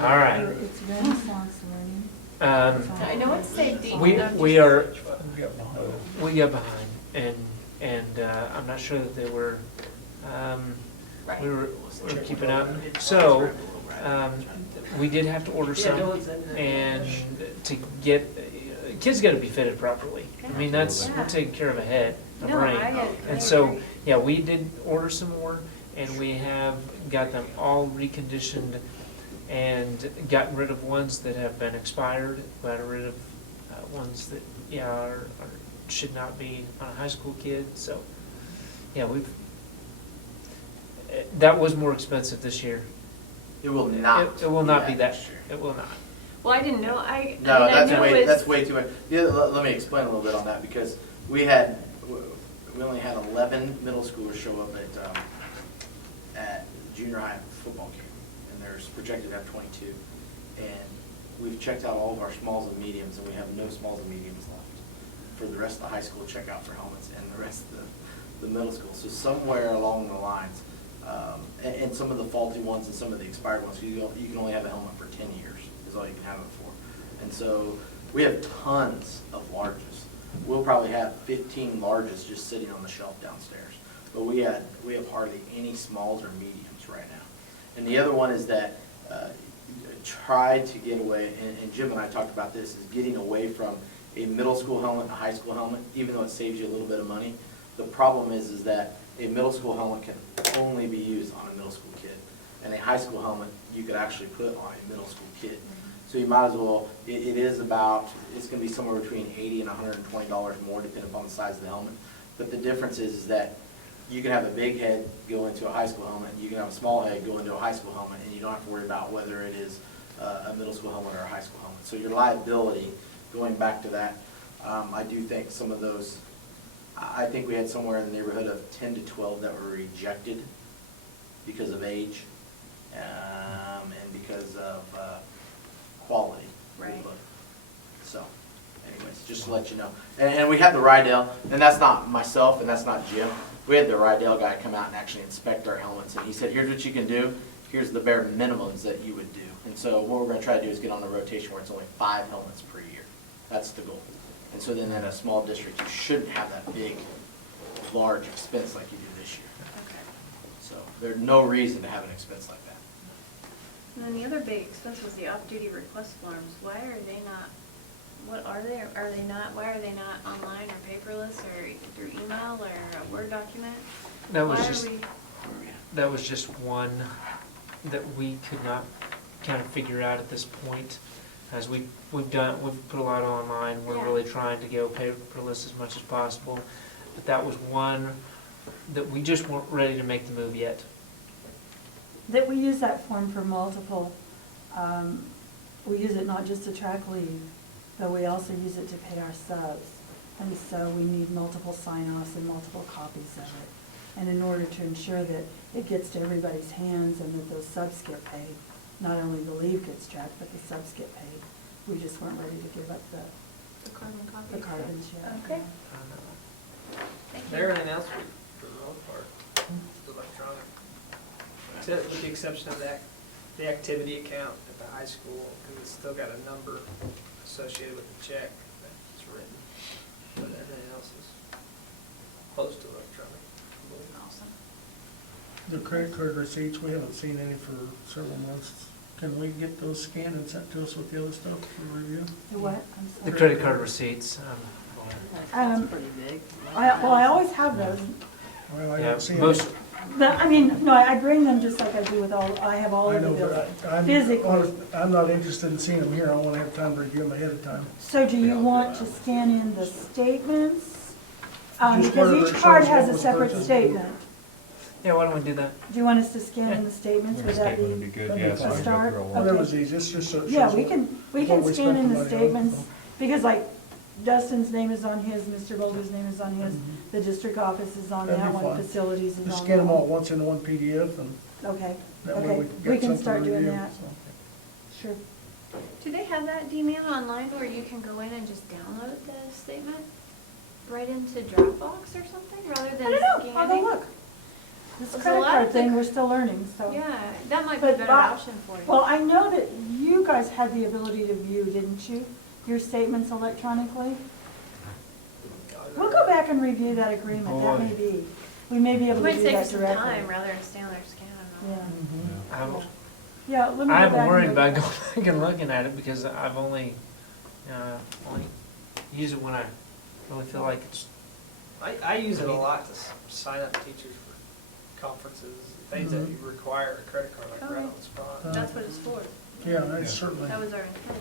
All right. It's Renaissance Learning. I know it's safety. We not we just- are, we got behind, and I'm not sure that they were, Right. we were keeping up. So, we did have to order some, and to get, kids gotta be fitted properly. I mean, that's, we're taking care of a head, a No, brain. I And so, agree. yeah, we did order some more, and we have got them all reconditioned and gotten rid of ones that have been expired, gotten rid of ones that, yeah, should not be on a high school kid, so, yeah, that was more expensive this year. It will not. It will not be that, next year. it will not. Well, I didn't know, No, I that's know way, it's- that's way too much. Let me explain a little bit on that, because we only had 11 middle schoolers show up at junior high football camp, and there's projected to have 22. And we've checked out all of our smalls and mediums, and we have no smalls and mediums left for the rest of the high school checkout for helmets and the rest of the middle school. So somewhere along the lines, and some of the faulty ones and some of the expired ones, you can only have a helmet for 10 years, is all you can have it for. And so we have tons of larges. We'll probably have 15 larges just sitting on the shelf downstairs. But we have hardly any smalls or mediums right now. And the other one is that tried to get away, and Jim and I talked about this, is getting away from a middle school helmet and a high school helmet, even though it saves you a little bit of money. The problem is that a middle school helmet can only be used on a middle school kid. And a high school helmet, you could actually put on a middle school kid. So you might as well, it's going to be somewhere between $80 and $120 more, depending upon the size of the helmet. But the difference is that you can have a big head go into a high school helmet, and you can have a small head go into a high school helmet, and you don't have to worry about whether it is a middle school helmet or a high school helmet. So your liability, going back to that, I do think some of those, I think we had somewhere in the neighborhood of 10 to 12 that were rejected because of age and because of quality. Right. So, anyways, just to let you know. And we had the Rydell, and that's not myself and that's not Jim. We had the Rydell guy come out and actually inspect our helmets, and he said, here's what you can do, here's the bare minimums that you would do. And so what we're going to try to do is get on a rotation where it's only 5 helmets per year. That's the goal. And so then in a small district, you shouldn't have that big, large expense like you do this year. Okay. So there's no reason to have an expense like that. And then the other big expense was the off-duty request forms. Why are they not, what are they, why are they not online or paperless or through email or a Word document? That was Why are just, we- that was just one that we could not kind of figure out at this point. As we've put a lot online, we're Yeah. really trying to go paperless as much as possible. But that was one that we just weren't ready to make the move yet. That we use that form for multiple, we use it not just to track leave, but we also use it to pay our subs. And so we need multiple sign-offs and multiple copies of it. And in order to ensure that it gets to everybody's hands and that those subs get paid, not only the leave gets tracked, but the subs get paid, we just weren't ready to give up The carbon the copies? carbons yet. Okay. Thank you. Everything else, for the most part, is electronic. With the exception of that the activity account at the high school, because it's still got a number associated with the check that's written, but everything else is close to electronic. Awesome. The credit card receipts, we haven't seen any for several months. Can we get those scanned and sent to us with the other stuff for review? The what? I'm The sorry. credit card receipts, That's pretty big. I always have those. Well, I yeah, don't see most, any. I mean, no, I bring them just like I do with all, I have all I of the know, bills. but I'm Physically. I'm not interested in seeing them here. I want to have time to review them ahead of time. So do you want to scan in the statements? Just Because whatever each it card shows has what a was separate purchased. statement. yeah, why don't we do that? Do you want us to scan in the statements? Would that Statement would be be? good, That'd be yes. fine. we can go Start? through all of Okay. it. Whatever's easiest, just so it Yeah, shows we what- can what scan spent in the money on. statements, because like Dustin's name is on his, Mr. Boulder's name is on his, Mhm. the district office is on That'd that be one, fine. facilities is on that one. Just scan them all at once into one PDF, and Okay, that way okay, we we can get can something start to doing review. that, so. sure. Do they have that D-Man online where you can go in and just download the statement right into Dropbox or something rather I than don't know, scanning? I'll go look. This There's a credit lot card of the- thing, we're still learning, so. Yeah, that might be a But better Bob- option for you. Well, I know that you guys had the ability to view, didn't you, your statements electronically? We'll go back and review that agreement, that may be. We may be It able to might do save you that some directly. time rather than stand there scanning them. Yeah, Mhm. I'm, yeah, let me go I back haven't and worried look. about going back and looking at it because I've only use it when I really feel like it's, I use it a lot to sign up teachers for conferences, things that you require a credit card, like right on the spot. That's what it's for. Yeah, that's certainly, That was our intent.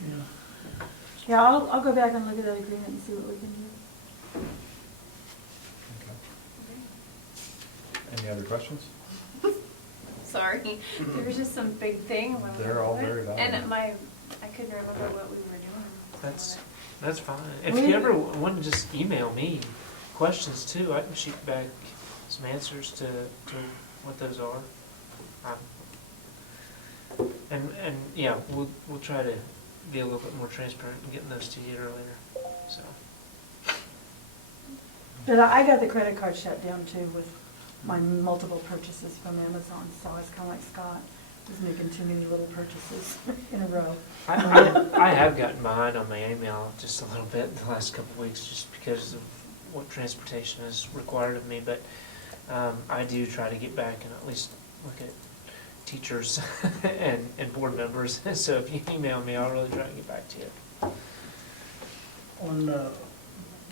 yeah. Yeah, I'll go back and look at that agreement and see what we can do. Okay. Any other questions? Sorry, there was just some big thing. when I They're all went very over it, valid. And I couldn't remember what we were doing. that's fine. If We- you ever want to just email me questions too, I can shoot back some answers to what those are. And yeah, we'll try to be a little bit more transparent in getting those to you earlier, so. But I got the credit card shut down too with my multiple purchases from Amazon, so I was kinda like Scott, was making too many little purchases in a row. I have gotten behind on my email just a little bit in the last couple of weeks, just because of what transportation is required of me, but I do try to get back and at least look at teachers and board members, so if you email me, I'll really try to get back to you. On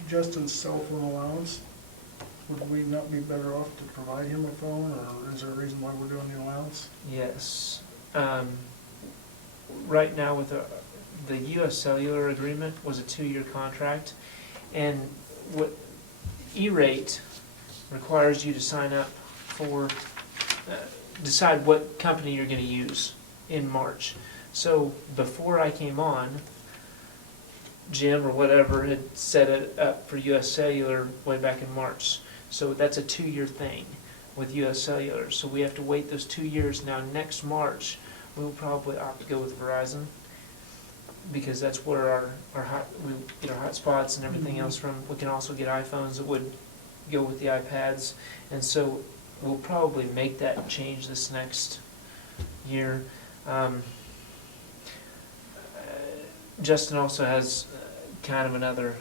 Justin's cell phone allowance, would we not be better off to provide him a phone, or is there a reason why we're doing the allowance? Yes. Right now with the US Cellular agreement was a 2-year contract, and what E-rate requires you to sign up for, decide what company you're gonna use in March. So before I came on, Jim or whatever had set it up for US Cellular way back in March. So that's a 2-year thing with US Cellular. So we have to wait those 2 years. Now next March, we'll probably opt to go with Verizon because that's where we get our hotspots and everything else from. We can also get iPhones that would go with the iPads. And so we'll probably make that change this next year. Justin also has kind of another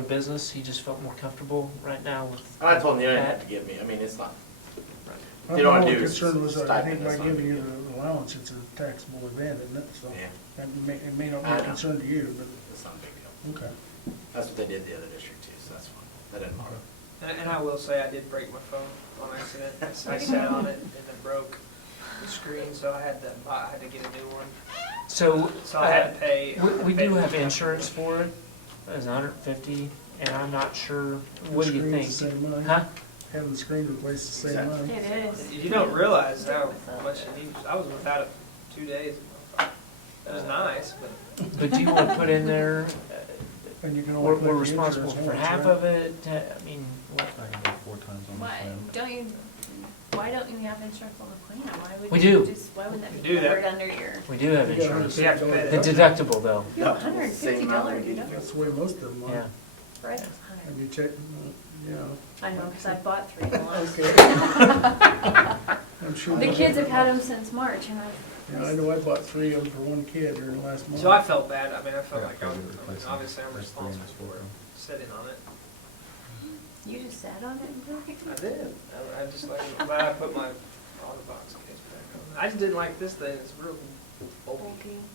business. He just felt more comfortable right now with I told him you didn't that. have to give me, I mean, it's not, My You don't wanna only do is concern was that I think stipend, by that's not giving a you big the allowance, it's a taxable event, isn't it? So yeah, it may not be I a know. concern to you, it's not a big deal. but, okay. That's what they did the other district too, so that's fine. That didn't bother. And I will say I did break my phone on accident. I sat on it and it broke the screen, so I had to get a new one. So So I had to pay. we do have insurance for it. It's $150, and I'm not sure. What do you think? The screen's the same money. Huh? Having the screen replaced the same money. It is. You don't realize how much it needs. I was without it 2 days. It was nice, but But do you want to put in there? And you can We're only collect the responsible insurance for once, half right? of it. I mean, what? I can go 4 times on Why this plan. why don't you have insurance on the plan? Why would We you do. just, why wouldn't that You be do that. covered under your? We do have You got insurance. You have to pay The that. deductible, though. You have Yeah, same amount $150 we- deductible. That's the way most of them are. Yeah. Right. Have you checked, yeah. I know, because I bought 3 in the last. Okay. And I'm sure. The kids have had them since March, and Yeah, I know I bought 3 of them for one kid during the last month. So I felt bad, I mean, I felt Yeah, like I was, probably replace them. obviously I'm There's 3 in responsible the school for room. sitting on it. you just sat on it and broke it. I did. I just like, but I put my auto box case back on. I just didn't like this thing, it's real bulky.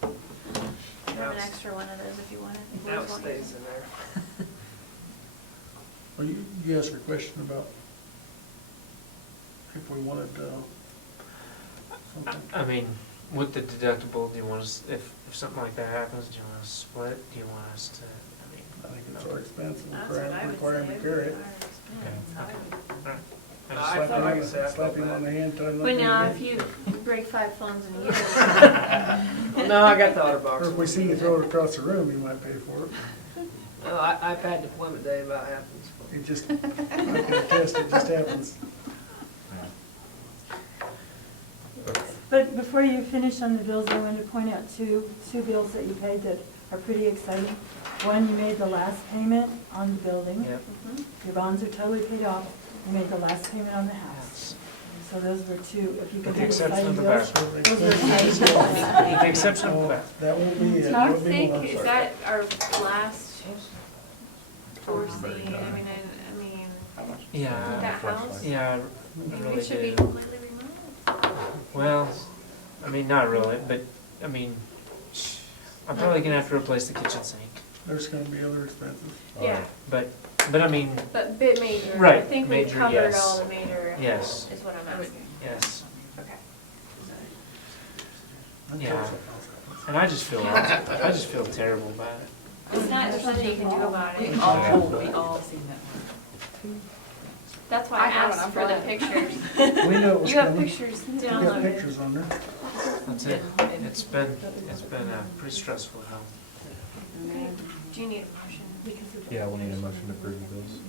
Okay. I have an extra one of those if you want it. You Now boys it want stays it. in there. Well, you asked a question about if we wanted, something. I mean, with the deductible, do you want us, if something like that happens, do you want us to split? Do you want us to, I mean? I think it's our expense, That's what I would require him say. to carry it. Alright. I No, just- I felt like I said, I Slap felt him on the bad. hand, tell him not But to now, do if it. you break 5 phones in a year. No, I got the auto box. Or if we see you throw it across the room, you might pay for it. No, iPad deployment day about happens. It just, I can attest, it just happens. But before you finish on the bills, I want to point out two bills that you paid that are pretty exciting. One, you made the last payment on the building. Yep. Your bonds are totally paid off. You made the last payment on the house. So those were two, if you could With the do exception of exciting the bills. back. Those are exciting bills. With the exception of the Oh, back. that won't be it. I There'll be think, more. is that our last foreseen, I mean, Yeah, that house? yeah, I Maybe really it should be did. completely removed. Well, I mean, not really, but, I mean, I'm probably gonna have to replace the kitchen sink. There's gonna be other expenses. Yeah, But I mean, but bit major. I Right, think we major, covered yes. all the major, Yes. is what I'm asking. yes, Okay. yeah, and I just feel terrible about it. It's not, there's nothing you can do about it. We all seen that one. That's why I have it asked on for the file. pictures. We know it was You have coming. pictures We got downloaded. pictures on there. That's it. It's been pretty stressful at home. Okay. Do you need a motion? Yeah, we'll need a motion to approve the bills.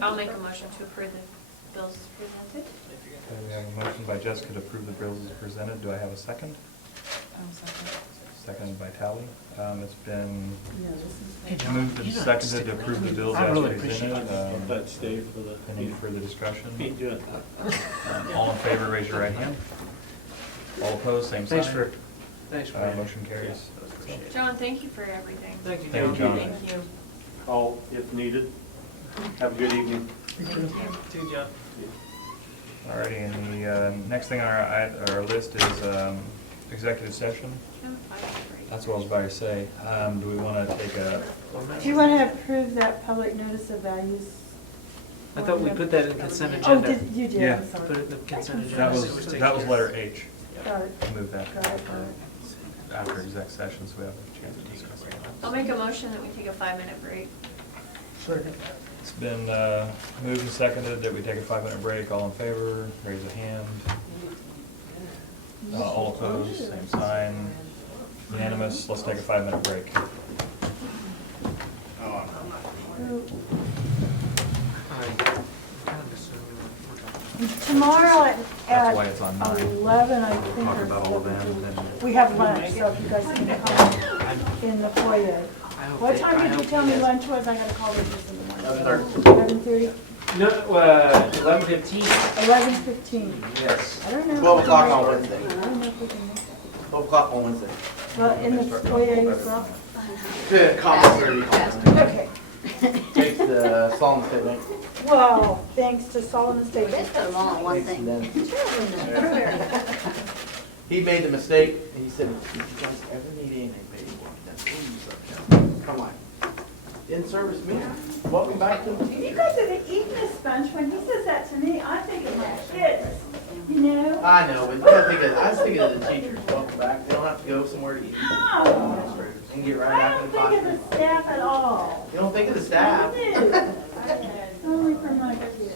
I'll make a motion to approve the bills as presented. Okay, we have a motion by Jessica to approve the bills as presented. Do I have a second? Seconded by Tally. It's been moved and seconded to approve the bills I as really appreciate presented. That's Dave for the. Any further discussion? Keep doing that. All in favor, raise your right hand. All opposed, same sign. Thanks for. Motion carries. John, thank you for everything. Thank you, Thank you, John. Thank you. Call if needed. Have a good evening. Too, John. Alrighty, and the next thing on our list is executive session. That's what I was about to say. Do we want to take a, Do you want to approve that public notice of values? I thought we put that in consent Oh, agenda. you did, Yeah. I'm sorry. Put it in the consent agenda. that so it was taken that was care letter of. H. Got it, Move that got it, got it. after exec session, so we have a chance to discuss it. I'll make a motion that we take a 5-minute break. Second. It's been moved and seconded that we take a 5-minute break. All in favor, raise a hand. All opposed, same sign. Unanimous. Let's take a 5-minute break. Tomorrow at That's why it's on 9. 11, I think. Talk or about all of them, 11:30. and then We have lunch, so if you guys can come in the foyer. What time did you tell me lunch was? I gotta call this in the morning. 11:30? No, 11:15. 11:15. Yes. I don't know. 12 if we o'clock can on make it. Wednesday. I don't know if we can make it. 12 o'clock on Wednesday. Well, in the foyer yourself? Conference. Okay. Takes the solemn statement. Well, thanks to Solomon State. Let's put them all in one Takes thing. them. He made the mistake, and he said, "Did you guys ever need anything paid for? That's when you start counting." Come on. In-service meeting. Welcome back to the You teacher. guys are eating this bunch. When he says that to me, I think of my kids, you know? I know, but you gotta think of, I was thinking of the teachers. Welcome back. They don't have to go somewhere to eat. No, And get right I back don't in the think of classroom. the staff at all. You don't think of the staff? I do. Only for my kids.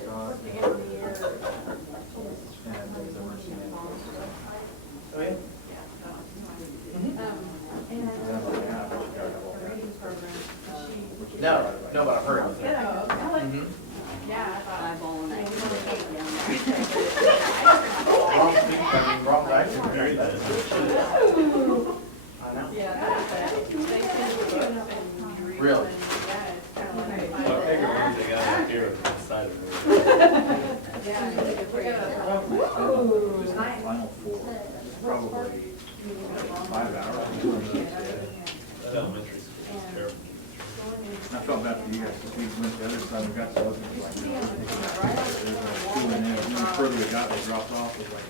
Oh, yeah? No, but I've heard of it. Mhm. Eyeball and that cake down Wrong speech, I mean, wrong direction. I know. Really? I figure once they got up here, it's decided. Just the final four, probably 5 hours. That elementary school is terrible. I felt bad for you guys, because we went the other side, we got to open, like, there's a school in there, and the further we got, they dropped off, it was like.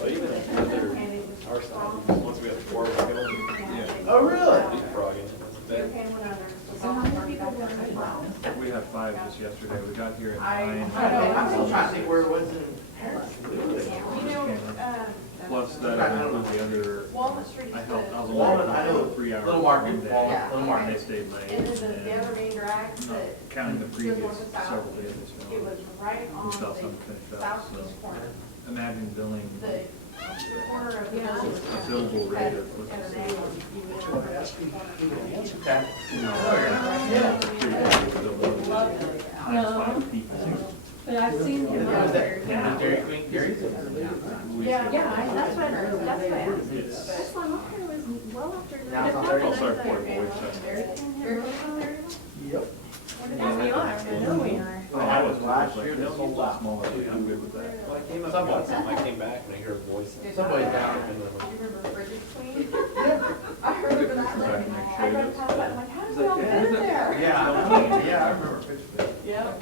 But even other, our side, once we got the four, we go. Oh, really? Leapfrogging. We had 5 just yesterday, we got here at 9. I'm still trying to think where it was in Plus that, I include the other, I helped, I was Walnut, I on know, for 3 hours. Little Market, one day, Walnut, Little And Market. they stayed late. And then the and other main drag not that. Counting the previous was north to south, several days. It was right on We still have some the finished up, southeast so corner. imagine billing The corner of the building was a billable rate of, what's had the an say, angle. You would have No, but I've seen him out there. Dairy Queen, Gary? Yeah, that's what, that's what. That's why my car was well after. Now it's on 30. Also, for voice Yep. Yes, we are, I know we are. Oh, I was Last like, year, this they sold is out. smaller, I'm good with that. Well, I came up, Subway. got something, I came back and I hear a voice. Subway's down. And then I'm like, You remember Bridget Queen? I remember that Back lady. next I year, got that's- caught up, like, how did we all get in there? Yeah, I remember Pittsburgh. Yeah,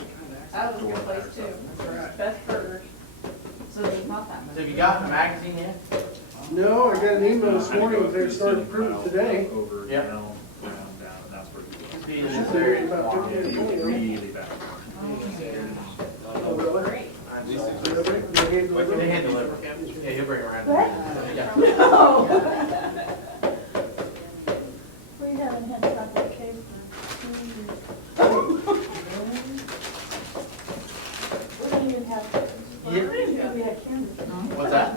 that was a good place too. Best burgers. So they bought that So have you gotten the magazine yet? No, I got an email this morning that they started approving today. Over, Yep. down, down, down, and that's where it Be in Should this be area. about 15 or 20 of them. really bad. Oh, really? Great. Delivery? They gave They delivery? hand deliver. Yeah, he'll bring it around. What? Yeah. No. We haven't had chocolate cake for 2 years. We don't even have. Yeah. We had candy. What's that?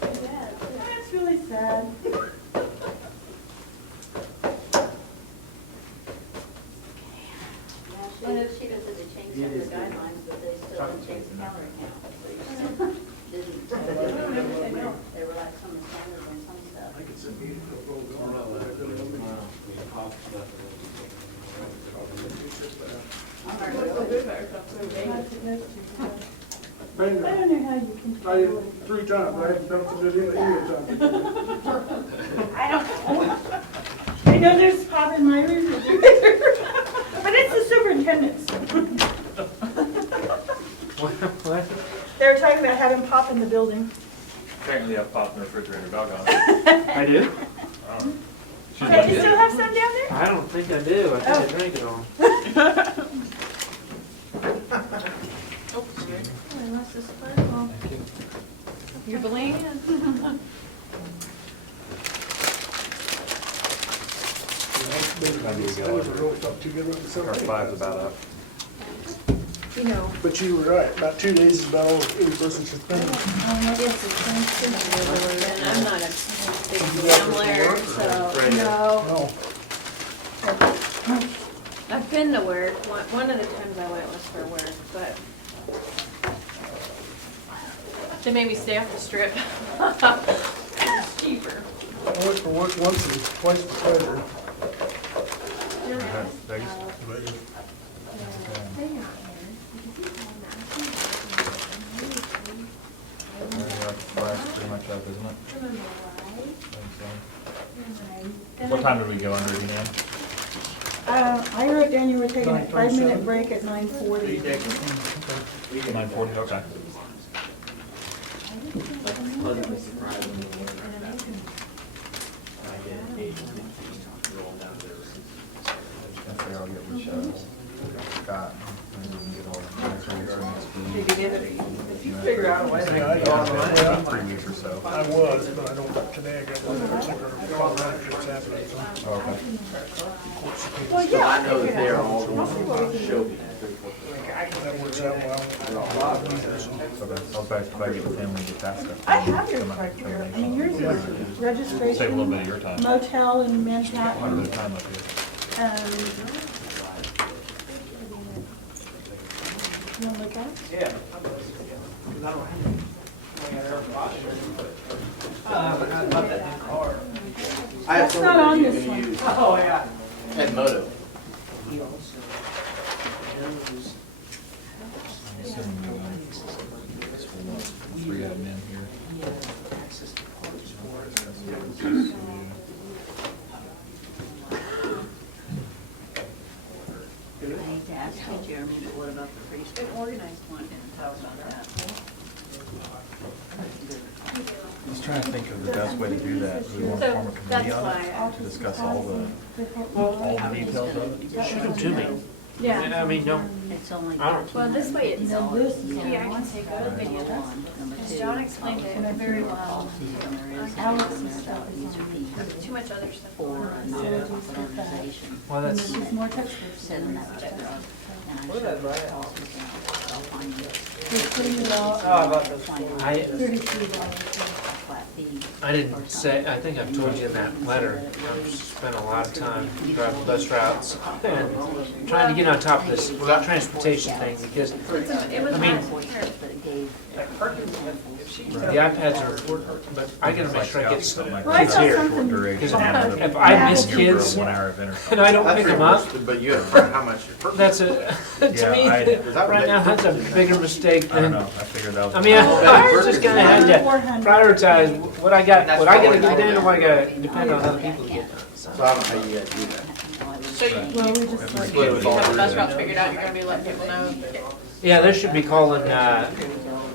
That's really sad. I know she said they changed some of the guidelines, but they still didn't change the calorie count. So you still didn't, they were like some standards on some stuff. I don't know how you can. I did 3 times, I had dumped it in the I don't know. I know there's pop in my refrigerator, but it's the superintendent's. They were talking about having pop in the building. Apparently I popped in the refrigerator, doggone. I do? Okay, you still have some down there? I don't think I do. I think Oh. I drank it all. Oh, I lost this sparkle. You're bling. Time to go. really felt too good with Our myself. 5's about up. You know. But you were right, about 2 days is about all any person should spend. And I'm not a big gambler, so, No. I've been to work. One of the times I went was for work, but they made me stay off the strip. It's cheaper. I went for work once and twice for pleasure. Vegas? Pretty much up, isn't it? What time did we go under, you know? I wrote down you were taking a 5-minute break at 9:40. 9:40, okay. Pleasantly surprised when we went around that. And I get engaged and rolling down there. Okay, I'll get with Scott, and we can get all the next week or next week. If you figure out a way to make Yeah, I it on the money. About 3 weeks or so. I was, but I don't, today I got one particular Colorado trip's happening, so. Oh, okay. Well, So I yeah. know that they are all the ones that show me. That works out well. Okay, I'll back get with him and get that stuff. I have yours right here. I mean, yours is Save a little registration, bit of your time. motel in Quite a bit Manhattan. of time up here. You wanna look at it? Yeah. Because I don't have any. I got air conditioning, but How about that new car? I have That's not someone on that this you one. can use. Oh, yeah. And Moto. He also knows. Assuming we want this whole lot, 3 admin here. He had access to parts for it. I hate to ask you, Jeremy, but what about the preschool organized one? Didn't talk about that. I was trying to think of the best way to do that. Do we want to form a committee on it to discuss all the details of it? Shoot them to me. Yeah. I mean, don't, It's only. I don't- Well, this way it's, Then this is here, I on. can take a video. Number Because two, John explained it very well. Alex's stuff is on Too much other stuff For going on. So we'll just get that. organization. well, And that's, this is more textful. Setting that up. And I What did I showed write? her all these out. I'll find it. Just putting it out, Oh, about those. I, $33. Flat fee. I didn't say, I think I've told you in that letter, I've spent a lot of time driving bus routes and trying to get on top of this transportation thing because It was I mean- not here. But it gave. Like Perkins, if she. the iPads are important, but I gotta make sure I get some Well, I kids saw here. something. Because about- if I miss Yeah. kids 1 hour of internet. and I don't pick them up, But you have to find how much your purchase. that's a, to Yeah, me, right now, that's a bigger mistake I don't than, know, I figured that was. I mean, I just kinda had to prioritize what I got, what I gotta get done and what I gotta depend on other people to get done. So I don't know how you guys do that. So you Well, we just like. Split with you all have the bus three. routes figured out, you're gonna be letting people know? Yeah, they should be calling,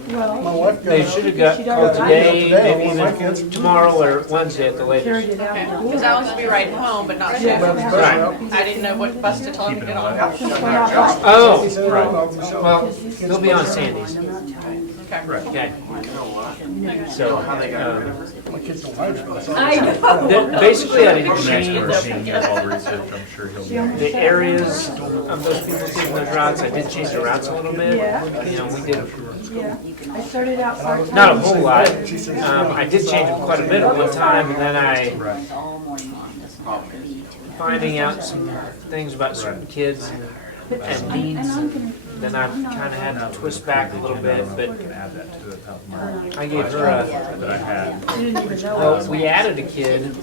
Well, they should have got called today, maybe even tomorrow or Wednesday at the carried latest. it out. Okay, because Alex will be riding home, but not Yeah. soon. Right. I didn't know what bus to tell him to get on. Oh, well, they'll be on Sandy's. Okay. Okay, You so, know how they got rid of it. I know. basically I Next changed Shane does all the research, I'm sure he'll be. the areas of those people taking those routes. I did change the routes a little bit. Yeah. You know, we did, Yeah, I started out part-time. not a whole lot. I did change them quite a bit at one time and then I, Right. All morning long, this one could be 2.5. finding out some things about certain kids and needs, then I've kinda had to twist back a little bit, but We can add that to it, that was my I gave her a, that I had. You didn't even know. well, we added a kid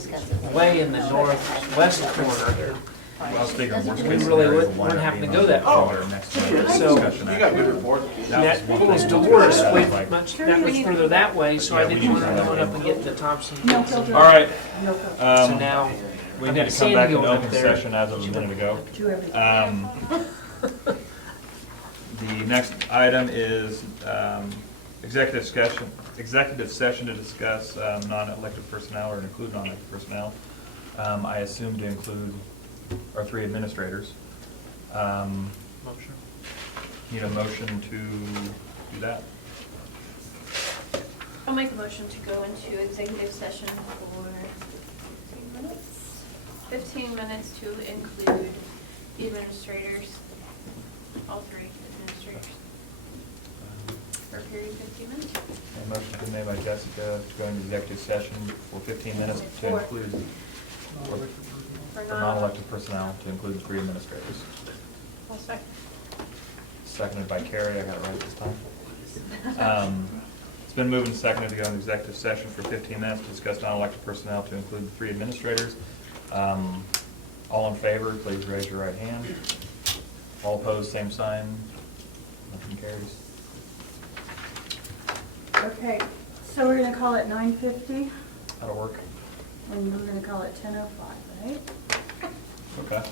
way in the northwest corner. Well, I was figuring worst We case really scenario, wouldn't the one have to being go on that far. our next discussion So- You got good reports. That was Dolores, way much, that much further that way, so I didn't want her going up and getting the Thompson No kids. filter. All right, No filter. So now, we I've need got to come Sandy back in going up open there. session as of a minute ago. To everything. The next item is executive session to discuss non-elected personnel or include non-elected personnel. I assume to include our 3 administrators. Motion. Need a motion to do that? I'll make a motion to go into executive session for 15 minutes to include the administrators, all 3 administrators, for a period of 15 minutes. A motion been made by Jessica to go into executive session for 15 minutes to For- include, For for non-elected personnel, to include the 3 administrators. I'll second. Seconded by Carrie, I got it right this time. It's been moved and seconded to go into executive session for 15 minutes to discuss non-elected personnel to include the 3 administrators. All in favor, please raise your right hand. All opposed, same sign. Motion carries. Okay, so we're gonna call it 9:50, That'll work. and we're gonna call it 10:05, right? Okay.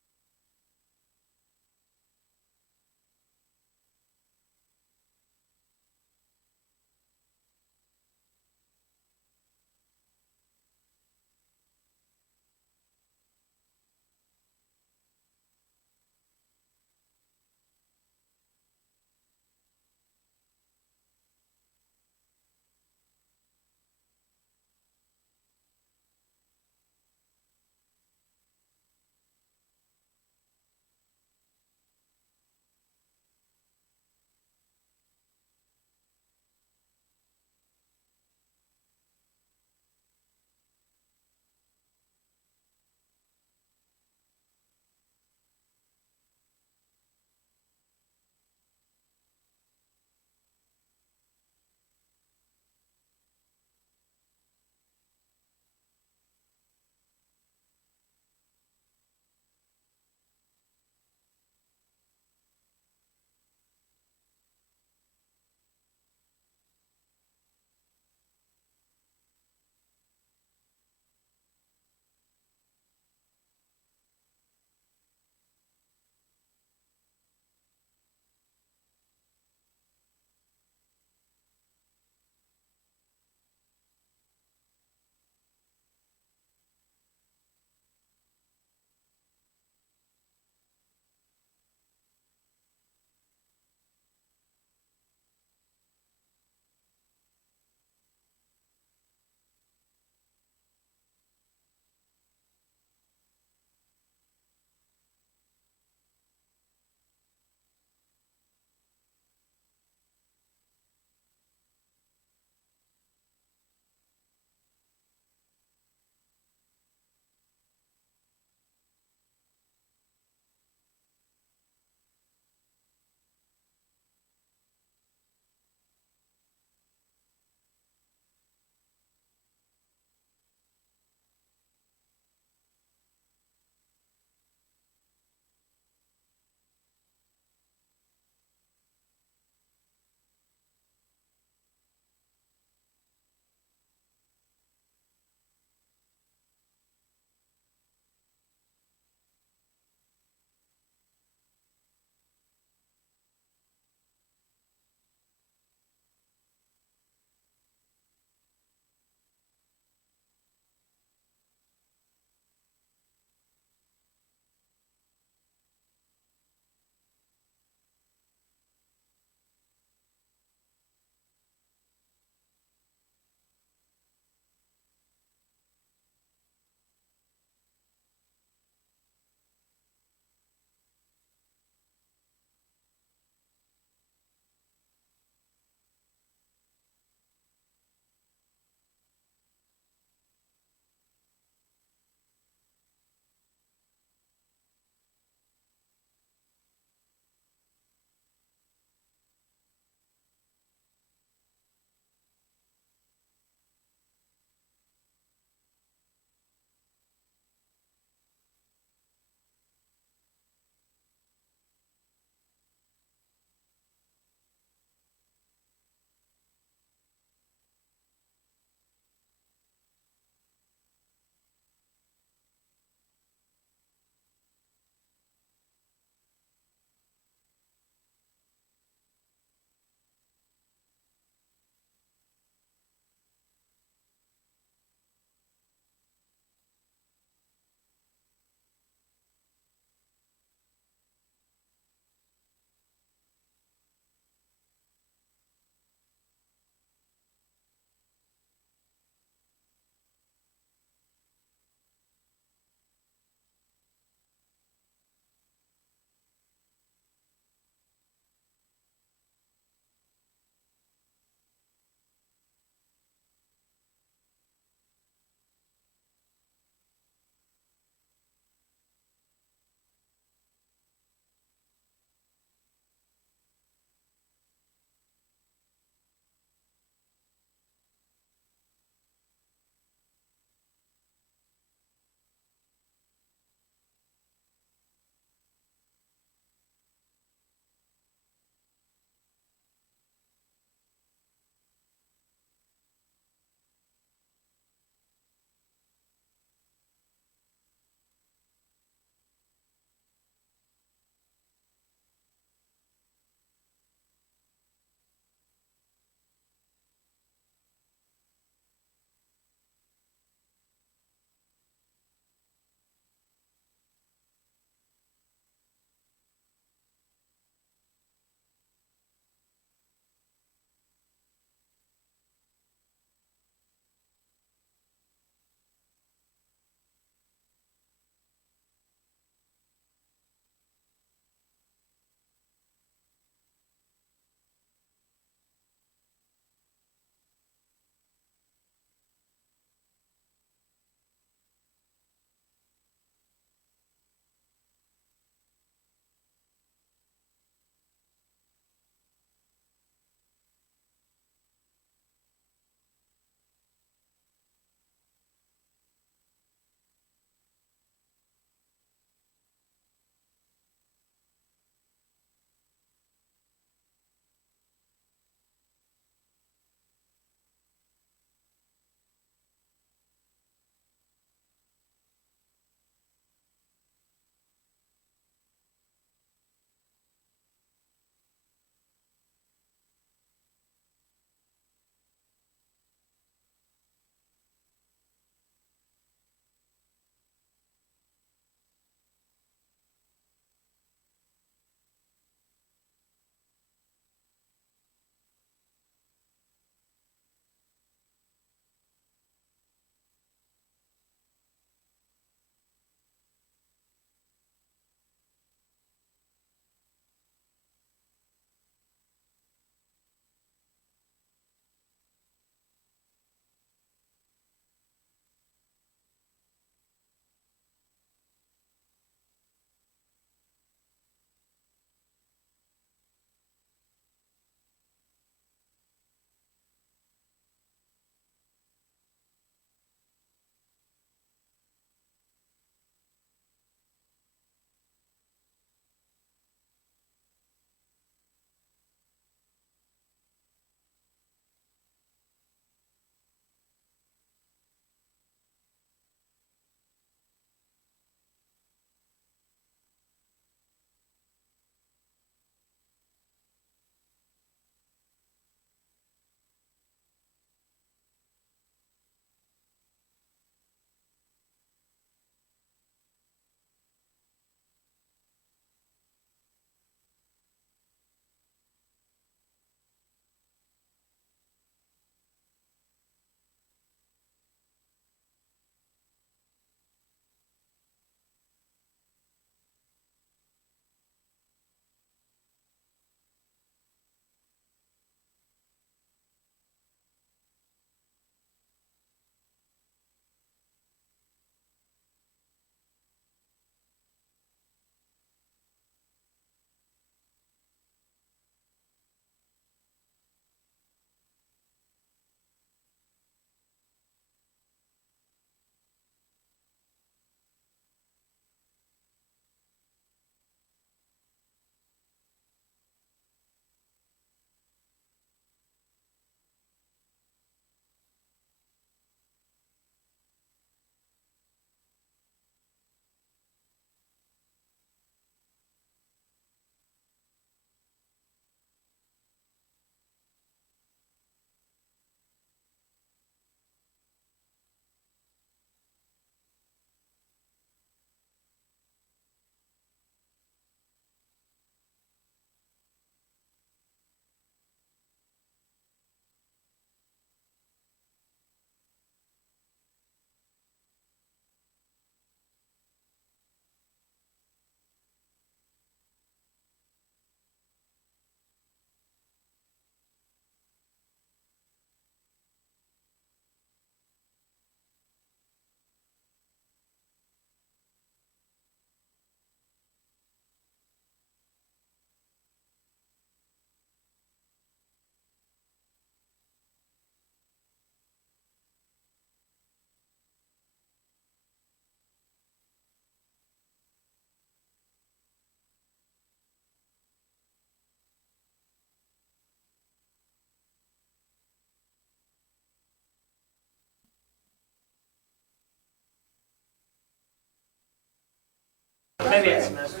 Maybe it's semester.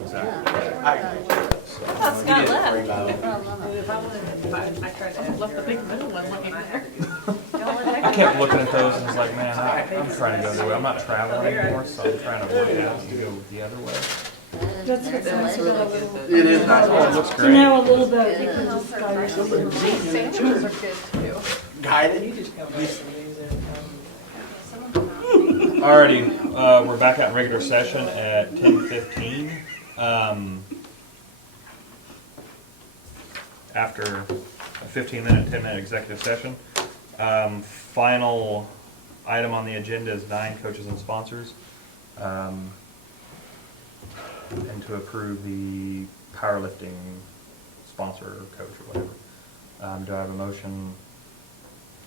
That's not left. I tried to. Left the big middle one, let me I kept looking at those and was like, man, I'm trying to go the way, I'm not traveling anymore, so I'm trying to work out to go the other way. That's what makes it a little. It is nice. Oh, it looks So great. now a little bit, you can just go. Sandwiches are good too. Guided. Alrighty, we're back out in regular session at 10:15. After a 15-minute, 10-minute executive session. Final item on the agenda is 9 coaches and sponsors. And to approve the powerlifting sponsor or coach or whatever. Do I have a motion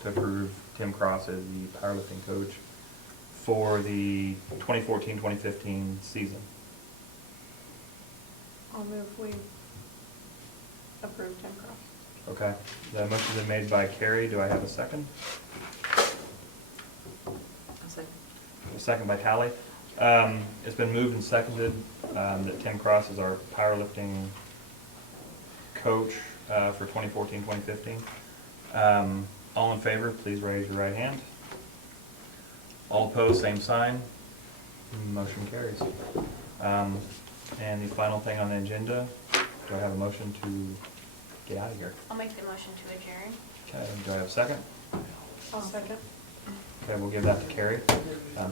to approve Tim Cross as the powerlifting coach for the 2014-2015 season? I'll move we approve Tim Cross. Okay, the motion's been made by Carrie. Do I have a second? A second by Tally. It's been moved and seconded that Tim Cross is our powerlifting coach for 2014-2015. All in favor, please raise your right hand. All opposed, same sign. Motion carries. And the final thing on the agenda, do I have a motion to get out of here? I'll make the motion to adjourn. Okay, do I have a second? I'll second. Okay, we'll give that to Carrie.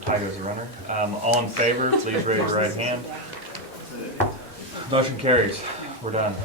Ty goes the runner. All in favor, please raise your right hand. Motion carries. We're done.